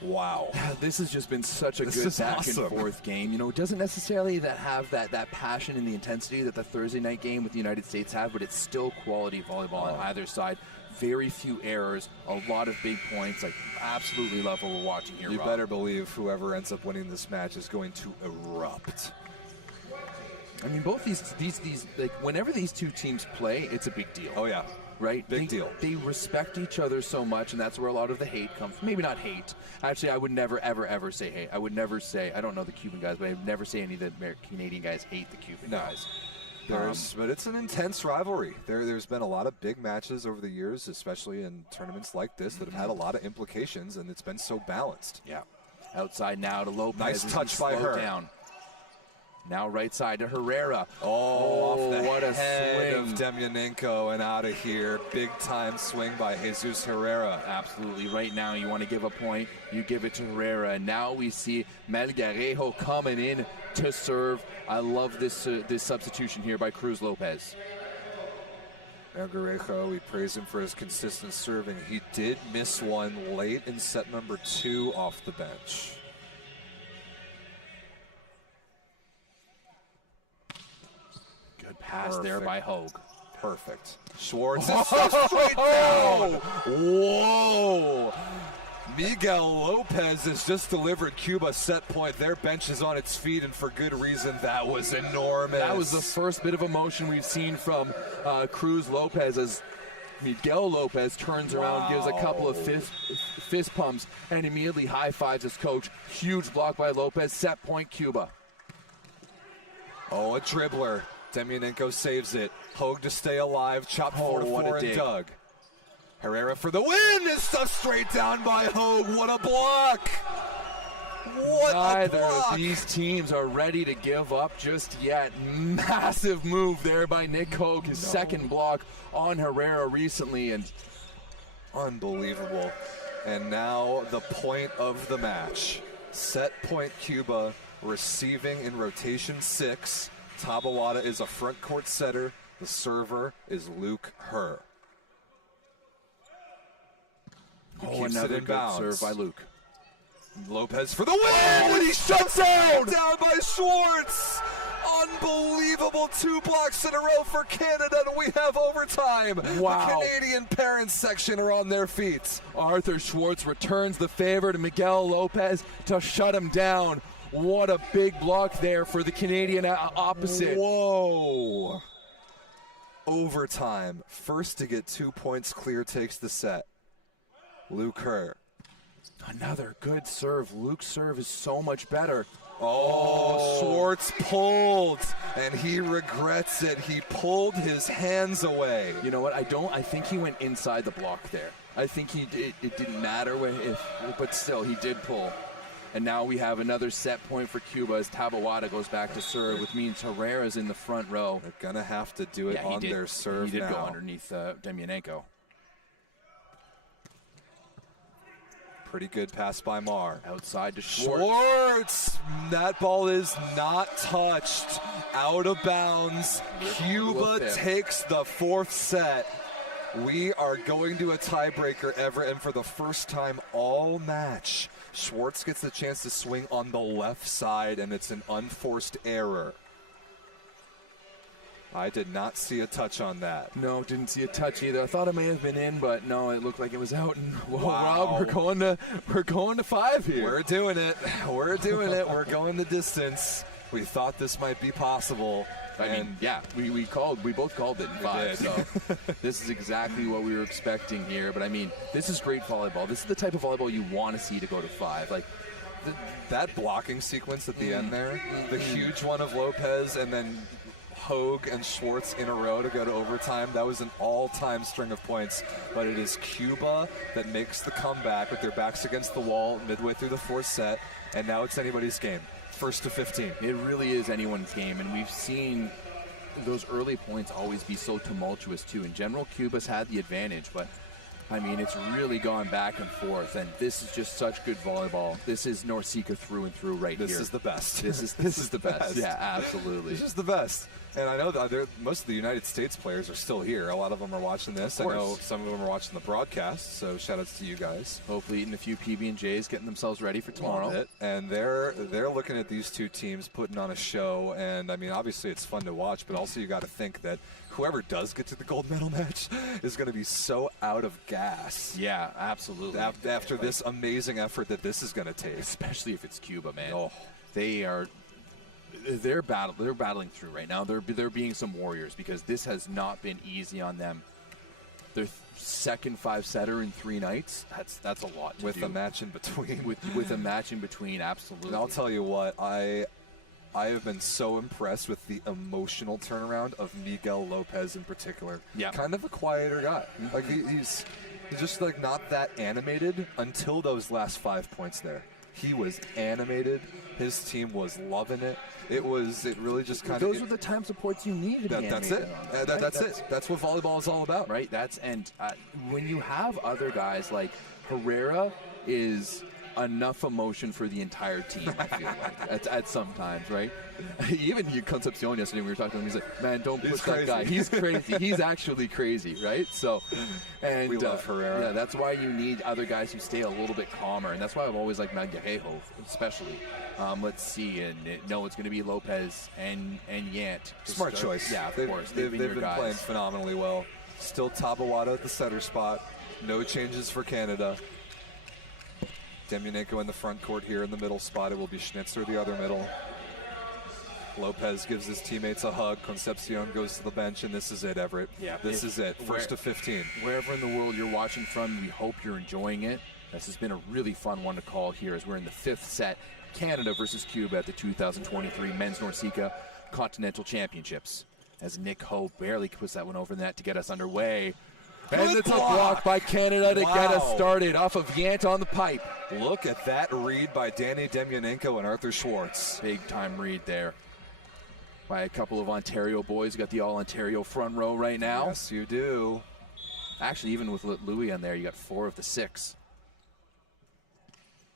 Wow. This has just been such a good back and forth game. You know, it doesn't necessarily have that passion and the intensity that the Thursday night game with the United States have, but it's still quality volleyball on either side. very few errors, a lot of big points. Like, absolutely love what we're watching here, You Rob. better believe whoever ends up winning this match is going to erupt. I mean, both these like, whenever these two teams play, it's a big deal. Oh, yeah. Right? Big deal. They respect each other so much, and that's where a lot of the hate comes from. Maybe not hate. Actually, I would never, ever, ever say hate. I would never say, I don't know the Cuban guys, but I would never say any of the Canadian guys hate the Cuban guys. But it's an intense rivalry. There's been a lot of big matches over the years, especially in tournaments like this, that have had a lot of implications, and it's been so balanced. Yeah. Outside now to Lopez. Nice touch by her. Down. Now right side to Herrera. Off the what a head swing of Demyanenko and out of here. Big time swing by Jesus Herrera. Absolutely. Right now, you want to give a point, you give it to Herrera. And now we see Melgarejo coming in to serve. I love this this substitution here by Cruz Lopez. Melgarejo, we praise him for his consistent serving. He did miss one late in set number 2 off the bench. Good pass there by Hogue. Perfect. Schwartz is straight down. Whoa. Miguel Lopez has just delivered Cuba set point. Their bench is on its feet, and for good reason. That was enormous. That was the first bit of emotion we've seen from Cruz Lopez as Miguel Lopez turns around, gives a couple of fist pumps, and immediately high fives his coach. Huge block by Lopez. Set point, Cuba. Oh, a dribbler. Demyanenko saves it. Hogue to stay alive. Chop 4-4 and dug. Herrera for the win. It's stuffed straight down by Hogue. What a block. What Neither a block. of these teams are ready to give up just yet. Massive move there by Nick Hogue. His second block on Herrera recently. And unbelievable. And now the point of the match. Set point Cuba, receiving in rotation 6. Tabawada is a front court setter. The server is Luke Herr. Another good serve by Luke. Lopez for the win! And he shuts down! Down by Schwartz! Unbelievable 2 blocks in a row for Canada, and we have overtime. Wow. The Canadian parents section are on their feet. Arthur Schwartz returns the favor to Miguel Lopez to shut him down. What a big block there for the Canadian opposite. Whoa. Overtime. First to get 2 points clear takes the set. Luke Herr. Another good serve. Luke's serve is so much better. Oh, Schwartz pulled, and he regrets it. He pulled his hands away. You know what? I think he went inside the block there. I think it didn't matter but still, he did pull. And now we have another set point for Cuba as Tabawada goes back to serve, which means Herrera's in the front row. They're going to have to do it on their serve He did now. go underneath Demyanenko. Pretty good pass by Mar. Outside to Schwartz. Schwartz! That ball is not touched. Out of bounds. Cuba takes the 4th set. We are going to a tiebreaker, Everett, and for the first time all match, Schwartz gets the chance to swing on the left side, and it's an unforced error. I did not see a touch on that. No, didn't see a touch either. I thought it may have been in, but no, it looked like it was out. And Wow. Rob, we're going to 5 here. We're doing it. We're doing it. We're going the distance. We thought this might be possible. I mean, yeah, we both called it in 5. So this is exactly what we were expecting here. But I mean, this is great volleyball. This is the type of volleyball you want to see to go to 5. Like that blocking sequence at the end there, the huge one of Lopez, and then Hogue and Schwartz in a row to go to overtime. That was an all-time string of points. But it is Cuba that makes the comeback with their backs against the wall midway through the 4th set, and now it's anybody's game. 1st to 15. It really is anyone's game, and we've seen those early points always be so tumultuous too. In general, Cuba's had the advantage, but I mean, it's really gone back and forth, and this is just such good volleyball. This is NORCECA through and through right here. This is the best. This is the best. Yeah, absolutely. This is the best. And I know that most of the United States players are still here. A lot of them are watching this. I know some of them are watching the broadcast, so shout-outs to you guys. Hopefully eating a few PB&Js, getting themselves ready for tomorrow. And they're looking at these two teams putting on a show, and I mean, obviously it's fun to watch, but also you got to think that whoever does get to the gold medal match is going to be so out of gas. Yeah, absolutely. After this amazing effort that this is going to take. Especially if it's Cuba, man. Oh. They're battling through right now. They're being some warriors because this has not been easy on them. Their second 5-setter in 3 nights. That's a lot to with do. a match in between. with a match in between, absolutely. And I'll tell you what, I have been so impressed with the emotional turnaround of Miguel Lopez in particular. Yeah, kind of a quieter guy. Like he's just like not that animated until those last 5 points there. He was animated. His team was loving it. It really just kind of. Those are the time supports you need. That's it. That's it. That's what volleyball is all about, right? When you have other guys like Herrera is enough emotion for the entire team. I feel like at some times, right? Even Concepcion yesterday, we were talking to him. He's like, "Man, don't push that guy. He's crazy. He's actually crazy, right?" So, and we love Herrera. Yeah, that's why you need other guys who stay a little bit calmer, and that's why I've always liked Magdajejo, especially. Let's see, it's going to be Lopez and Yant. Smart choice. Yeah, of course. They've been playing phenomenally well. Still Tabawada at the center spot. No changes for Canada. Demyanenko in the front court here in the middle spot. It will be Schnitzer the other middle. Lopez gives his teammates a hug. Concepcion goes to the bench, and this is it, Everett. Yeah, this is it. First to 15. Wherever in the world you're watching from, we hope you're enjoying it. This has been a really fun one to call here as we're in the 5th set. Canada versus Cuba at the 2023 Men's NORCECA Continental Championships. As Nick Ho barely puts that one over the net to get us underway. And it's a block by Canada to get us started off of Yant on the pipe. Look at that read by Danny Demyanenko and Arthur Schwartz. Big time read there by a couple of Ontario boys. You got the all-Ontario front row right now. Yes, you do. Actually, even with Louis on there, you got 4 of the 6.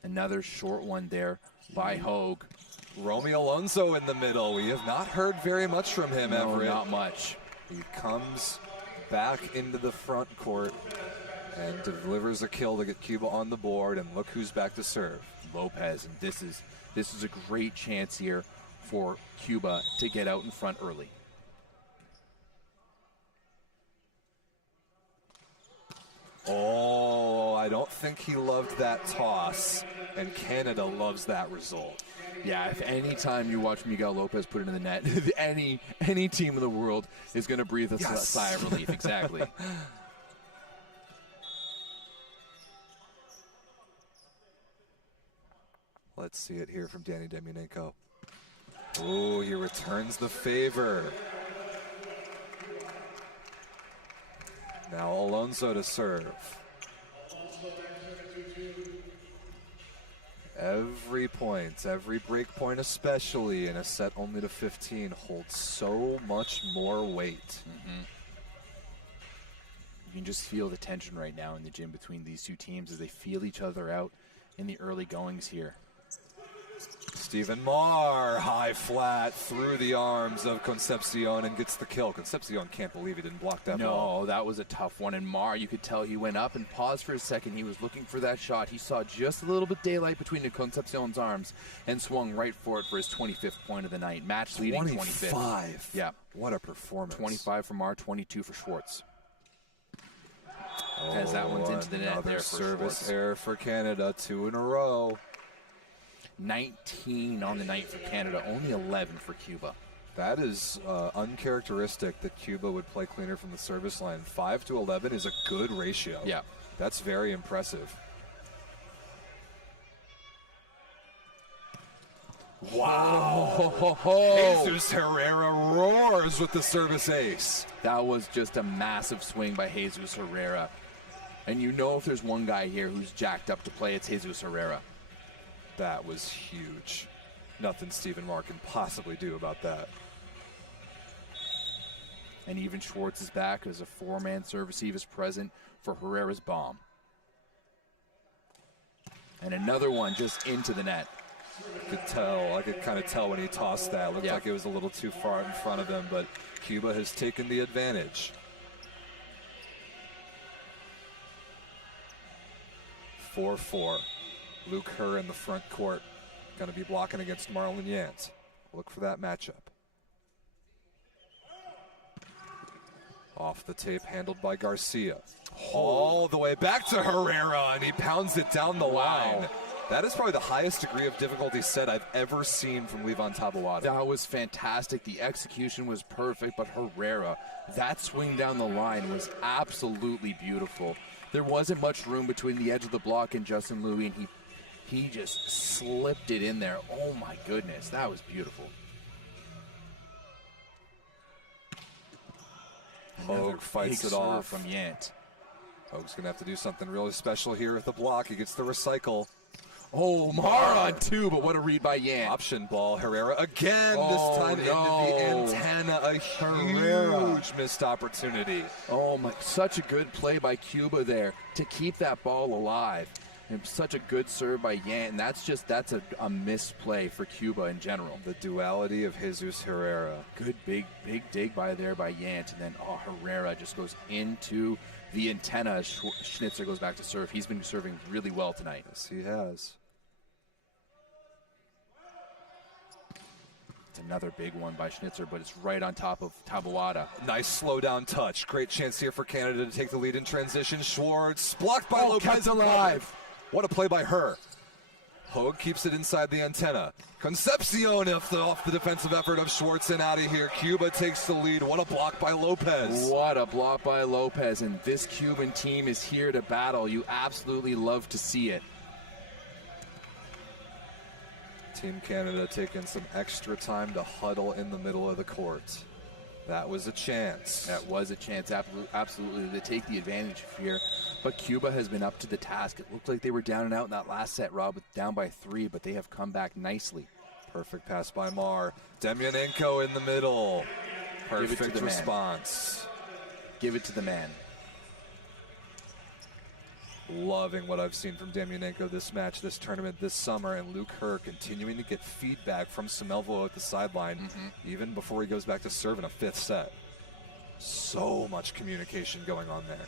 Another short one there by Hogue. Romeo Alonso in the middle. We have not heard very much from him, Everett. Not much. He comes back into the front court and delivers a kill to get Cuba on the board, and look who's back to serve. Lopez, and this is a great chance here for Cuba to get out in front early. Oh, I don't think he loved that toss, and Canada loves that result. Yeah, if any time you watch Miguel Lopez put it in the net, any team in the world is going to breathe a sigh of relief. Exactly. Let's see it here from Danny Demyanenko. Oh, he returns the favor. Now Alonso to serve. Every point, every break point especially in a set only to 15 holds so much more weight. Mm-hmm. You can just feel the tension right now in the gym between these two teams as they feel each other out in the early goings here. Stephen Marr, high flat through the arms of Concepcion and gets the kill. Concepcion can't believe he didn't block that ball. No, that was a tough one. And Marr, you could tell he went up and paused for a second. He was looking for that shot. He saw just a little bit daylight between the Concepcion's arms and swung right for it for his 25th point of the night. Match leading 25th. 25. Yeah. What a performance. 25 for Marr, 22 for Schwartz. As that one's into the net there for service Schwartz. error for Canada, 2 in a row. 19 on the night for Canada, only 11 for Cuba. That is uncharacteristic that Cuba would play cleaner from the service line. 5 to 11 is a good ratio. Yeah. That's very impressive. Wow. Jesus Herrera roars with the service ace. That was just a massive swing by Jesus Herrera. And you know if there's one guy here who's jacked up to play, it's Jesus Herrera. That was huge. Nothing Stephen Marr can possibly do about that. And even Schwartz is back as a 4-man service. He was present for Herrera's bomb. And another one just into the net. I could kind of tell when he tossed that. Looked like it was a little too far in front of him, but Cuba has taken the advantage. 4-4. Luke Herr in the front court. Going to be blocking against Marlon Yant. Look for that matchup. Off the tape, handled by Garcia. All the way back to Herrera, and he pounds it down the line. That is probably the highest degree of difficulty set I've ever seen from Levon Taboada. That was fantastic. The execution was perfect, but Herrera, that swing down the line was absolutely beautiful. There wasn't much room between the edge of the block and Justin Louis, and he just slipped it in there. Oh my goodness, that was beautiful. Hogue fights it off from Yant. Hogue's going to have to do something really special here with the block. He gets the recycle. Oh, Mar on two, but what a read by Yant. Option ball, Herrera again, this time into the antenna. A huge missed opportunity. Oh my, such a good play by Cuba there to keep that ball alive. And such a good serve by Yant, and that's a missed play for Cuba in general. The duality of Jesus Herrera. Good big dig by Yant, and then Herrera just goes into the antenna. Schnitzer goes back to serve. He's been serving really well tonight. Yes, he has. It's another big one by Schnitzer, but it's right on top of Taboada. Nice slow down touch. Great chance here for Canada to take the lead in transition. Schwartz blocked by Lopez. Kept alive. What a play by her. Hogue keeps it inside the antenna. Concepcion off the defensive effort of Schwartz and out of here. Cuba takes the lead. What a block by Lopez. What a block by Lopez. And this Cuban team is here to battle. You absolutely love to see it. Team Canada taking some extra time to huddle in the middle of the court. That was a chance. That was a chance, absolutely, to take the advantage here. But Cuba has been up to the task. It looked like they were down and out in that last set, Rob, down by 3, but they have come back nicely. Perfect pass by Mar. Demyanenko in the middle. Perfect response. Give it to the man. Loving what I've seen from Demyanenko this match, this tournament, this summer, and Luke Herr continuing to get feedback from Samelvo at the sideline, even before he goes back to serve in a 5th set. So much communication going on there.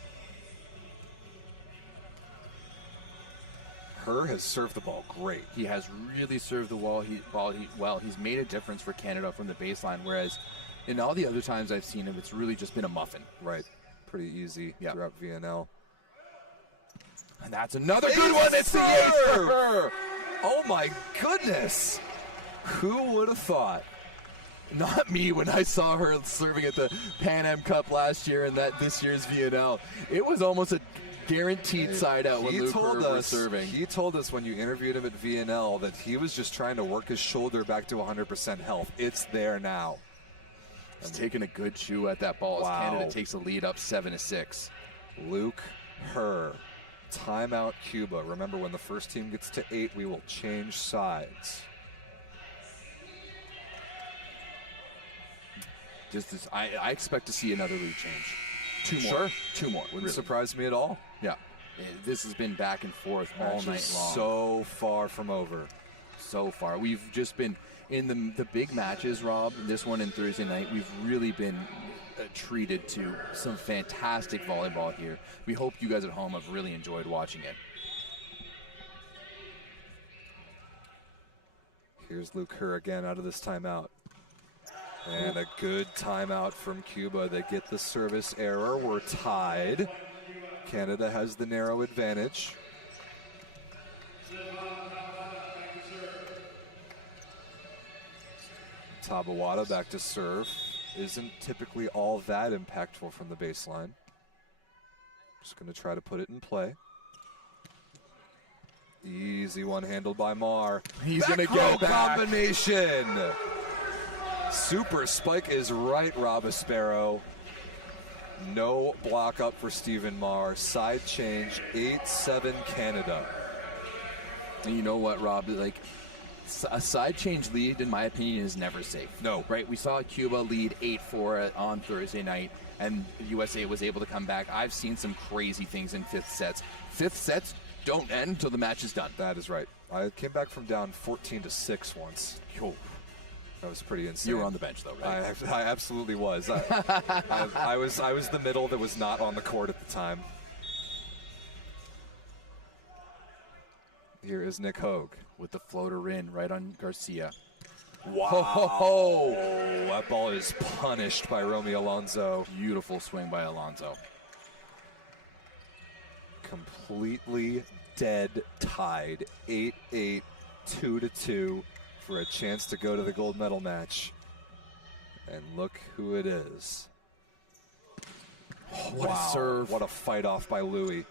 Herr has served the ball great. He has really served the ball well. He's made a difference for Canada from the baseline, whereas in all the other times I've seen him, it's really just been a muffin. Right. Pretty easy throughout VNL. And that's another good one. It's the 8 for Herr. Oh my goodness. Who would have thought? Not me when I saw her serving at the Pan Am Cup last year and this year's VNL. It was almost a guaranteed side out when Luke Herr was serving. He told us when you interviewed him at VNL that he was just trying to work his shoulder back to 100% health. It's there now. He's taking a good chew at that ball as Canada takes a lead up 7-6. Luke Herr. Timeout Cuba. Remember, when the first team gets to 8, we will change sides. I expect to see another lead change. 2 more. Sure. 2 more. Wouldn't surprise me at all. Yeah. This has been back and forth all night long. So far from over. So far. We've just been in the big matches, Rob, this one and Thursday night, we've really been treated to some fantastic volleyball here. We hope you guys at home have really enjoyed watching it. Here's Luke Herr again out of this timeout. And a good timeout from Cuba. They get the service error. We're tied. Canada has the narrow advantage. Taboada back to serve. Isn't typically all that impactful from the baseline. Just going to try to put it in play. Easy one handled by Mar. He's going to go back. Combination. Super spike is right, Rob Aspero. No block up for Stephen Mar. Side change, 8-7 Canada. And you know what, Rob? Like, a side change lead, in my opinion, is never safe. No. Right? We saw Cuba lead 8-4 on Thursday night, and the USA was able to come back. I've seen some crazy things in 5th sets. 5th sets don't end until the match is done. That is right. I came back from down 14-6 once. Yo. That was pretty insane. You were on the bench, though, right? I absolutely was. I was the middle that was not on the court at the time. Here is Nick Hogue. With the floater in right on Garcia. Wow. That ball is punished by Romy Alonso. Beautiful swing by Alonso. Completely dead tied. 8-8, 2-2 for a chance to go to the gold medal match. And look who it is. What a serve. What a fight off by Louis.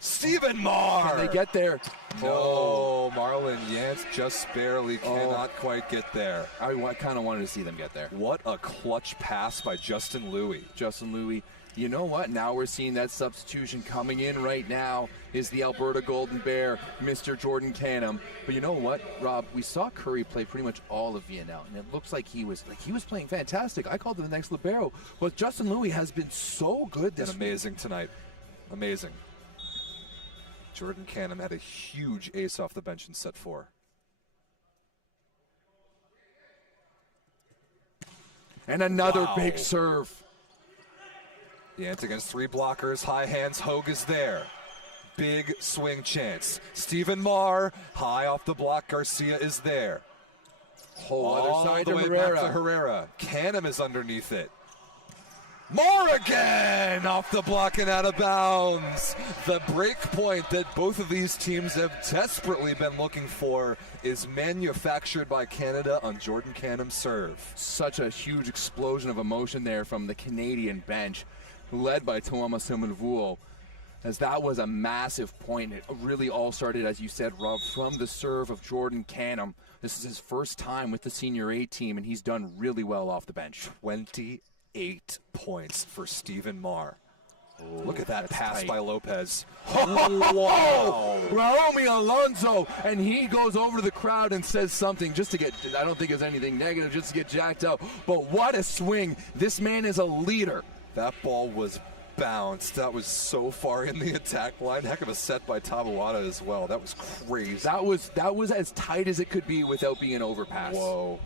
Stephen Marr! Can they get there? No, Marlon Yance just barely cannot quite get there. I kind of wanted to see them get there. What a clutch pass by Justin Louis. Justin Louis. You know what? Now we're seeing that substitution coming in right now is the Alberta Golden Bear, Mr. Jordan Canham. But you know what, Rob? We saw Curry play pretty much all of VNL, and it looks like he was playing fantastic. I called him the next libero, but Justin Louis has been so good this week. Amazing tonight. Amazing. Jordan Canham had a huge ace off the bench in set 4. And another big serve. Yant against 3 blockers, high hands, Hogue is there. Big swing chance. Stephen Marr, high off the block, Garcia is there. Whole other side the to way Herrera. Back to Herrera. Canham is underneath it. Marr again off the block and out of bounds. The break point that both of these teams have desperately been looking for is manufactured by Canada on Jordan Canham's serve. Such a huge explosion of emotion there from the Canadian bench, led by Tuama Semifinal, as that was a massive point. It really all started, as you said, Rob, from the serve of Jordan Canham. This is his first time with the Senior A team, and he's done really well off the bench. 28 points for Stephen Marr. Look at that pass by Lopez. Wow! Romy Alonso, and he goes over to the crowd and says something just to get, I don't think it's anything negative, just to get jacked up. But what a swing. This man is a leader. That ball was bounced. That was so far in the attack line. Heck of a set by Tabuada as well. That was crazy. That was as tight as it could be without being an overpass. Whoa.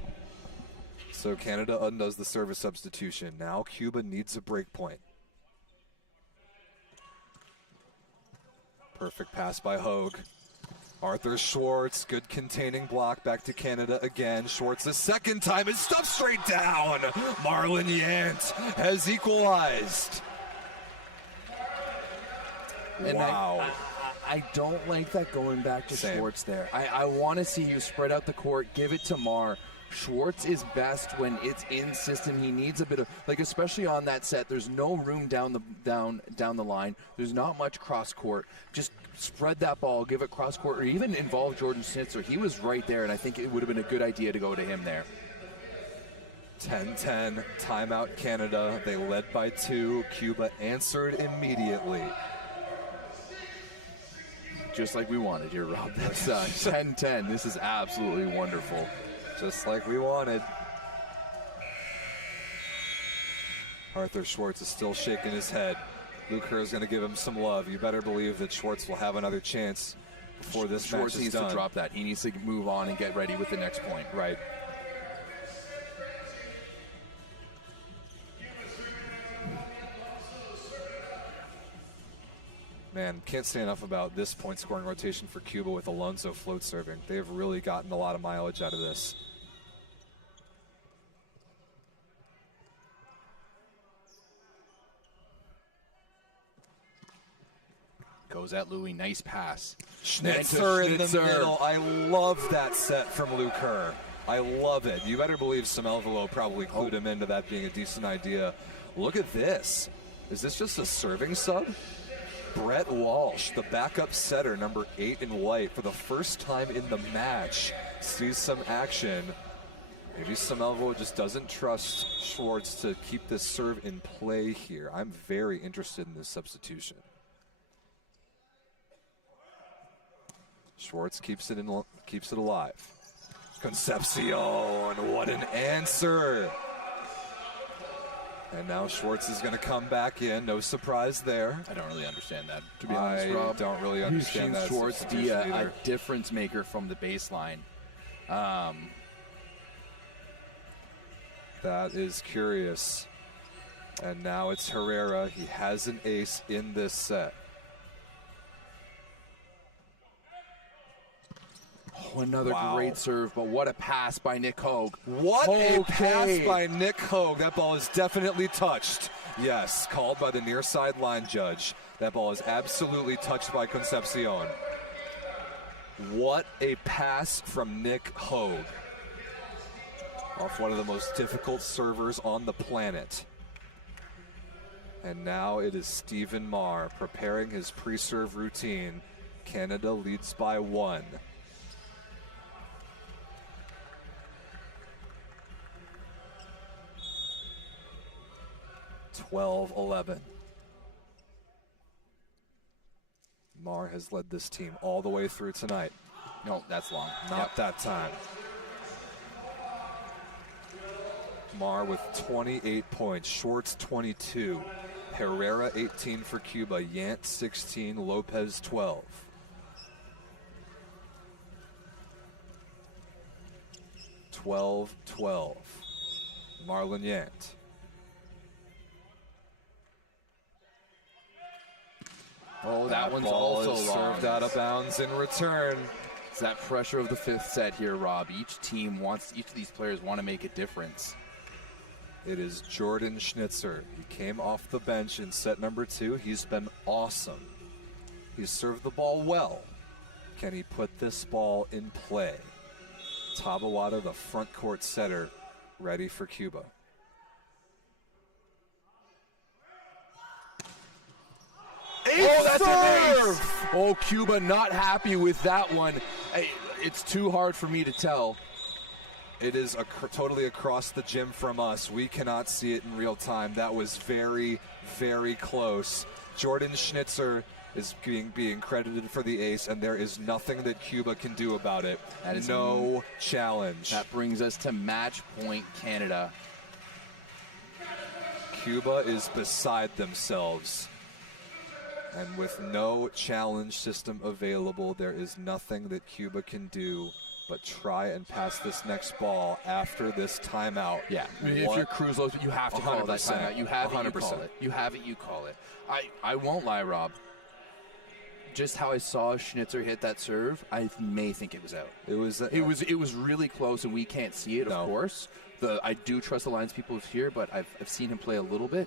So Canada undoes the service substitution. Now Cuba needs a break point. Perfect pass by Hogue. Arthur Schwartz, good containing block, back to Canada again. Schwartz the second time is stuffed straight down. Marlon Yant has equalized. And wow. I don't like that going back to Schwartz there. I want to see you spread out the court, give it to Marr. Schwartz is best when it's in system. He needs a bit of, like, especially on that set, there's no room down the line. There's not much cross court. Just spread that ball, give it cross court, or even involve Jordan Schnitzer. He was right there, and I think it would have been a good idea to go to him there. 10-10, timeout Canada. They led by 2. Cuba answered immediately. Just like we wanted here, Rob. That's 10-10. This is absolutely wonderful. Just like we wanted. Arthur Schwartz is still shaking his head. Luke Kerr is going to give him some love. You better believe that Schwartz will have another chance before this Schwartz match is needs done. to drop that. He needs to move on and get ready with the next point. Right. Man, can't say enough about this point scoring rotation for Cuba with Alonso float serving. They've really gotten a lot of mileage out of this. Goes at Louis, nice pass. Schnitzer in the middle. I love that set from Luke Kerr. I love it. You better believe Samelvelo probably clued him into that being a decent idea. Look at this. Is this just a serving sub? Brett Walsh, the backup setter, number 8 in white, for the first time in the match, sees some action. Maybe Samelvelo just doesn't trust Schwartz to keep this serve in play here. I'm very interested in this substitution. Schwartz keeps it alive. Concepcion, what an answer. And now Schwartz is going to come back in. No surprise there. I don't really understand that, to be honest, Rob. I don't really understand that. Schwartz be a difference maker from the baseline. That is curious. And now it's Herrera. He has an ace in this set. Oh, another great serve, but what a pass by Nick Hogue. What a pass by Nick Hogue. That ball is definitely touched. Yes, called by the near sideline judge. That ball is absolutely touched by Concepcion. What a pass from Nick Hogue. Off one of the most difficult servers on the planet. And now it is Stephen Marr preparing his pre-serve routine. Canada leads by 1. (12-11). Marr has led this team all the way through tonight. No, that's long. Not that time. Marr with 28 points, Schwartz 22, Herrera 18 for Cuba, Yant 16, Lopez 12. (12-12). Marlon Yant. Oh, that one's also served out of bounds in return. It's that pressure of the 5th set here, Rob. Each of these players want to make a difference. It is Jordan Schnitzer. He came off the bench in set number 2. He's been awesome. He's served the ball well. Can he put this ball in play? Tabawada, the front court setter, ready for Cuba. Oh, that's an ace! Oh, Cuba not happy with that one. It's too hard for me to tell. It is totally across the gym from us. We cannot see it in real time. That was very, very close. Jordan Schnitzer is being credited for the ace, and there is nothing that Cuba can do about it. That is no challenge. That brings us to match point Canada. Cuba is beside themselves. And with no challenge system available, there is nothing that Cuba can do but try and pass this next ball after this timeout. Yeah, if you're Cruz, you have to call that timeout. You have 100%. It, you call it. You have it, you call it. I won't lie, Rob. Just how I saw Schnitzer hit that serve, I may think it was out. It was really close, and we can't see it, of course. I do trust the lines people here, but I've seen him play a little bit.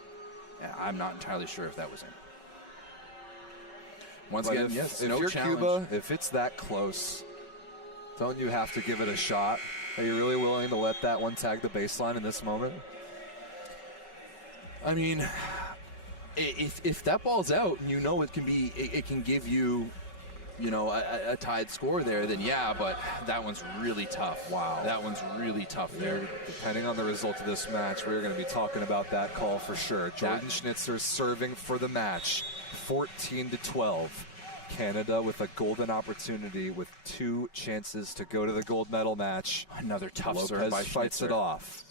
I'm not entirely sure if that was in. Once again, yes, if you're Cuba, if it's that close, don't you have to give it a shot? Are you really willing to let that one tag the baseline in this moment? I mean, if that ball's out, and you know it can give you, a tied score there, then yeah, but that one's really tough. Wow. That one's really tough there. Depending on the result of this match, we're going to be talking about that call for sure. Jordan Schnitzer serving for the match, 14-12. Canada with a golden opportunity with 2 chances to go to the gold medal match. Another tough serve by Lopez fights it off.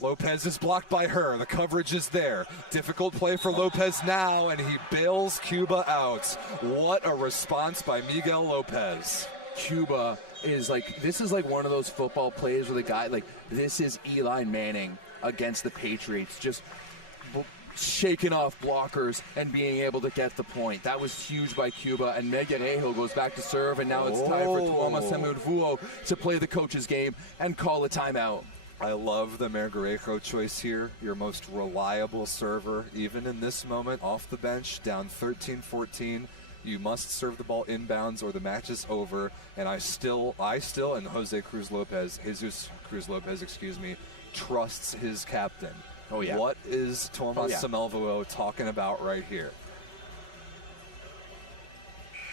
Lopez is blocked by her. The coverage is there. Difficult play for Lopez now, and he bails Cuba out. What a response by Miguel Lopez. Cuba this is like one of those football plays where the guy, this is Eli Manning against the Patriots, just shaking off blockers and being able to get the point. That was huge by Cuba, and Megarejo goes back to serve, and now it's time for Tuoma Semurvuo to play the coach's game and call a timeout. I love the Megarejo choice here. Your most reliable server, even in this moment, off the bench, down 13-14. You must serve the ball inbounds or the match is over. And I still, and Jesus Cruz Lopez, trusts his captain. Oh, yeah. What is Tuoma Semurvuo talking about right here?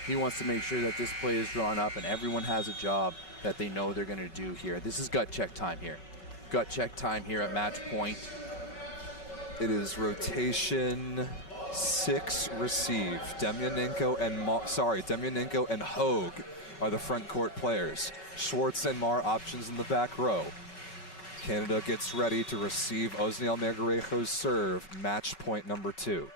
He wants to make sure that this play is drawn up and everyone has a job that they know they're going to do here. This is gut check time here. Gut check time here at match point. It is rotation 6 receive. Demyanenko and Hogue are the front court players. Schwartz and Marr options in the back row. Canada gets ready to receive Osniel Margarejo's serve, match point number 2.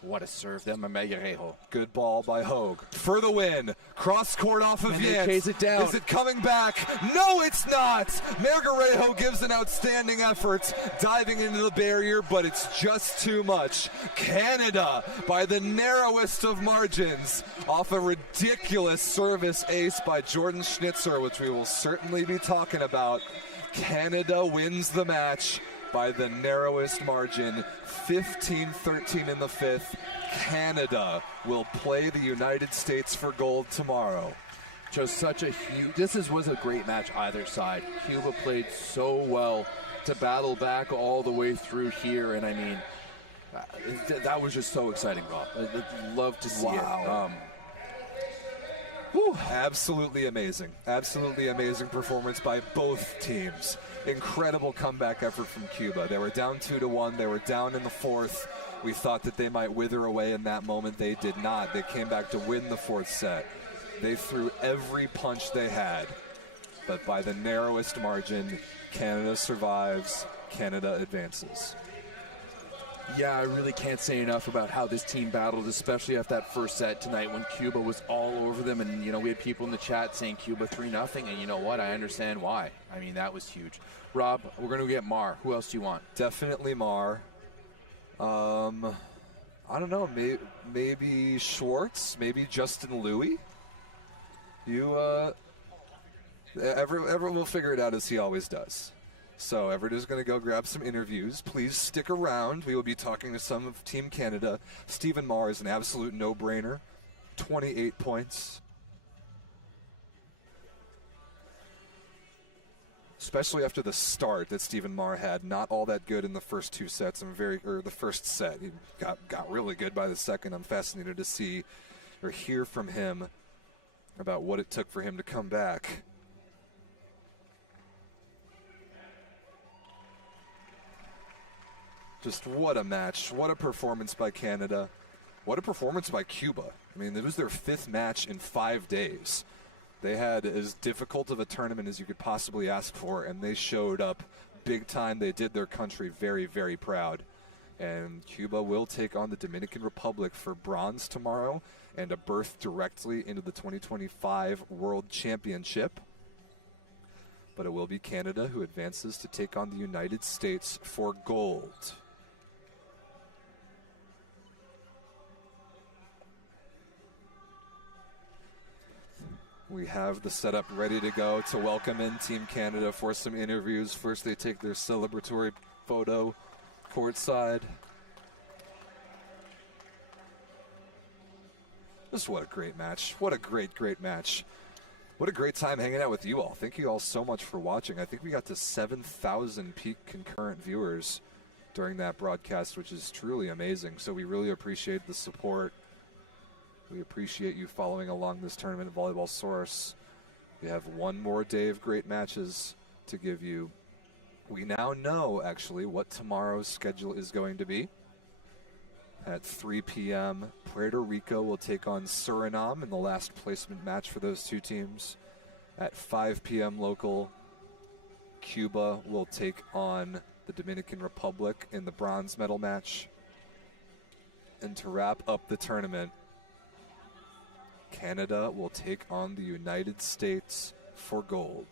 What a serve, that Margarejo. Good ball by Hogue. For the win. Cross court off of Yance. Chase it down. Is it coming back? No, it's not. Margarejo gives an outstanding effort, diving into the barrier, but it's just too much. Canada, by the narrowest of margins, off a ridiculous service ace by Jordan Schnitzer, which we will certainly be talking about. Canada wins the match by the narrowest margin, 15-13 in the 5th. Canada will play the United States for gold tomorrow. Just such a huge, was a great match either side. Cuba played so well to battle back all the way through here, and I mean, that was just so exciting, Rob. I'd love to see it. Absolutely amazing. Absolutely amazing performance by both teams. Incredible comeback effort from Cuba. They were down 2-1. They were down in the 4th. We thought that they might wither away in that moment. They did not. They came back to win the 4th set. They threw every punch they had. But by the narrowest margin, Canada survives. Canada advances. Yeah, I really can't say enough about how this team battled, especially after that first set tonight when Cuba was all over them. And, you know, we had people in the chat saying Cuba 3-0. And you know what? I understand why. I mean, that was huge. Rob, we're going to get Mar. Who else do you want? Definitely Mar. I don't know. Maybe Schwartz. Maybe Justin Louis. Everyone will figure it out as he always does. So Everett is going to go grab some interviews. Please stick around. We will be talking to some of Team Canada. Stephen Marr is an absolute no-brainer. 28 points. Especially after the start that Stephen Marr had. Not all that good in the first 2 sets. The first set. He got really good by the second. I'm fascinated to see or hear from him about what it took for him to come back. Just what a match. What a performance by Canada. What a performance by Cuba. I mean, it was their 5th match in 5 days. They had as difficult of a tournament as you could possibly ask for, and they showed up big time. They did their country very, very proud. And Cuba will take on the Dominican Republic for bronze tomorrow and a berth directly into the 2025 World Championship. But it will be Canada who advances to take on the United States for gold. We have the setup ready to go to welcome in Team Canada for some interviews. First, they take their celebratory photo courtside. Just what a great match. What a great, great match. What a great time hanging out with you all. Thank you all so much for watching. I think we got to 7,000 peak concurrent viewers during that broadcast, which is truly amazing. So we really appreciate the support. We appreciate you following along this tournament at Volleyball Source. We have one more day of great matches to give you. We now know, actually, what tomorrow's schedule is going to be. At 3 p.m., Puerto Rico will take on Suriname in the last placement match for those two teams. At 5 p.m. local, Cuba will take on the Dominican Republic in the bronze medal match. And to wrap up the tournament, Canada will take on the United States for gold.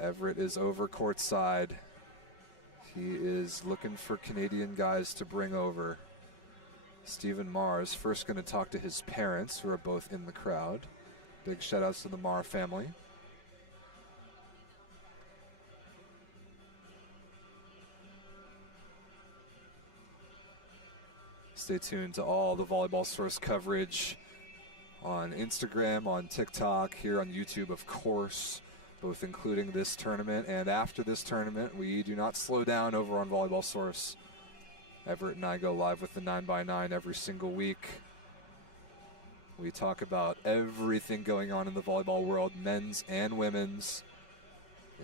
Everett is over courtside. He is looking for Canadian guys to bring over. Stephen Marr is first going to talk to his parents, who are both in the crowd. Big shout outs to the Marr family. Stay tuned to all the Volleyball Source coverage on Instagram, on TikTok, here on YouTube, of course, both including this tournament and after this tournament. We do not slow down over on Volleyball Source. Everett and I go live with the 9x9 every single week. We talk about everything going on in the volleyball world, men's and women's,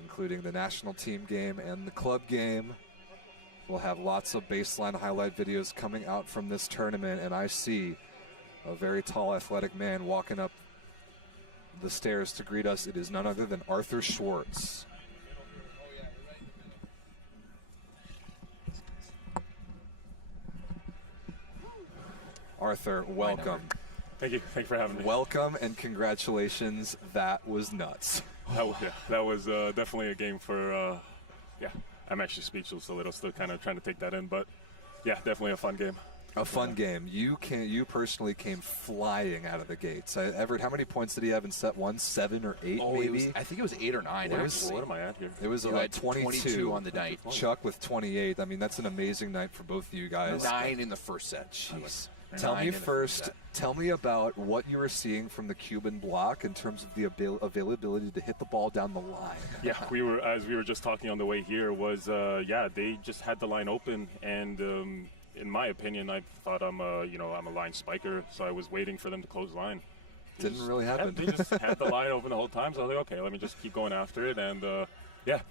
including the national team game and the club game. We'll have lots of baseline highlight videos coming out from this tournament, and I see a very tall, athletic man walking up the stairs to greet us. It is none other than Arthur Schwartz. Arthur, welcome. Thank you. Thank you for having me. Welcome and congratulations. That was nuts. That was definitely a game for, I'm actually speechless a little, still kind of trying to take that in, but yeah, definitely a fun game. A fun game. You personally came flying out of the gates. Everett, how many points did he have in set one? 7 or 8, maybe? I think it was 8 or 9. What am I at here? It was like 22 on the night. Chuck with 28. I mean, that's an amazing night for both of you guys. 9 in the first set. Jeez. Tell me about what you were seeing from the Cuban block in terms of the availability to hit the ball down the line. Yeah, as we were just talking on the way here, they just had the line open, and in my opinion, I thought I'm a line spiker, so I was waiting for them to close the line. Didn't really happen. They just had the line open the whole time, so I was like, okay, let me just keep going after it, and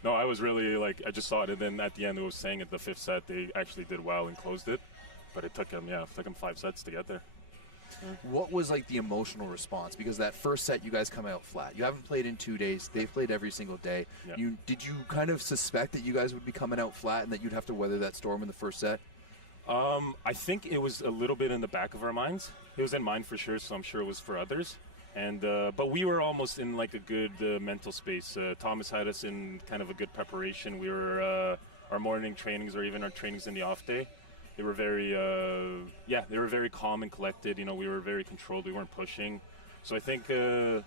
I was really I just saw it, and then at the end, it was saying at the 5th set, they actually did well and closed it. But it took them 5 sets to get there. What was the emotional response? Because that first set, you guys come out flat. You haven't played in 2 days. They've played every single day. Yeah. Did you kind of suspect that you guys would be coming out flat and that you'd have to weather that storm in the first set? I think it was a little bit in the back of our minds. It was in mine for sure, so I'm sure it was for others. And but we were almost in a good mental space. Thomas had us in kind of a good preparation. We were our morning trainings or even our trainings in the off day. They were very, calm and collected. We were very controlled. We weren't pushing. So I think there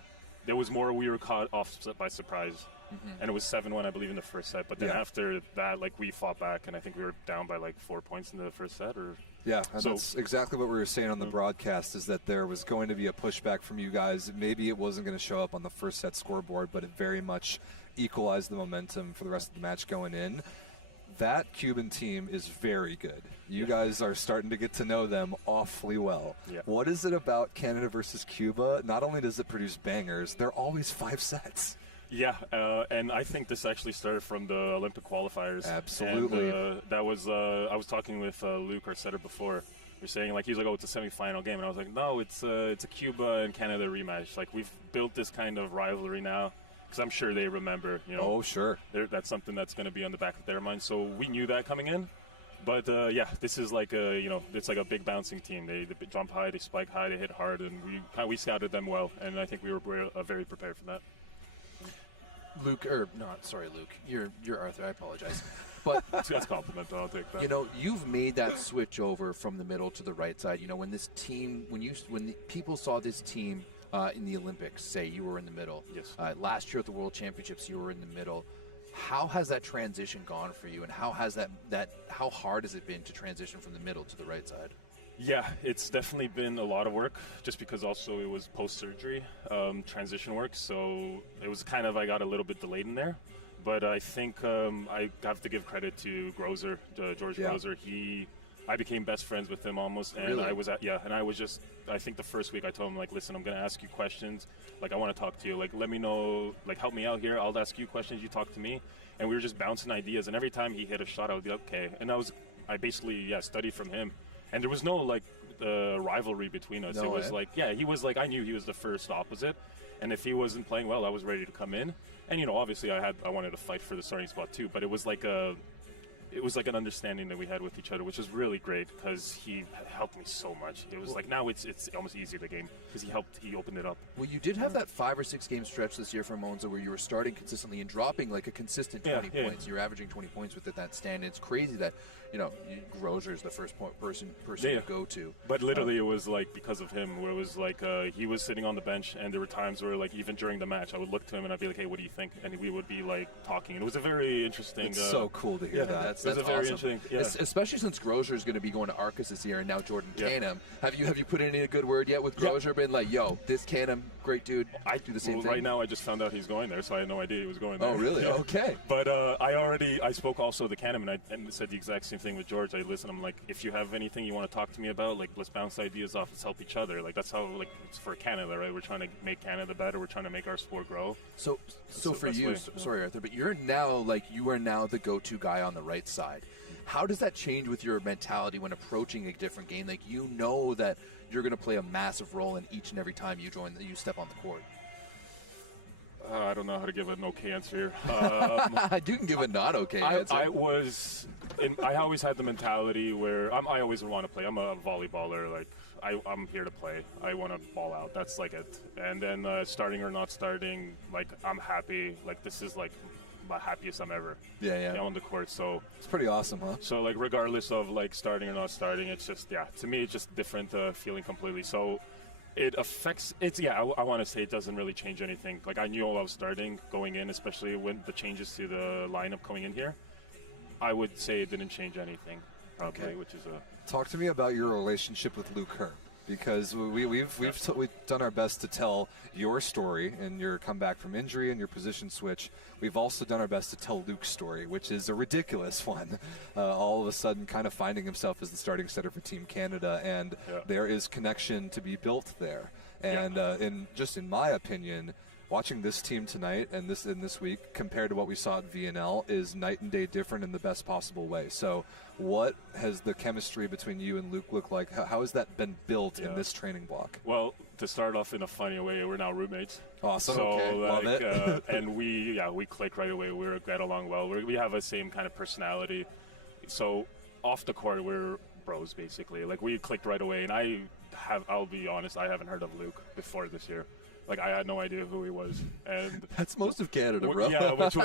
was more we were caught off by surprise. Mm-hmm. And it was 7-1, I believe, in the first set. But then after that, we fought back, and I think we were down by 4 points in the first set. Yeah, and that's exactly what we were saying on the broadcast, is that there was going to be a pushback from you guys. Maybe it wasn't going to show up on the first set scoreboard, but it very much equalized the momentum for the rest of the match going in. That Cuban team is very good. You guys are starting to get to know them awfully well. Yeah. What is it about Canada versus Cuba? Not only does it produce bangers, they're always 5 sets. Yeah, and I think this actually started from the Olympic qualifiers. Absolutely. And, that was I was talking with Luke, our setter, before. You're saying he's like, oh, it's a semifinal game, and I was like, no, it's a Cuba and Canada rematch. We've built this kind of rivalry now. Because I'm sure they remember, Oh, sure. That's something that's going to be on the back of their mind. So we knew that coming in. But, this is it's like a big bouncing team. They jump high, they spike high, they hit hard, and we scouted them well. And I think we were very prepared for that. Luke. You're Arthur. I apologize. But that's a compliment. I'll take that. You've made that switch over from the middle to the right side. When this team, when the people saw this team in the Olympics, say you were in the middle. Yes. Last year at the World Championships, you were in the middle. How has that transition gone for you, and how hard has it been to transition from the middle to the right side? Yeah, it's definitely been a lot of work, just because also it was post-surgery transition work, so it was kind of, I got a little bit delayed in there. But I think I have to give credit to Grozer, George Grozer. I became best friends with him almost, and really? I think the first week I told him, listen, I'm going to ask you questions. I want to talk to you. Let me know, help me out here. I'll ask you questions, you talk to me. And we were just bouncing ideas, and every time he hit a shot, I would be like, okay. And I basically, studied from him. And there was no, rivalry between us. It was he was I knew he was the first opposite. And if he wasn't playing well, I was ready to come in. And, obviously I wanted to fight for the starting spot too, but it was it was an understanding that we had with each other, which was really great because he helped me so much. It was now it's almost easier the game because he opened it up. Well, you did have that 5 or 6 game stretch this year for Monza where you were starting consistently and dropping a consistent 20 points. You're averaging 20 points within that stand. It's crazy that Grozer is the first person to go to. But literally, it was because of him, where it was he was sitting on the bench, and there were times where even during the match, I would look to him and I'd be like, "Hey, what do you think?" And we would be talking. And it was a very interesting. It's so cool to hear that. That's very awesome. interesting. Yeah. Especially since Grozer is going to be going to Arcus this year, and now Jordan Canham. Have you put in a good word yet with Grozer? Been yo, this Canham, great dude. I do the same thing. Right now, I just found out he's going there, so I had no idea he was going there. Oh, really? Yeah. Okay. But I spoke also to Canham, and said the exact same thing with George. I listen. I'm if you have anything you want to talk to me about, let's bounce ideas off. Let's help each other. That's how it's for Canada, right? We're trying to make Canada better. We're trying to make our sport grow. So for you, sorry Arthur, but you're now you are now the go-to guy on the right right side. How does that change with your mentality when approaching a different game? Like, you know that you're going to play a massive role in each and every time you step on the court. I don't know how to give an okay answer here. You can give a not okay answer. I always had the mentality where I always want to play. I'm a volleyballer. Like, I'm here to play. I want to ball out. That's like it. And then starting or not starting, like, I'm happy. Like, this is like my happiest I'm ever. Yeah. On the court. So It's pretty awesome, huh? So like, regardless of like starting or not starting, it's just to me it's just different feeling completely. So it affects. I want to say it doesn't really change anything. Like, I knew I was starting going in, especially when the changes to the lineup coming in here. I would say it didn't change anything, probably, Okay. which is Talk to me about your relationship with Luke Kerr, because we've done our best to tell your story and your comeback from injury and your position switch. We've also done our best to tell Luke's story, which is a ridiculous one. All of a sudden, kind of finding himself as the starting setter for Team Canada, and there is connection to be built there. And in my opinion, watching this team tonight and this week compared to what we saw at VNL is night and day different in the best possible way. So what has the chemistry between you and Luke looked like? How has that been built in this training block? well, to start off in a funny way, we're now roommates. Awesome. So, Okay. Love it. And we click right away. We get along well. We have the same kind of personality. So off the court, we're bros basically. Like, we clicked right away. And I'll be honest, I haven't heard of Luke before this year. Like, I had no idea who he was, and That's most of Canada, bro. Yeah, which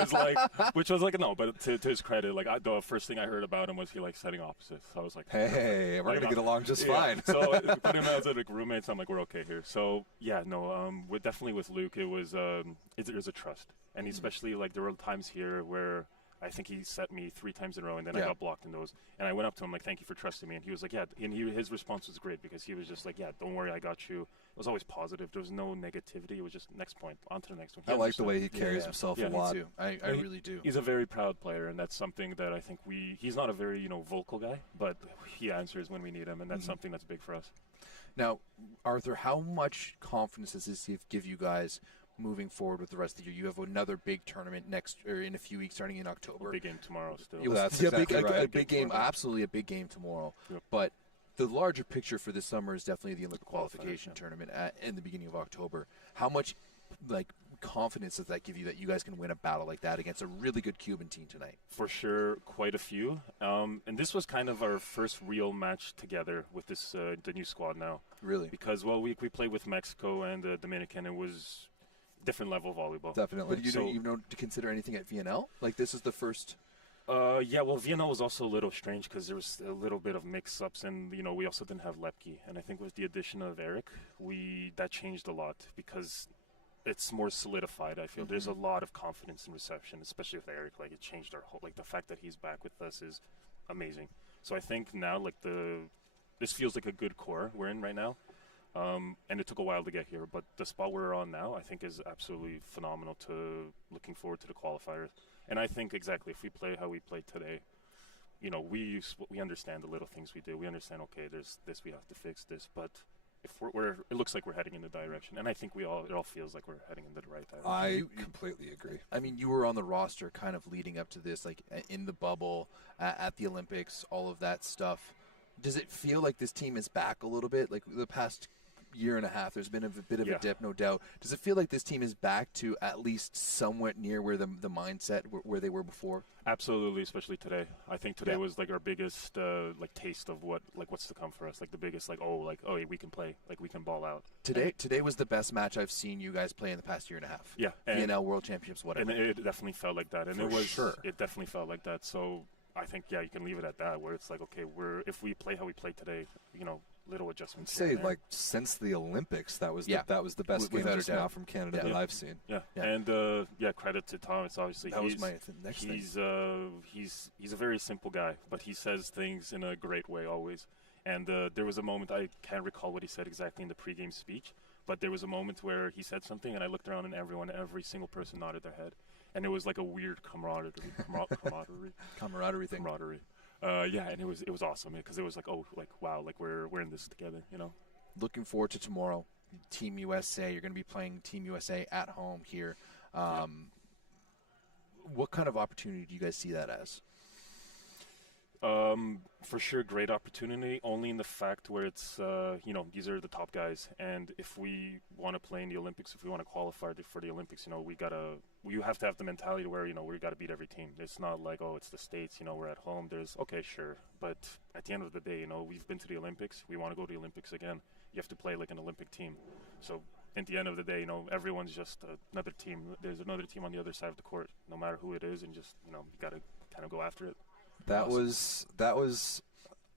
was like no, but to his credit, like, the first thing I heard about him was he like setting opposites. So I was like, Hey, we're gonna get along just fine. So put him as like roommates. I'm like, we're okay here. So we're definitely with Luke. It was there's a trust, and especially like there were times here where I think he set me 3 times in a row, and then I got blocked in those. And I went up to him like, "Thank you for trusting me." And he was like, "Yeah." And his response was great because he was just like, "Yeah, don't worry, I got you." It was always positive. There was no negativity. It was just next point, on to the next one. I like the way he carries himself a lot. Me too. I really do. He's a very proud player, and that's something that I think he's not a very vocal guy, but he answers when we need him, and that's something that's big for us. Now, Arthur, how much confidence does this give you guys moving forward with the rest of the year? You have another big tournament in a few weeks, starting in October. Big game tomorrow still. That's exactly right. A big game, absolutely a big game tomorrow. Yep. But the larger picture for this summer is definitely the Olympic qualification tournament in the beginning of October. How much confidence does that give you that you guys can win a battle like that against a really good Cuban team tonight? For sure, quite a few. And this was kind of our first real match together with this the new squad now. Really? Because we played with Mexico and Dominican. It was different level of volleyball. Definitely. But you don't even know to consider anything at VNL? Like, this is the first. Well, VNL was also a little strange because there was a little bit of mix-ups, and we also didn't have Lepke. And I think with the addition of Eric, that changed a lot because it's more solidified. I feel there's a lot of confidence in reception, especially with Eric. Like, it changed our whole. Like, the fact that he's back with us is amazing. So I think now, like, this feels like a good core we're in right now. And it took a while to get here, but the spot we're on now, I think, is absolutely phenomenal. Looking forward to the qualifiers, and I think exactly if we play how we played today, we understand the little things we do. We understand, okay, there's this, we have to fix this, but if it looks like we're heading in the direction, and I think it all feels like we're heading in the right direction. I completely agree. I mean, you were on the roster kind of leading up to this, like in the bubble, at the Olympics, all of that stuff. Does it feel like this team is back a little bit? Like the past year and a half, there's been a bit of a dip, no doubt. Does it feel like this team is back to at least somewhat near where the mindset where they were before? Absolutely, especially today. I think today was like our biggest taste of what's to come for us. Like the biggest we can play, like we can ball out. Today was the best match I've seen you guys play in the past year and a half. Yeah, VNL World Championships, whatever. And it definitely felt like that, and it definitely felt like that. So I think you can leave it at that, where it's like, okay, if we play how we play today, little adjustments. I'd say since the Olympics, that was the best game just now from Canada that I've seen. Yeah. And credit to Thomas. Obviously, he's a very simple guy, but he says things in a great way always. And there was a moment, I can't recall what he said exactly in the pregame speech, but there was a moment where he said something, and I looked around, and every single person nodded their head, and it was like a weird camaraderie thing. And it was awesome because it was like, oh, like wow, like we're in this together, Looking forward to tomorrow, Team USA. You're going to be playing Team USA at home here. What kind of opportunity do you guys see that as? For sure, great opportunity. Only in the fact where it's, these are the top guys, and if we want to play in the Olympics, if we want to qualify for the Olympics, we have to have the mentality where we got to beat every team. It's not like, oh, it's the States, we're at home. There's okay, sure, but at the end of the day, we've been to the Olympics. We want to go to the Olympics again. You have to play like an Olympic team. So at the end of the day, everyone's just another team. There's another team on the other side of the court, no matter who it is, and just you got to kind of go after it. That was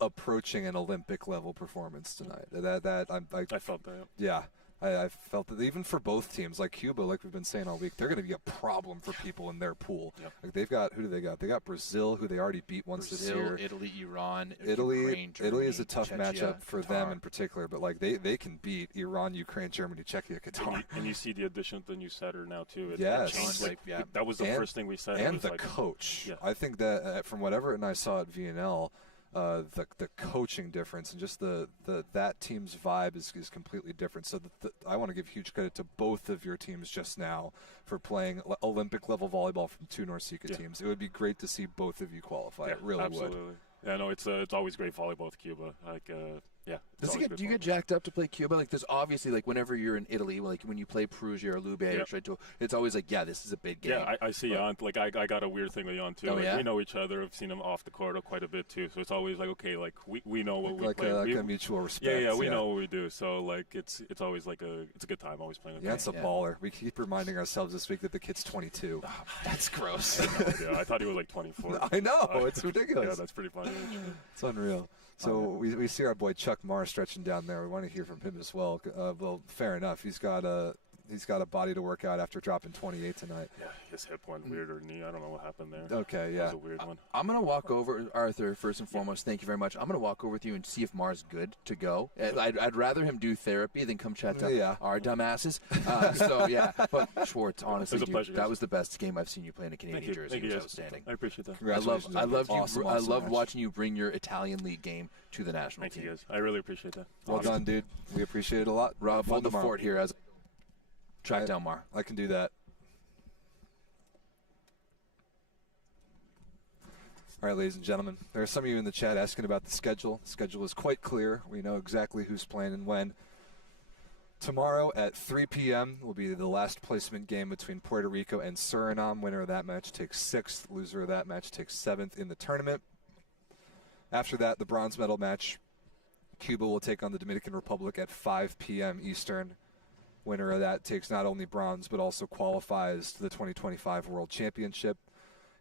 approaching an Olympic level performance tonight. I felt that. Yeah, I felt that even for both teams, like Cuba, like we've been saying all week, they're going to be a problem for people in their pool. Yep. Like they've got who do they got? They got Brazil, who they already beat once this year. Italy, Iran, Italy, Ukraine, Germany, Italy is a tough Czechia, matchup for Qatar. them in particular. But like they can beat Iran, Ukraine, Germany, Czechia, Qatar. And you see the addition of the new setter now too. It Yes. changed, that was the first thing we said. And it was the coach. Yeah. I think that from what Everett and I saw at VNL, the coaching difference and just that team's vibe is completely different. So I want to give huge credit to both of your teams just now for playing Olympic level volleyball from two NORCECA teams. It would be great to see both of you qualify. It really absolutely. would. Yeah, no, it's always great volleyball with Cuba. Do you get jacked up to play Cuba? Like, there's obviously, like, whenever you're in Italy, like, when you play Perugia or Lube or Trento, it's always like, this is a big game. Yeah, I see Jan. Like, I got a weird thing with Jan, too. Oh, yeah? We know each other. I've seen him off the court quite a bit, too. So it's always like, okay, like, we know what we play. Like a mutual respect. Yeah, we know what we do. So, like, it's always like it's a good time always playing with him. It's a baller. We keep reminding ourselves this week that the kid's 22. Oh, that's gross. I thought he was like 24. I know. It's ridiculous. Yeah, that's pretty funny. It's unreal. So we see our boy Chuck Marr stretching down there. We want to hear from him as well. Well, fair enough. He's got a body to work out after dropping 28 tonight. Yeah, his hip went weird, or knee. I don't know what happened there. Okay, That was a weird one. I'm going to walk over, Arthur, first and foremost, thank you very much. I'm going to walk over with you and see if Mar's good to go. I'd rather him do therapy than come chat to our dumbasses. But Schwartz, honestly, pleasure, that was the best game I've seen you play in a Canadian jersey. Thank you, it was guys. outstanding. I appreciate that. Congratulations. I loved Awesome watching you bring your Italian league game to the national Thank team. you, guys. I really appreciate that. Well done, dude. We appreciate it a lot. Rob, hold the fort here as track down Mar. I can do that. All right, ladies and gentlemen, there are some of you in the chat asking about the schedule. The schedule is quite clear. We know exactly who's playing and when. Tomorrow at 3 p.m. will be the last placement game between Puerto Rico and Suriname. Winner of that match takes 6th. Loser of that match takes 7th in the tournament. After that, the bronze medal match. Cuba will take on the Dominican Republic at 5 p.m. Eastern. Winner of that takes not only bronze but also qualifies to the 2025 World Championship.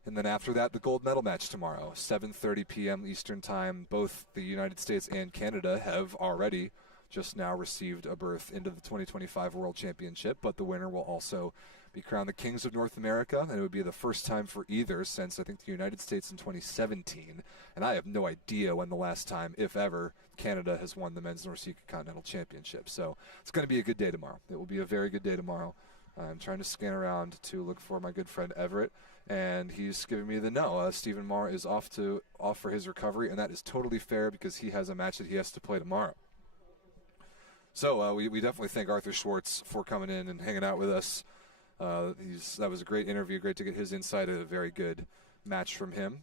And then after that, the gold medal match tomorrow, 7:30 p.m. Eastern Time. Both the United States and Canada have already just now received a berth into the 2025 World Championship, but the winner will also be crowned the Kings of North America, and it would be the first time for either since, I think, the United States in 2017. And I have no idea when the last time, if ever, Canada has won the Men's NORCECA Continental Championship. So it's going to be a good day tomorrow. It will be a very good day tomorrow. I'm trying to scan around to look for my good friend Everett, and he's giving me the no. Stephen Marr is off for his recovery, and that is totally fair because he has a match that he has to play tomorrow. So we definitely thank Arthur Schwartz for coming in and hanging out with us. That was a great interview. Great to get his insight. A very good match from him.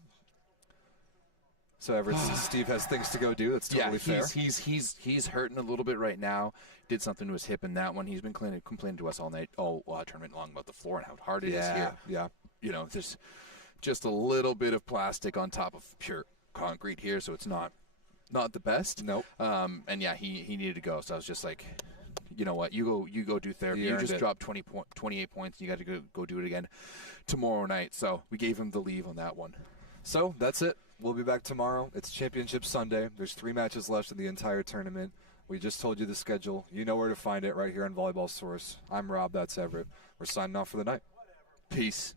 So Everett, Steve has things to go do. That's totally fair. He's hurting a little bit right now. Did something to his hip in that one. He's been complaining to us all night, tournament long about the floor and how hard it is here. Yeah. There's just a little bit of plastic on top of pure concrete here, so it's not the best. Nope. He needed to go. So I was just like, you know what? You go do therapy. You just dropped 28 points. You got to go do it again tomorrow night. So we gave him the leave on that one. So that's it. We'll be back tomorrow. It's Championship Sunday. There's 3 matches left in the entire tournament. We just told you the schedule. You know where to find it right here on Volleyball Source. I'm Rob. That's Everett. We're signing off for the night. Peace.